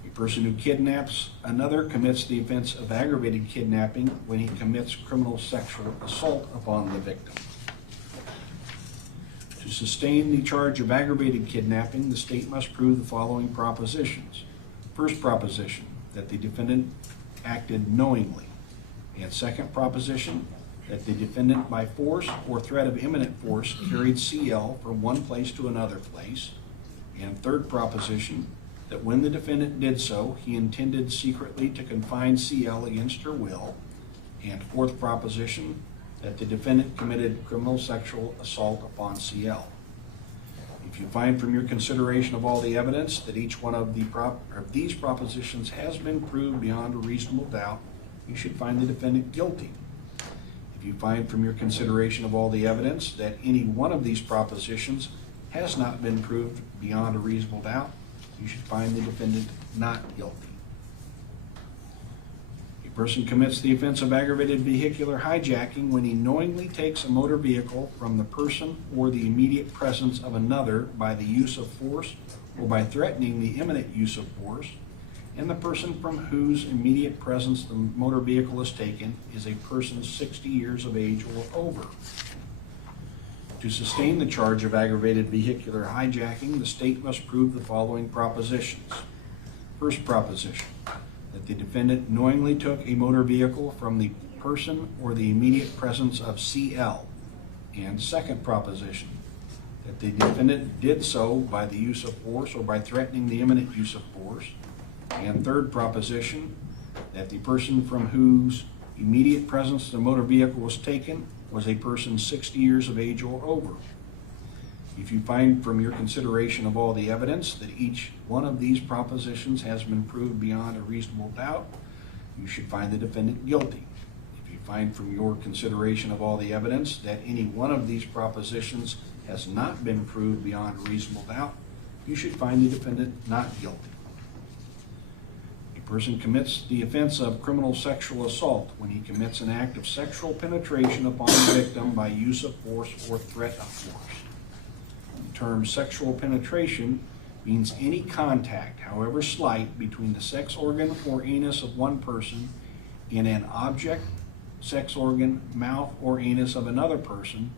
A person who kidnaps another commits the offense of aggravated kidnapping when he commits criminal sexual assault upon the victim. To sustain the charge of aggravated kidnapping, the state must prove the following propositions. First proposition, that the defendant acted knowingly. And second proposition, that the defendant by force or threat of imminent force carried CL from one place to another place. And third proposition, that when the defendant did so, he intended secretly to confine CL against her will. And fourth proposition, that the defendant committed criminal sexual assault upon CL. If you find from your consideration of all the evidence that each one of these propositions has been proved beyond a reasonable doubt, you should find the defendant guilty. If you find from your consideration of all the evidence that any one of these propositions has not been proved beyond a reasonable doubt, you should find the defendant not guilty. A person commits the offense of aggravated vehicular hijacking when he knowingly takes a motor vehicle from the person or the immediate presence of another by the use of force or by threatening the imminent use of force, and the person from whose immediate presence the motor vehicle is taken is a person 60 years of age or over. To sustain the charge of aggravated vehicular hijacking, the state must prove the following propositions. First proposition, that the defendant knowingly took a motor vehicle from the person or the immediate presence of CL. And second proposition, that the defendant did so by the use of force or by threatening the imminent use of force. And third proposition, that the person from whose immediate presence the motor vehicle was taken was a person 60 years of age or over. If you find from your consideration of all the evidence that each one of these propositions has been proved beyond a reasonable doubt, you should find the defendant guilty. If you find from your consideration of all the evidence that any one of these propositions has not been proved beyond a reasonable doubt, you should find the defendant not guilty. A person commits the offense of criminal sexual assault when he commits an act of sexual penetration upon the victim by use of force or threat of force. The term sexual penetration means any contact, however slight, between the sex organ or anus of one person and an object, sex organ, mouth, or anus of another person,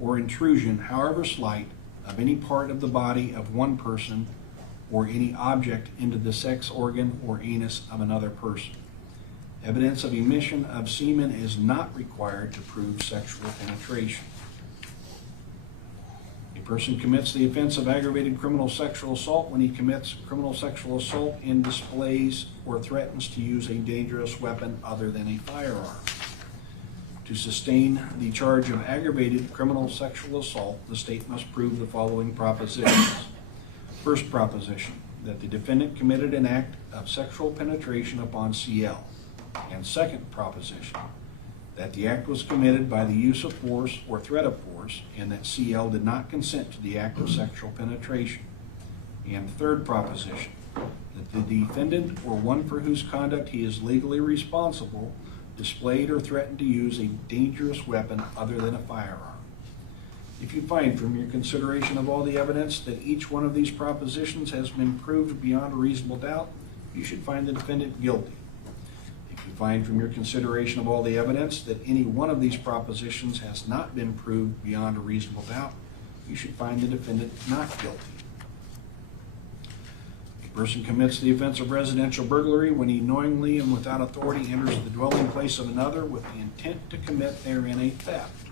or intrusion, however slight, of any part of the body of one person or any object into the sex organ or anus of another person. Evidence of emission of semen is not required to prove sexual penetration. A person commits the offense of aggravated criminal sexual assault when he commits criminal sexual assault and displays or threatens to use a dangerous weapon other than a firearm. To sustain the charge of aggravated criminal sexual assault, the state must prove the following propositions. First proposition, that the defendant committed an act of sexual penetration upon CL. And second proposition, that the act was committed by the use of force or threat of force, and that CL did not consent to the act of sexual penetration. And third proposition, that the defendant or one for whose conduct he is legally responsible displayed or threatened to use a dangerous weapon other than a firearm. If you find from your consideration of all the evidence that each one of these propositions has been proved beyond a reasonable doubt, you should find the defendant guilty. If you find from your consideration of all the evidence that any one of these propositions has not been proved beyond a reasonable doubt, you should find the defendant not guilty. A person commits the offense of residential burglary when he knowingly and without authority enters the dwelling place of another with the intent to commit therein a theft.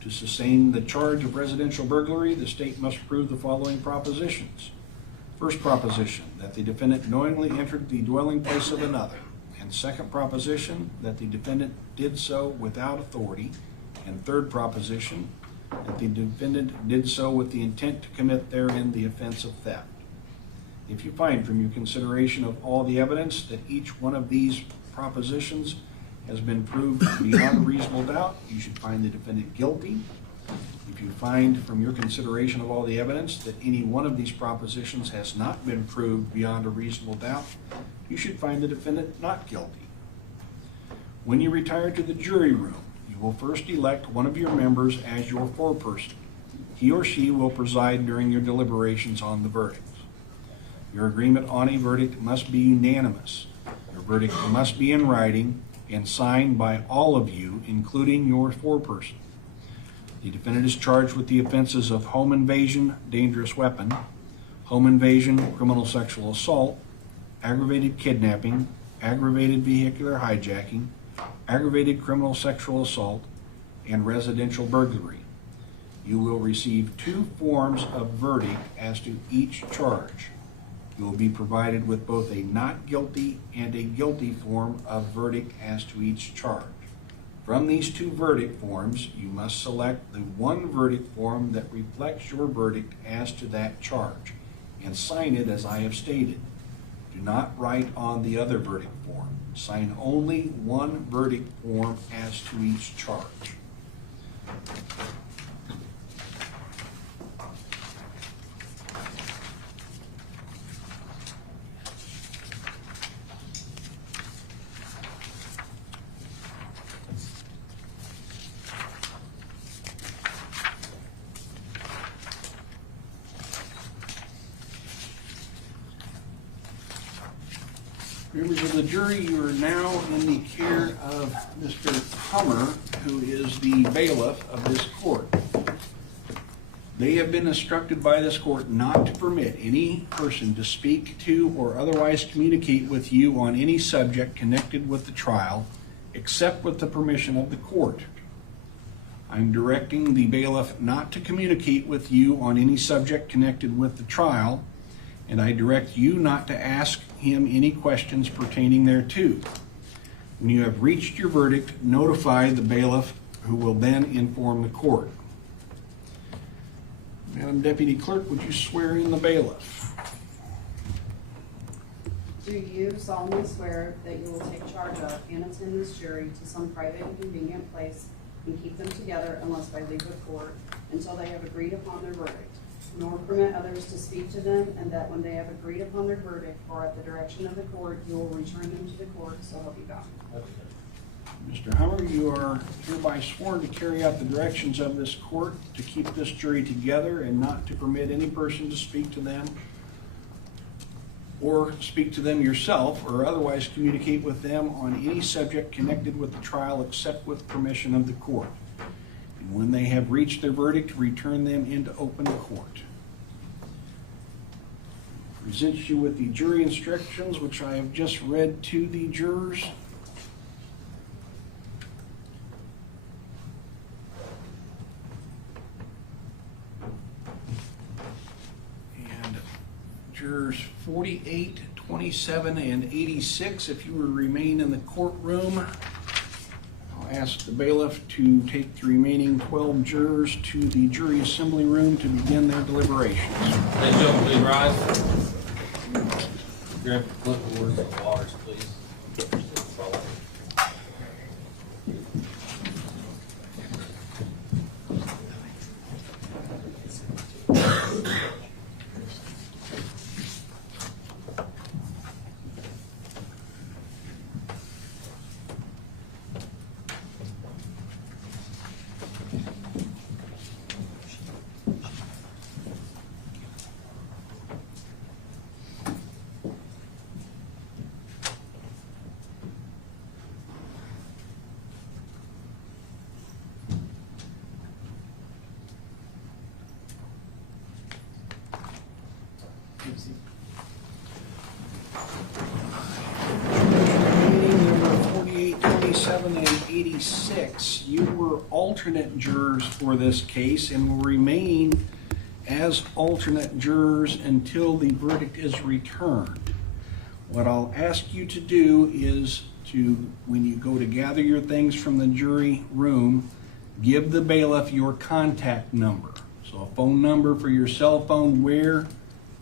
To sustain the charge of residential burglary, the state must prove the following propositions. First proposition, that the defendant knowingly entered the dwelling place of another. And second proposition, that the defendant did so without authority. And third proposition, that the defendant did so with the intent to commit therein the offense of theft. If you find from your consideration of all the evidence that each one of these propositions has been proved beyond a reasonable doubt, you should find the defendant guilty. If you find from your consideration of all the evidence that any one of these propositions has not been proved beyond a reasonable doubt, you should find the defendant not guilty. When you retire to the jury room, you will first elect one of your members as your foreperson. He or she will preside during your deliberations on the verdicts. Your agreement on a verdict must be unanimous. Your verdict must be in writing and signed by all of you, including your foreperson. The defendant is charged with the offenses of home invasion, dangerous weapon, home invasion, criminal sexual assault, aggravated kidnapping, aggravated vehicular hijacking, aggravated criminal sexual assault, and residential burglary. You will receive 2 forms of verdict as to each charge. You will be provided with both a not guilty and a guilty form of verdict as to each charge. From these 2 verdict forms, you must select the one verdict form that reflects your verdict as to that charge and sign it as I have stated. Do not write on the other verdict form. Sign only one verdict form as to each charge. Members of the jury, you are now in the care of Mr. Hummer, who is the bailiff of this court. They have been instructed by this court not to permit any person to speak to or otherwise communicate with you on any subject connected with the trial, except with the permission of the court. I'm directing the bailiff not to communicate with you on any subject connected with the trial, and I direct you not to ask him any questions pertaining thereto. When you have reached your verdict, notify the bailiff, who will then inform the court. Madam Deputy Clerk, would you swear in the bailiff? Do you solemnly swear that you will take charge of and attend this jury to some private and convenient place and keep them together unless by leave of court until they have agreed upon their verdict, nor permit others to speak to them, and that when they have agreed upon their verdict or at the direction of the court, you will return them to the court, so help you God? Mr. Hummer, you are hereby sworn to carry out the directions of this court to keep this jury together and not to permit any person to speak to them or speak to them yourself or otherwise communicate with them on any subject connected with the trial except with permission of the court. And when they have reached their verdict, return them into open court. Present you with the jury instructions, which I have just read to the jurors. And jurors 48, 27, and 86, if you will remain in the courtroom, I'll ask the bailiff to take the remaining 12 jurors to the jury assembly room to begin their deliberations. Ladies and gentlemen, please rise. Grab the clipboards and waters, please. Number 48, 27, and 86, you were alternate jurors for this case and will remain as alternate jurors until the verdict is returned. What I'll ask you to do is to, when you go to gather your things from the jury room, give the bailiff your contact number. So a phone number for your cell phone where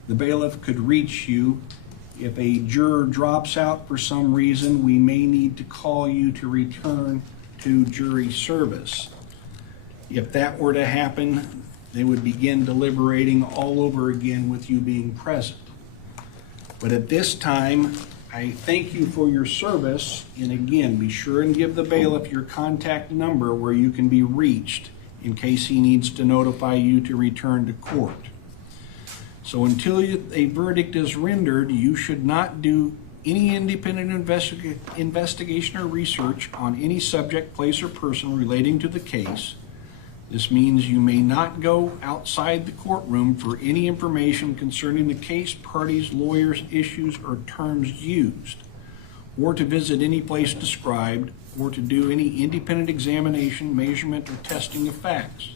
the bailiff could reach you. If a juror drops out for some reason, we may need to call you to return to jury service. If that were to happen, they would begin deliberating all over again with you being present. But at this time, I thank you for your service, and again, be sure and give the bailiff your contact number where you can be reached in case he needs to notify you to return to court. So until a verdict is rendered, you should not do any independent investigation or research on any subject, place, or person relating to the case. This means you may not go outside the courtroom for any information concerning the case, parties, lawyers, issues, or terms used, or to visit any place described, or to do any independent examination, measurement, or testing of facts.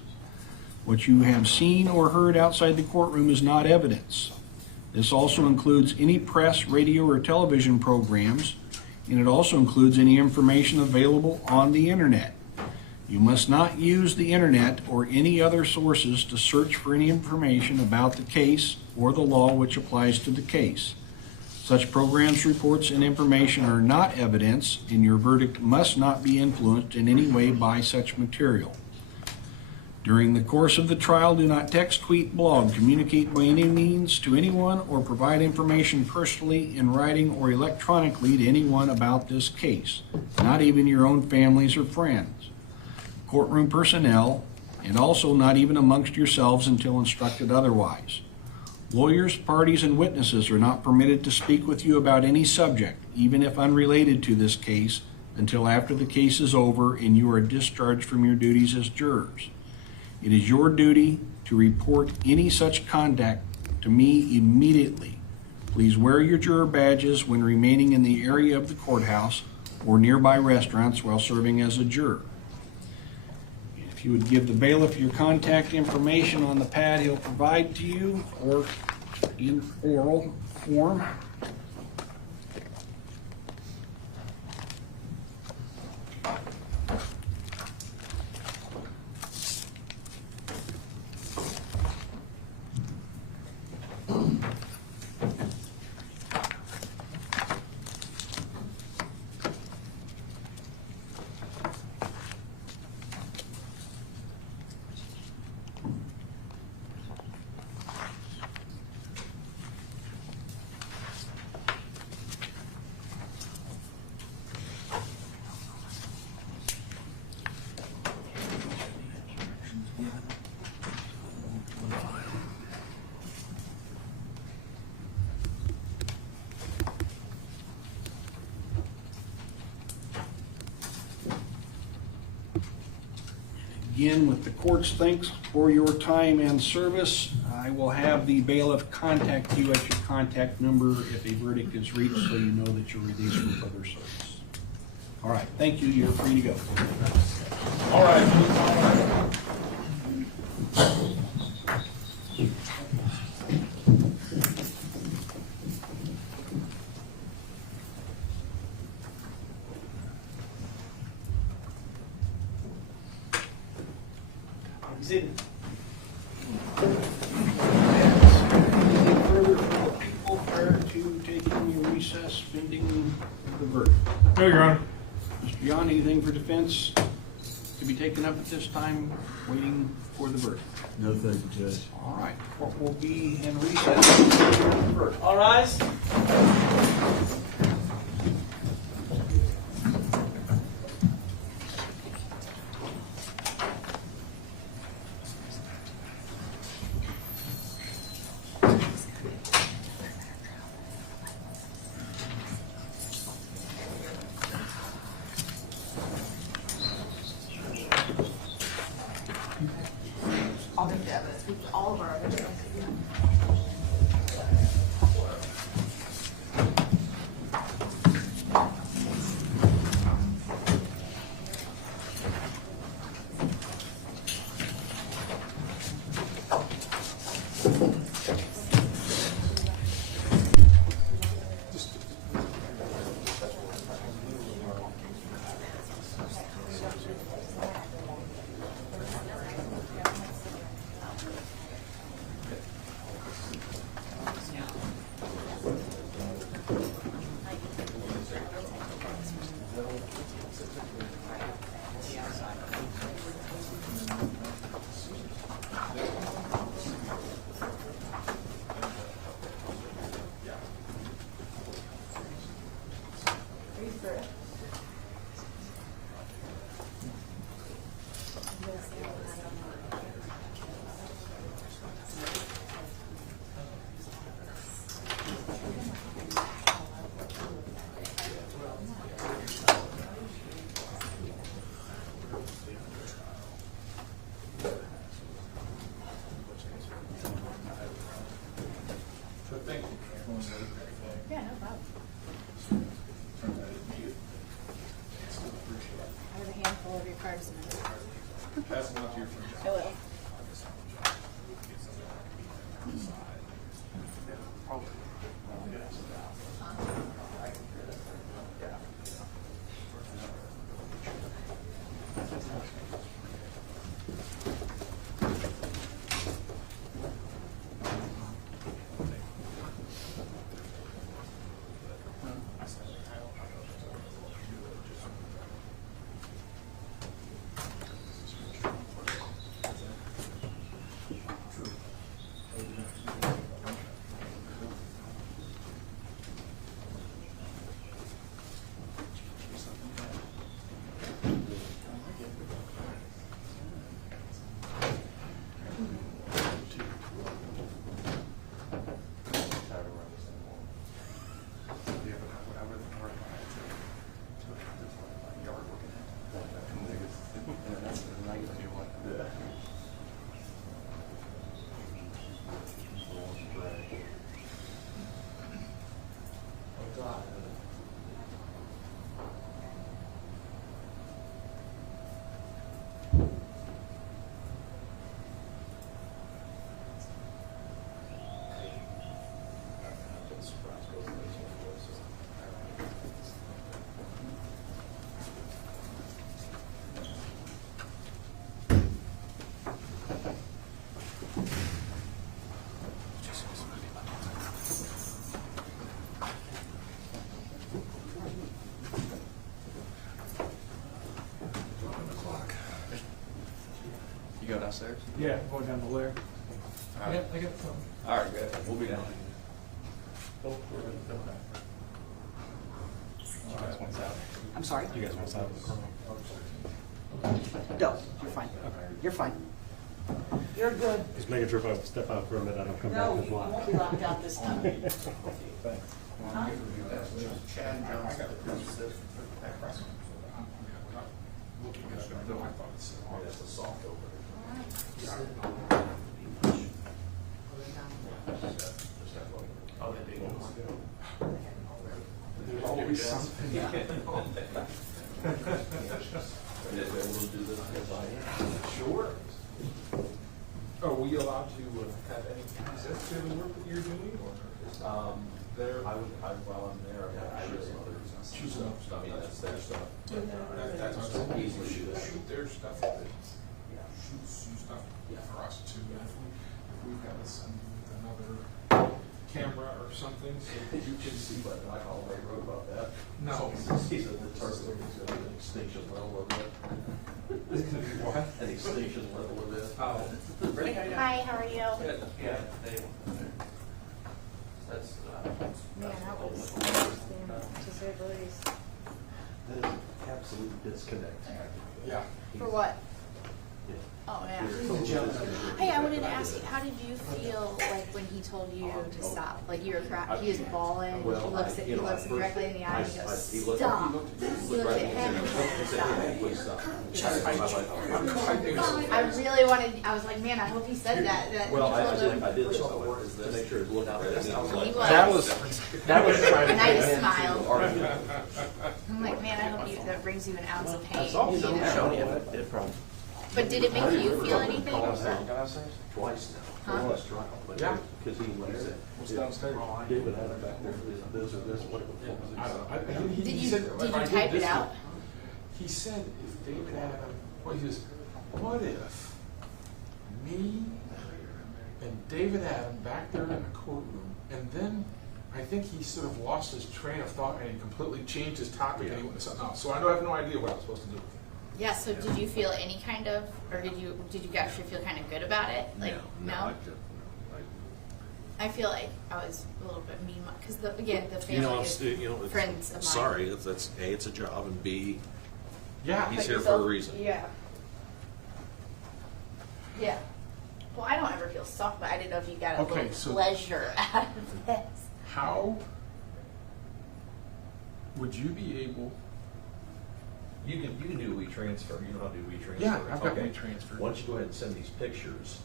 What you have seen or heard outside the courtroom is not evidence. This also includes any press, radio, or television programs, and it also includes any information available on the internet. You must not use the internet or any other sources to search for any information about the case or the law which applies to the case. Such programs, reports, and information are not evidence, and your verdict must not be influenced in any way by such material. During the course of the trial, do not text, tweet, blog, communicate by any means to anyone, or provide information personally in writing or electronically to anyone about this case, not even your own families or friends, courtroom personnel, and also not even amongst yourselves until instructed otherwise. Lawyers, parties, and witnesses are not permitted to speak with you about any subject, even if unrelated to this case, until after the case is over and you are discharged from your duties as jurors. It is your duty to report any such conduct to me immediately. Please wear your juror badges when remaining in the area of the courthouse or nearby restaurants while serving as a juror. If you would give the bailiff your contact information on the pad he'll provide to you or in oral form. Again, with the court's thanks for your time and service, I will have the bailiff contact you at your contact number if a verdict is reached, so you know that you're released from further service. All right, thank you. You're free to go. All right. Anything further from the people prior to taking your recess pending the verdict? No, Your Honor. Mr. Yohn, anything for defense to be taken up at this time, waiting for the verdict? No, thank you, Judge. All right, court will be in recess. All rise. All of the evidence, all of our evidence. downstairs? Yeah, going down the lair. All right. I got some. All right, good. We'll be down. I'm sorry? You guys want to stop? No, you're fine. You're fine. You're good. Just making sure if I step out for a minute, I don't come No, back as you locked. won't be locked out this time. Always something. Sure. Are we allowed to have any access to the work that you're doing, or? There, while I'm there, I shoot some other stuff. I mean, that's their stuff. That's Easily shoot it. shoot their stuff. Shoot some stuff for us too. If we've got to send another camera or something, so You can see, but I already wrote about that. No. He said the target is going to be an extinction level of it. It's gonna be what? An extinction level of it. Oh. Hi, how are you? Yeah, that's, Man, that was interesting, to say the least. that is an absolute disconnect. Yeah. For what? Oh, yeah. Hey, I wanted to ask you, how did you feel like when he told you to stop? Like you were he was bawling, he looks him directly in the eye and he goes, stop. He looked at him and told him to stop. I really wanted, I was like, man, I hope he said that. Well, he told him. I did this to make sure it looked out. He That was And I just smiled. I'm like, man, I hope that brings you an ounce of pain. But did it make you feel anything? Twice now. Huh? Last trial, but because he likes it. What's downstairs? David had it back there, this or this, what it was. Did you type it out? He said if David Adam, well, he says, what if me and David Adam back there in the courtroom, and then I think he sort of lost his train of thought and he completely changed his topic and he went to something else. So I have no idea what I was supposed to do. Yeah, so did you feel any kind of, or did you actually feel kind of good about it? Like, no? I feel like I was a little bit mean, because again, the family is friends of mine. Sorry, it's a job, and B, Yeah. he's here for a reason. Yeah. Yeah. Well, I don't ever feel soft, but I didn't know if you got a Okay, little so- pleasure out of this. How would you be able? You can do WeTransfer. You know how to do WeTransfer. Yeah, I've got Okay. WeTransfer. Why don't you go ahead and send these pictures,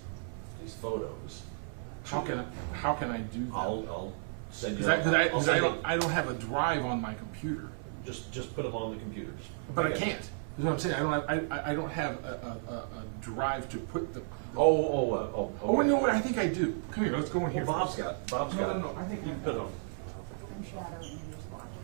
these photos. How can I do that? I'll send you. Because I don't have a drive on my computer. Just put them on the computers. But Okay. I can't. You know what I'm saying? I don't have a drive to put the. Oh, Oh, you know what? I think I do. Come here. Let's go in here. Well, Bob's got. No. I think You can put them. I'm shadowing and just watching.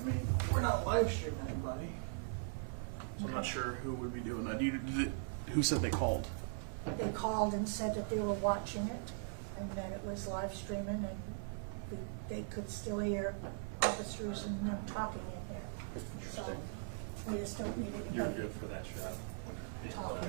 I mean, we're not live streaming anybody. So I'm not sure who would be doing that. Who said they called? They called and said that they were watching it and that it was live streaming and they could still hear officers and them talking in there. So we just don't need anybody. You're good for that shot. talking.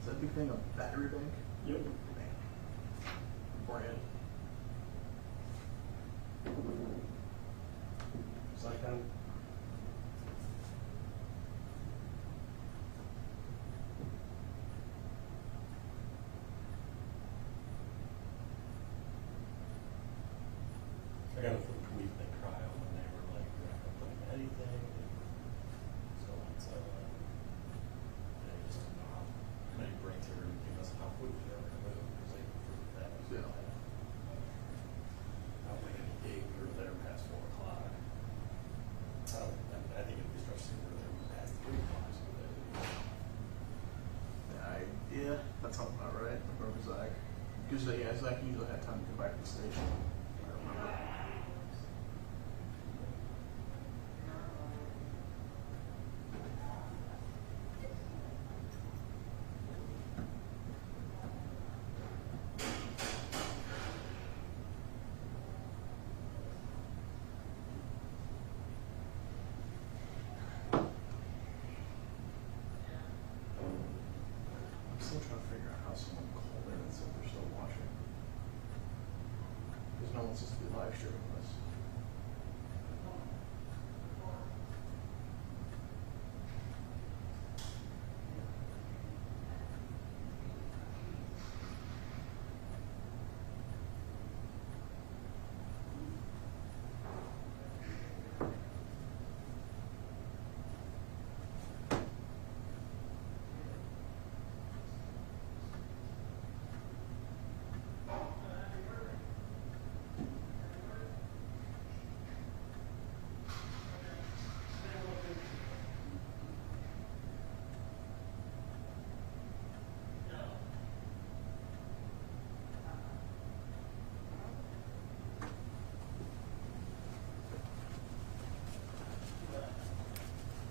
Is that big thing a battery bank? Yep. Brand. Zycon. I got it from Tweet the trial when they were like, we're not gonna put in anything. So it's, they just don't know how many breaks are gonna give us, how quick they're gonna move, because they approved that. Yeah. I don't think any day we were there past 4 o'clock. I think it'd be especially we were there past 3 o'clock. So Yeah, that sounds about right. I remember Zach. Because yeah, Zach usually had time to come back to the station. I remember. I'm still trying to figure out how someone called in and said they're still watching. Because no one's supposed to be live streaming this.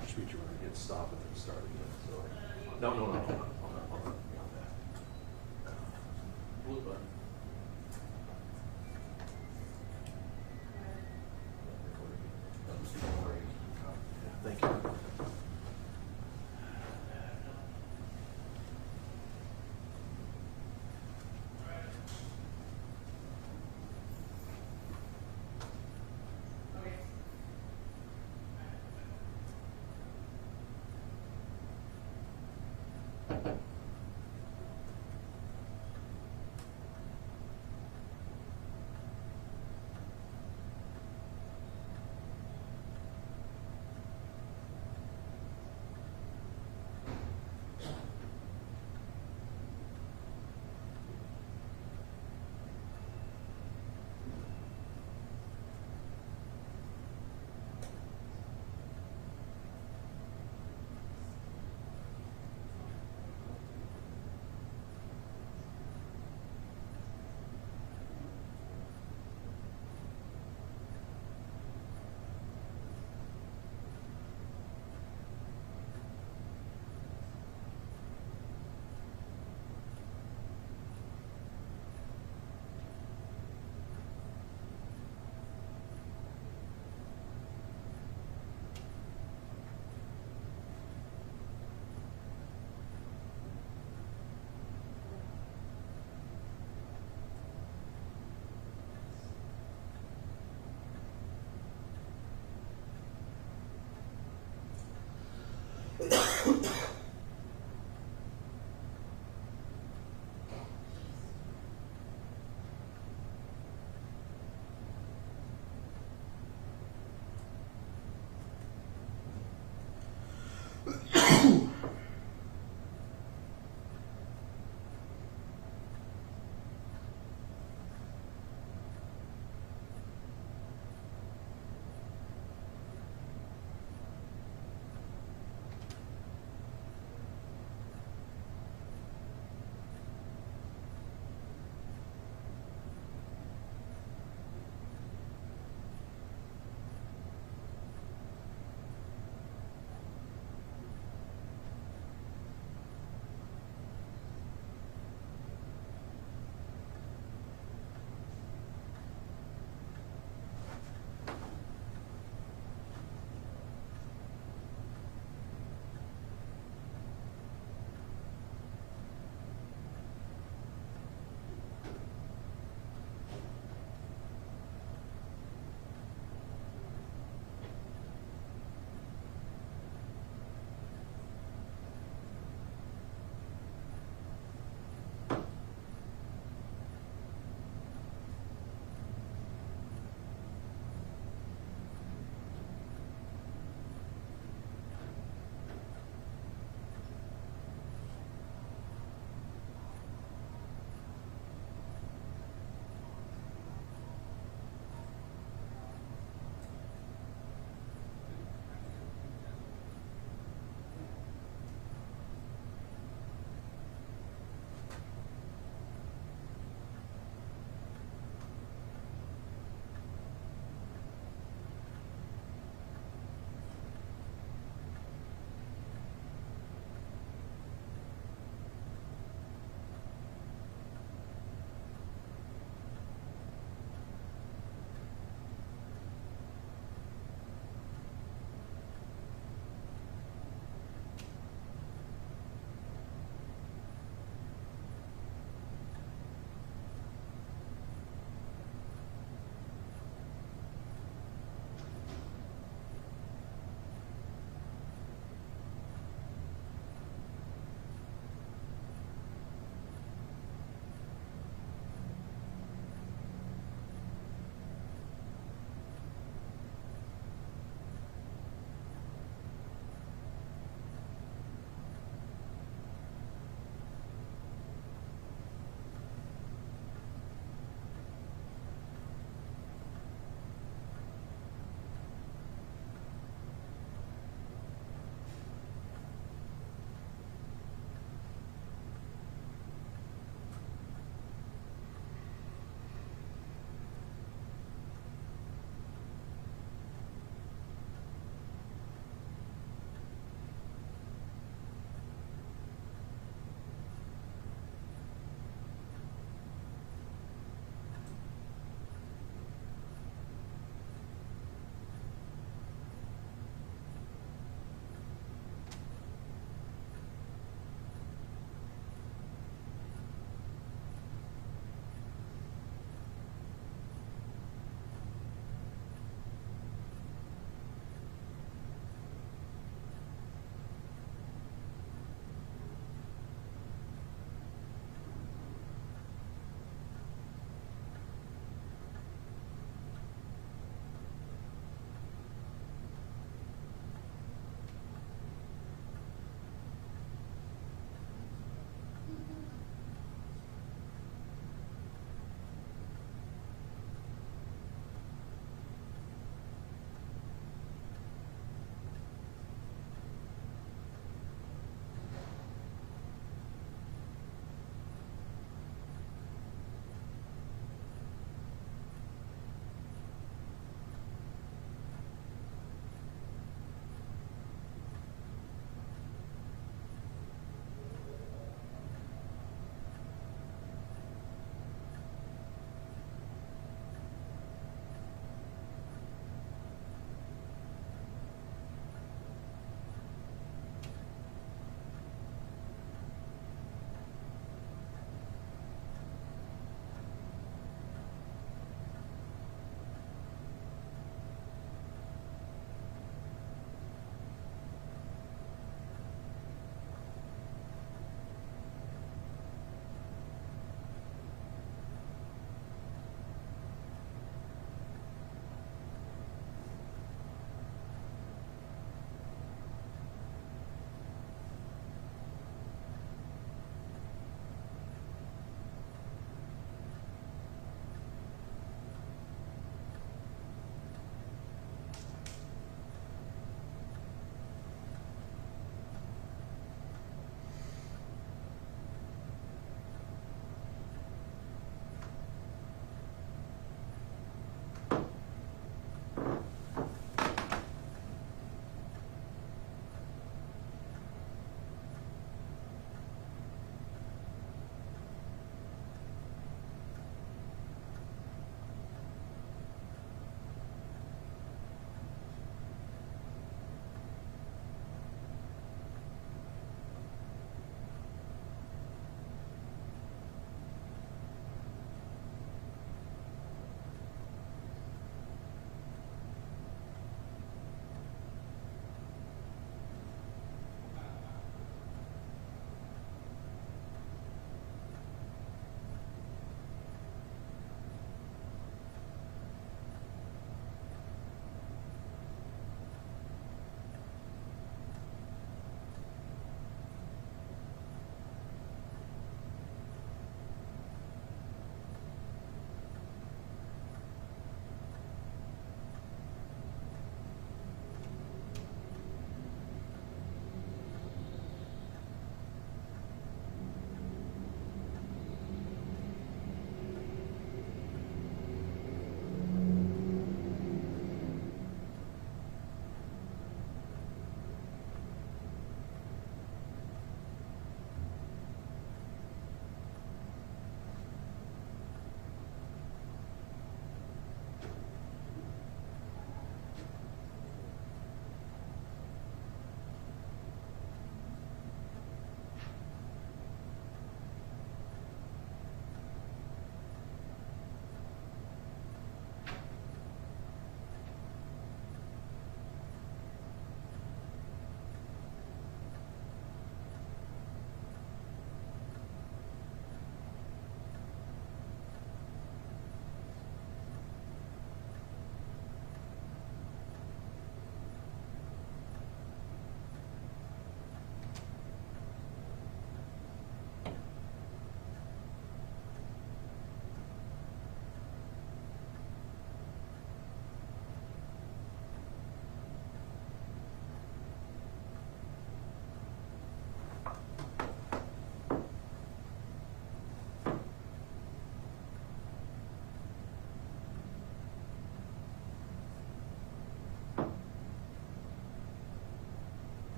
Which means you want to hit stop at the start again, so. No.